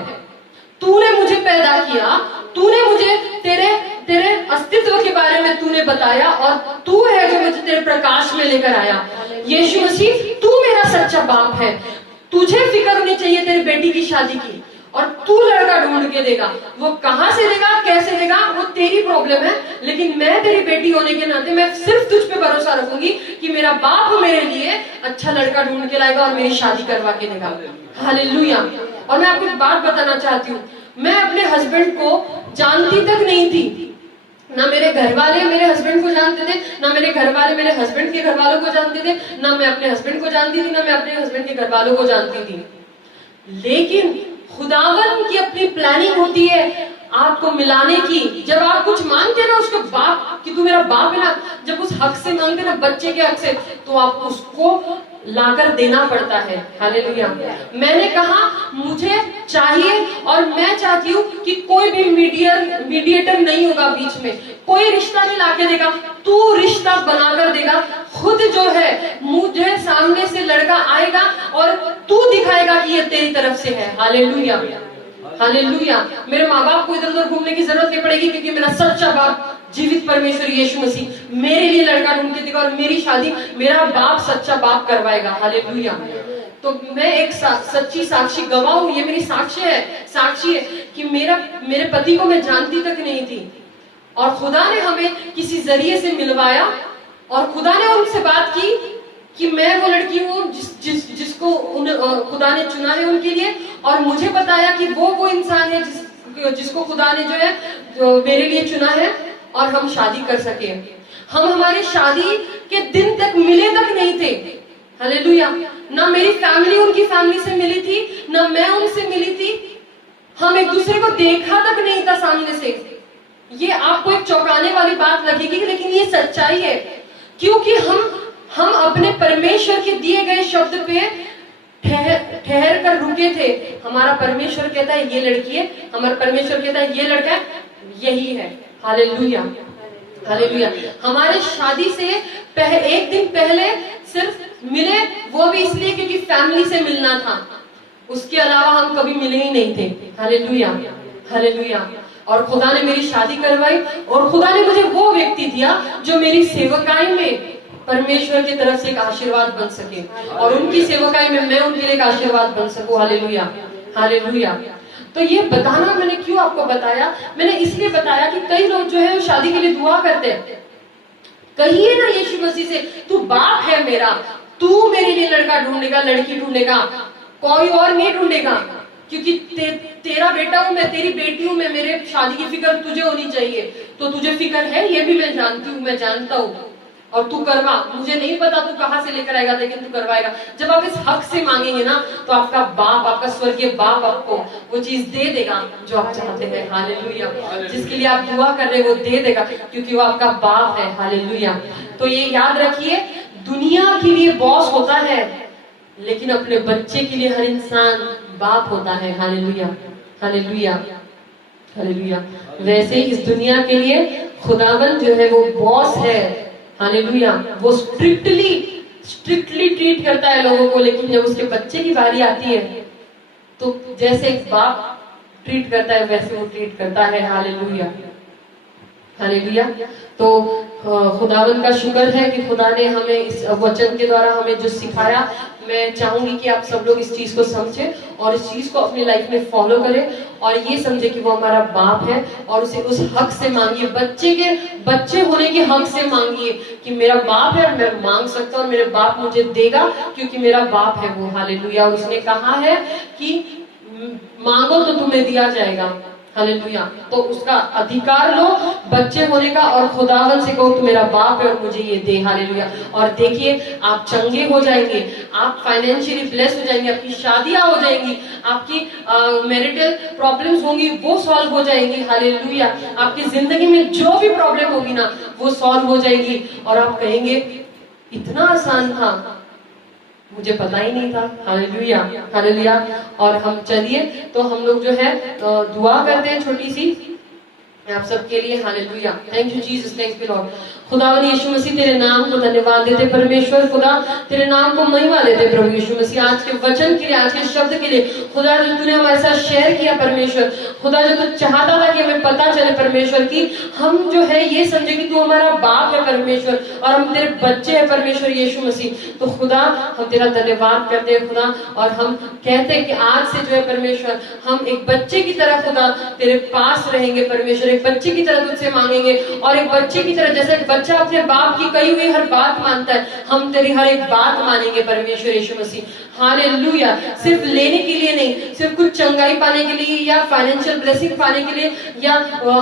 तूने मुझे पैदा किया, तूने मुझे तेरे अस्तित्व के बारे में तूने बताया, और तू है जो मुझे तेरे प्रकाश में लेकर आया। यीशु मसीह, तू मेरा सच्चा बाप है। तुझे फिक्र होनी चाहिए तेरी बेटी की शादी की, और तू लड़का ढूंढ के देगा। वो कहां से देगा, कैसे देगा, वो तेरी प्रॉब्लम है, लेकिन मैं तेरी बेटी होने के नाते मैं सिर्फ तुझ पे भरोसा रखूंगी कि मेरा बाप मेरे लिए अच्छा लड़का ढूंढ के लाएगा और मेरी शादी करवा के देगा। हालेलुया। और मैं आपको एक बात बताना चाहती हूँ, मैं अपने हस्बैंड को जानती तक नहीं थी, ना मेरे घर वाले मेरे हस्बैंड को जानते थे, ना मेरे घर वाले मेरे हस्बैंड के घर वालों को जानते थे, ना मैं अपने हस्बैंड को जानती थी, ना मैं अपने हस्बैंड के घर वालों को जानती थी। लेकिन खुदावन की अपनी प्लानिंग होती है आपको मिलाने की। जब आप कुछ मांगते ना उसके बाप कि तू मेरा बाप है ना, जब उस हक से मांगते ना, बच्चे के हक से, तो आपको उसको लाकर देना पड़ता है। हालेलुया। मैंने कहा मुझे चाहिए, और मैं चाहती हूँ कि कोई भी मीडिएटर नहीं होगा बीच में, कोई रिश्ता नहीं लाके देगा, तू रिश्ता बनाकर देगा। खुद जो है मुझे सामने से लड़का आएगा और तू दिखाएगा कि ये तेरी तरफ से है। Hallelujah, hallelujah. मेरे माँ बाप को इधर उधर घूमने की जरूरत नहीं पड़ेगी, क्योंकि मेरा सच्चा बाप जीवित परमेश्वर यीशु मसीह मेरे लिए लड़का ढूंढ के देगा, और मेरी शादी मेरा बाप सच्चा बाप करवाएगा। हालेलुया। तो मैं एक सच्ची साक्षी गवाह हूँ, ये मेरी साक्षी है कि मेरे पति को मैं जानती तक नहीं थी, और खुदा ने हमें किसी जरिए से मिलवाया, और खुदा ने उनसे बात की कि मैं वो लड़की हूँ जिसको खुदा ने चुना है उनके लिए, और मुझे बताया कि वो इंसान है जिसको खुदा ने जो मेरे लिए चुना है, और हम शादी कर सके। हम हमारी शादी के दिन तक मिले तक नहीं थे। हालेलुया। ना मेरी फैमिली उनकी फैमिली से मिली थी, ना मैं उनसे मिली थी, हम एक दूसरे को देखा तक नहीं था सामने से। ये आपको एक चौंकाने वाली बात लगेगी, लेकिन ये सच्चाई है, क्योंकि हम अपने परमेश्वर के दिए गए शब्द पे ठहर कर रुके थे, हमारा परमेश्वर कहता है ये लड़की है, हमारा परमेश्वर कहता है ये लड़का है, यही है। Hallelujah, hallelujah. हमारे शादी से एक दिन पहले सिर्फ मिले, वो भी इसलिए क्योंकि फैमिली से मिलना था, उसके अलावा हम कभी मिले ही नहीं थे। Hallelujah, hallelujah. और खुदा ने मेरी शादी करवाई और खुदा ने मुझे वो व्यक्ति दिया जो मेरी सेवकाई में परमेश्वर की तरफ से एक आशीर्वाद बन सके और उनकी सेवकाई में मैं उनके लिए एक आशीर्वाद बन सकूं। Hallelujah, hallelujah. तो ये बताना मैंने क्यों आपको बताया, मैंने इसलिए बताया कि कई लोग जो है शादी के लिए दुआ करते हैं। कहिए ना यीशु मसीह से, तू बाप है मेरा, तू मेरे लिए लड़का ढूंढेगा, लड़की ढूंढेगा, कोई और नहीं ढूंढेगा, क्योंकि तेरा बेटा हूं मैं, तेरी बेटी हूं मैं, मेरे शादी की फिक्र तुझे होनी चाहिए। तो तुझे फिक्र है ये भी मैं जानती हूँ, मैं जानता हूँ, और तू करवा। मुझे नहीं पता तू कहां से लेकर आएगा, लेकिन तू करवाएगा। जब आप इस हक से मांगेंगे ना, तो आपका बाप, आपका स्वर्गीय बाप आपको वो चीज दे देगा जो आप चाहते हैं। हालेलुया। जिसके लिए आप दुआ कर रहे हैं वो दे देगा, क्योंकि वो आपका बाप है। हालेलुया। तो ये याद रखिए, दुनिया के लिए बॉस होता है, लेकिन अपने बच्चे के लिए हर इंसान बाप होता है। Hallelujah, hallelujah, hallelujah. वैसे ही इस दुनिया के लिए खुदावन जो है वो बॉस है। हालेलुया। वो स्ट्रिक्टली ट्रीट करता है लोगों को, लेकिन जब उसके बच्चे की बारी आती है तो जैसे एक बाप ट्रीट करता है वैसे वो ट्रीट करता है। Hallelujah, hallelujah. तो खुदावन का शुक्र है कि खुदा ने हमें इस वचन के द्वारा हमें जो सिखाया, मैं चाहूंगी कि आप सब लोग इस चीज को समझें और इस चीज को अपनी लाइफ में फॉलो करें और ये समझे कि वो हमारा बाप है और उसे उस हक से मांगिए, बच्चे होने के हक से मांगिए कि मेरा बाप है और मैं मांग सकता हूँ और मेरे बाप मुझे देगा, क्योंकि मेरा बाप है वो। हालेलुया। उसने कहा है कि मांगो तो तुम्हें दिया जाएगा। हालेलुया। तो उसका अधिकार लो बच्चे होने का और खुदावन से कहो तू मेरा बाप है और मुझे ये दे। हालेलुया। और देखिए आप चंगे हो जाएंगे, आप फाइनेंशियली ब्लेस हो जाएंगे, आपकी शादियां हो जाएंगी, आपकी मैरिटल प्रॉब्लम्स होंगी वो सॉल्व हो जाएंगी। हालेलुया। आपकी जिंदगी में जो भी प्रॉब्लम होगी ना वो सॉल्व हो जाएगी और आप कहेंगे इतना आसान था, मुझे पता ही नहीं था। Hallelujah, hallelujah. और हम चलिए तो हम लोग जो है दुआ करते हैं छोटी सी आप सबके लिए। Hallelujah. Thank you Jesus, thank you Lord. खुदावन यीशु मसीह तेरे नाम को धन्यवाद देते परमेश्वर, खुदा तेरे नाम को महिमा देते प्रभु यीशु मसीह, आज के वचन के लिए, आज के शब्द के लिए खुदा जो तूने हमारे साथ शेयर किया परमेश्वर, खुदा जो तू चाहता था कि हमें पता चले परमेश्वर की हम जो है ये समझे कि तू हमारा बाप है परमेश्वर और हम तेरे बच्चे हैं परमेश्वर यीशु मसीह। तो खुदा हम तेरा धन्यवाद करते हैं खुदा, और हम कहते हैं कि आज से जो है परमेश्वर हम एक बच्चे की तरह खुदा तेरे पास रहेंगे परमेश्वर, एक बच्चे की तरह तुझसे मांगेंगे और एक बच्चे की तरह जैसे बच्चा अपने बाप की कही हुई हर बात मानता है, हम तेरी हर एक बात मानेंगे परमेश्वर यीशु मसीह। हालेलुया। सिर्फ लेने के लिए नहीं, सिर्फ कुछ चंगाई पाने के लिए या फाइनेंशियल ब्लेसिंग पाने के लिए या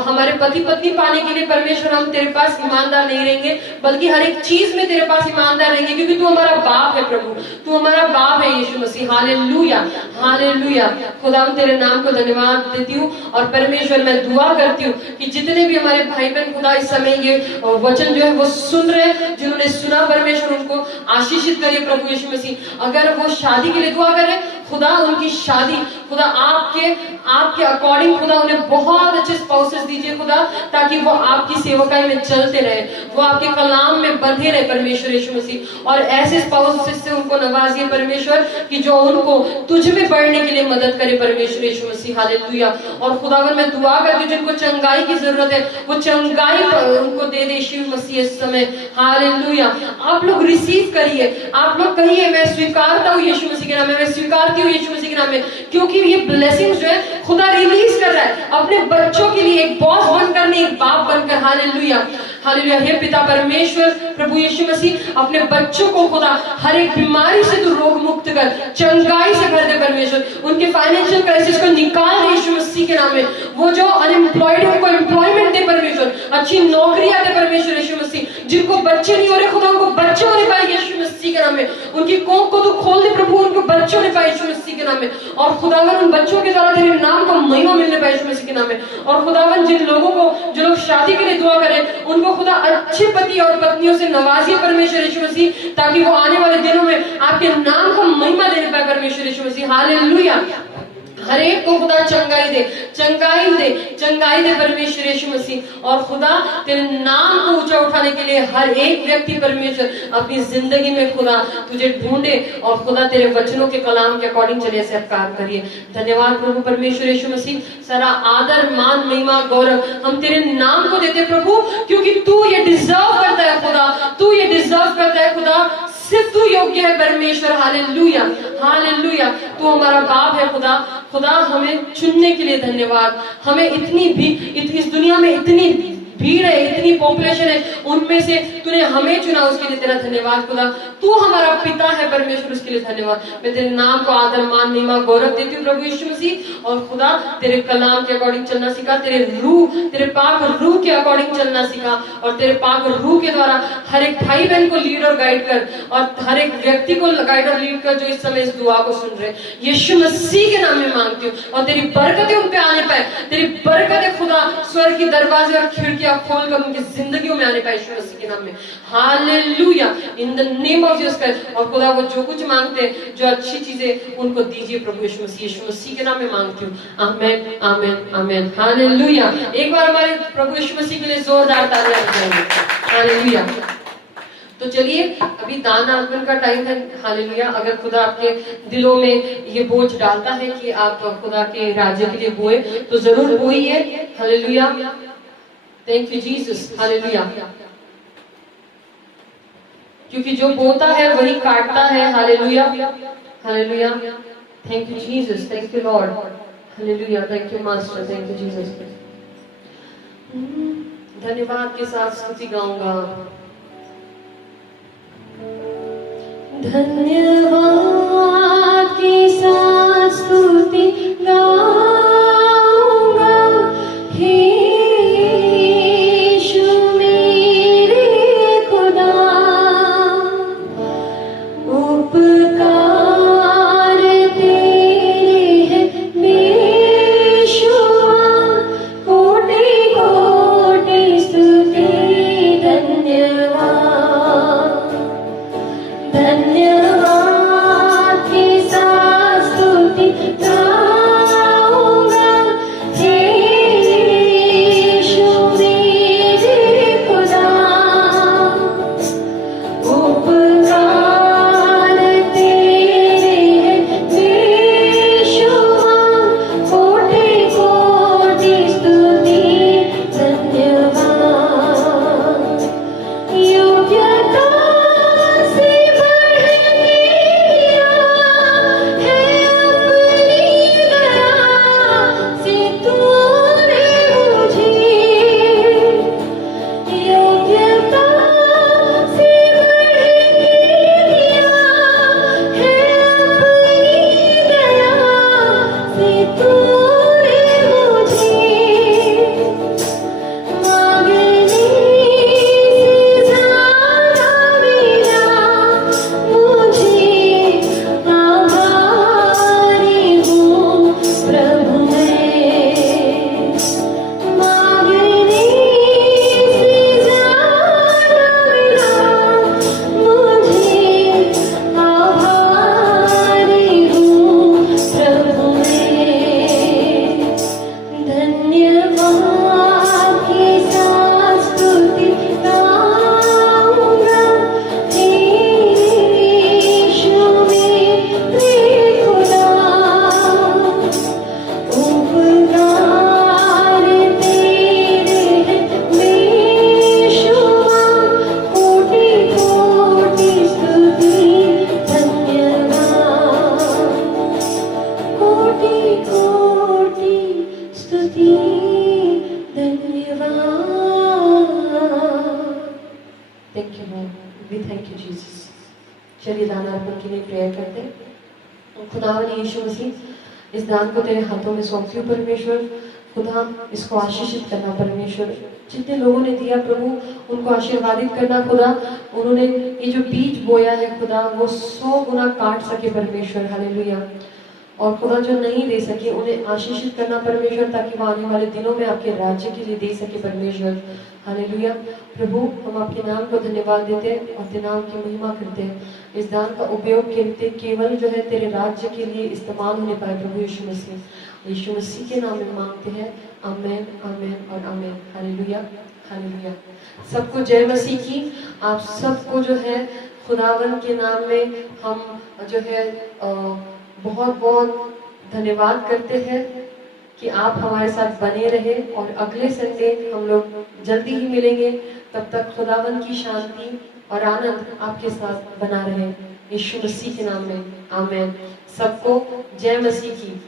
हमारे पति पत्नी पाने के लिए परमेश्वर हम तेरे पास ईमानदार नहीं रहेंगे, बल्कि हर एक चीज में तेरे पास ईमानदार रहेंगे, क्योंकि तू हमारा बाप है प्रभु, तू हमारा बाप है यीशु मसीह। Hallelujah, hallelujah. खुदा हम तेरे नाम को धन्यवाद देती हूँ और परमेश्वर मैं दुआ करती हूँ कि जितने भी हमारे भाई बहन खुदा इस समय ये वचन जो है वो सुन रहे हैं, जिन्होंने सुना परमेश्वर उनको आशीषित करिए प्रभु यीशु मसीह। अगर वो शादी के लिए दुआ करें खुदा उनकी शादी खुदा आपके अकॉर्डिंग खुदा उन्हें बहुत अच्छे स्पाउसेस दीजिए खुदा, ताकि वो आपकी सेवकाई में चलते रहे, वो आपके कलाम में बंधे रहे परमेश्वर यीशु मसीह, और ऐसे स्पाउसेस से उनको नवाजिए परमेश्वर कि जो उनको तुझ में बढ़ने के लिए मदद करे परमेश्वर यीशु मसीह। हालेलुया। और खुदावन मैं दुआ करती हूँ जिनको चंगाई की जरूरत है वो चंगाई उनको दे दे यीशु मसीह इस समय। हालेलुया। आप लोग रिसीव करिए, आप लोग कहिए मैं स्वीकारता हूँ यीशु मसीह के नाम में, मैं स्वीकारती हूँ यीशु मसीह के नाम में, क्योंकि ये ब्लेसिंग्स जो है खुदा रिलीज कर रहा है अपने बच्चों के लिए, एक बॉस बनकर नहीं एक बाप बनकर। Hallelujah, hallelujah. हे पिता परमेश्वर प्रभु यीशु मसीह अपने बच्चों को खुदा हर एक बीमारी से तू रोग मुक्त कर, चंगाई से भर दे परमेश्वर, उनके फाइनेंशियल क्राइसिस को निकाल दे यीशु मसीह के नाम में, वो जो अनएम्प्लॉयड उनको एम्प्लॉयमेंट दे परमेश्वर, अच्छी नौकरियां दे परमेश्वर यीशु मसीह, जिनको बच्चे नहीं हो रहे खुदा उनको बच्चे होने पाए यीशु मसीह मसीह के नाम में। उनकी कोख को तू खोल दे प्रभु, उनको बच्चों ने पाए यीशु मसीह के नाम में। और खुदावन उन बच्चों के द्वारा तेरे नाम को महिमा मिलने पाए यीशु मसीह के नाम में। और खुदावन जिन लोगों को, जो लोग शादी के लिए दुआ करें, उनको खुदा अच्छे पति और पत्नियों से नवाजिए परमेश्वर यीशु मसीह, ताकि वो आने वाले दिनों में आपके नाम को महिमा देने पाए परमेश्वर यीशु मसीह। हालेलुया। हर एक को खुदा चंगाई दे, चंगाई दे, चंगाई दे परमेश्वर यीशु मसीह। और खुदा तेरे नाम को ऊंचा उठाने के लिए हर एक व्यक्ति परमेश्वर अपनी जिंदगी में खुदा तुझे ढूंढे और खुदा तेरे वचनों के कलाम के अकॉर्डिंग चले से कार्य करिए। धन्यवाद प्रभु परमेश्वर यीशु मसीह। सारा आदर, मान, महिमा, गौरव हम तेरे नाम को देते प्रभु, क्योंकि तू ये डिजर्व करता है खुदा, तू ये डिजर्व करता है खुदा। सिर्फ तू योग्य है परमेश्वर। Hallelujah, hallelujah. तू हमारा बाप है खुदा। खुदा हमें चुनने के लिए धन्यवाद। हमें इतनी भी इस दुनिया में इतनी भीड़ है, इतनी पॉपुलेशन है, उनमें से तूने हमें चुना, उसके लिए तेरा धन्यवाद खुदा। तू हमारा पिता है परमेश्वर, उसके लिए धन्यवाद। मैं तेरे नाम को आदर, मान, महिमा, गौरव देती हूँ प्रभु यीशु मसीह। और खुदा तेरे कलाम के अकॉर्डिंग चलना सिखा, तेरे रूह, तेरे पाक रूह के अकॉर्डिंग चलना सिखा। और तेरे पाक रूह के द्वारा हर एक भाई बहन को लीड और गाइड कर, और हर एक व्यक्ति को गाइड और लीड कर जो इस समय इस दुआ को सुन रहे। यीशु मसीह के नाम में मांगती हूँ, और तेरी बरकतें उन पे आने पाए। तेरी बरकतें खुदा स्वर्ग की दरवाजे और खिड़कियां खोल कर उनकी जिंदगियों में आने पाए यीशु मसीह के नाम में। Hallelujah, in the name of Jesus Christ. और खुदा वो जो कुछ मांगते हैं, जो अच्छी चीजें, उनको दीजिए प्रभु यीशु मसीह के नाम में मांगती हूँ। आमीन, आमीन, आमीन। हालेलुया। एक बार हमारे प्रभु यीशु मसीह के लिए जोरदार तालियां बजाएंगे। हालेलुया। तो चलिए, अभी दान अर्पण का टाइम है। हालेलुया। अगर खुदा आपके दिलों में ये बोझ डालता है कि आप खुदा के राज्य के लिए बोए, तो जरूर बोइए। Hallelujah. Thank you Jesus. Hallelujah. क्योंकि जो बोता है वही काटता है। Hallelujah, hallelujah. Thank you Jesus, thank you Lord. Hallelujah, thank you master, thank you Jesus. धन्यवाद के साथ स्तुति गाऊंगा। धन्यवाद के साथ स्तुति गाऊंगा। दान को तेरे हाथों में सौंपती हूँ परमेश्वर। खुदा इसको आशीषित करना परमेश्वर, जितने लोगों ने दिया प्रभु उनको आशीर्वादित करना खुदा, उन्होंने ये जो बीज बोया है खुदा वो 100 गुना काट सके परमेश्वर, हालेलुया। और खुदा जो नहीं दे सके उन्हें आशीषित करना परमेश्वर, ताकि वो आने वाले दिनों में आपके राज्य के लिए दे सके परमेश्वर, हालेलुया। प्रभु हम आपके नाम को धन्यवाद देते हैं और तेरे नाम की महिमा करते हैं। इस दान का उपयोग करते केवल जो है तेरे राज्य के लिए इस्तेमाल होने पाए प्रभु यीशु मसीह। यीशु मसीह के नाम में मांगते हैं, आमेन आमेन और आमेन, हालेलुया हालेलुया। सबको जय मसीह की। आप सबको जो है खुदावन के नाम में हम जो है बहुत बहुत धन्यवाद करते हैं कि आप हमारे साथ बने रहे, और अगले संडे हम लोग जल्दी ही मिलेंगे। तब तक खुदावन की शांति और आनंद आपके साथ बना रहे, यीशु मसीह के नाम में, आमेन। सबको जय मसीह की।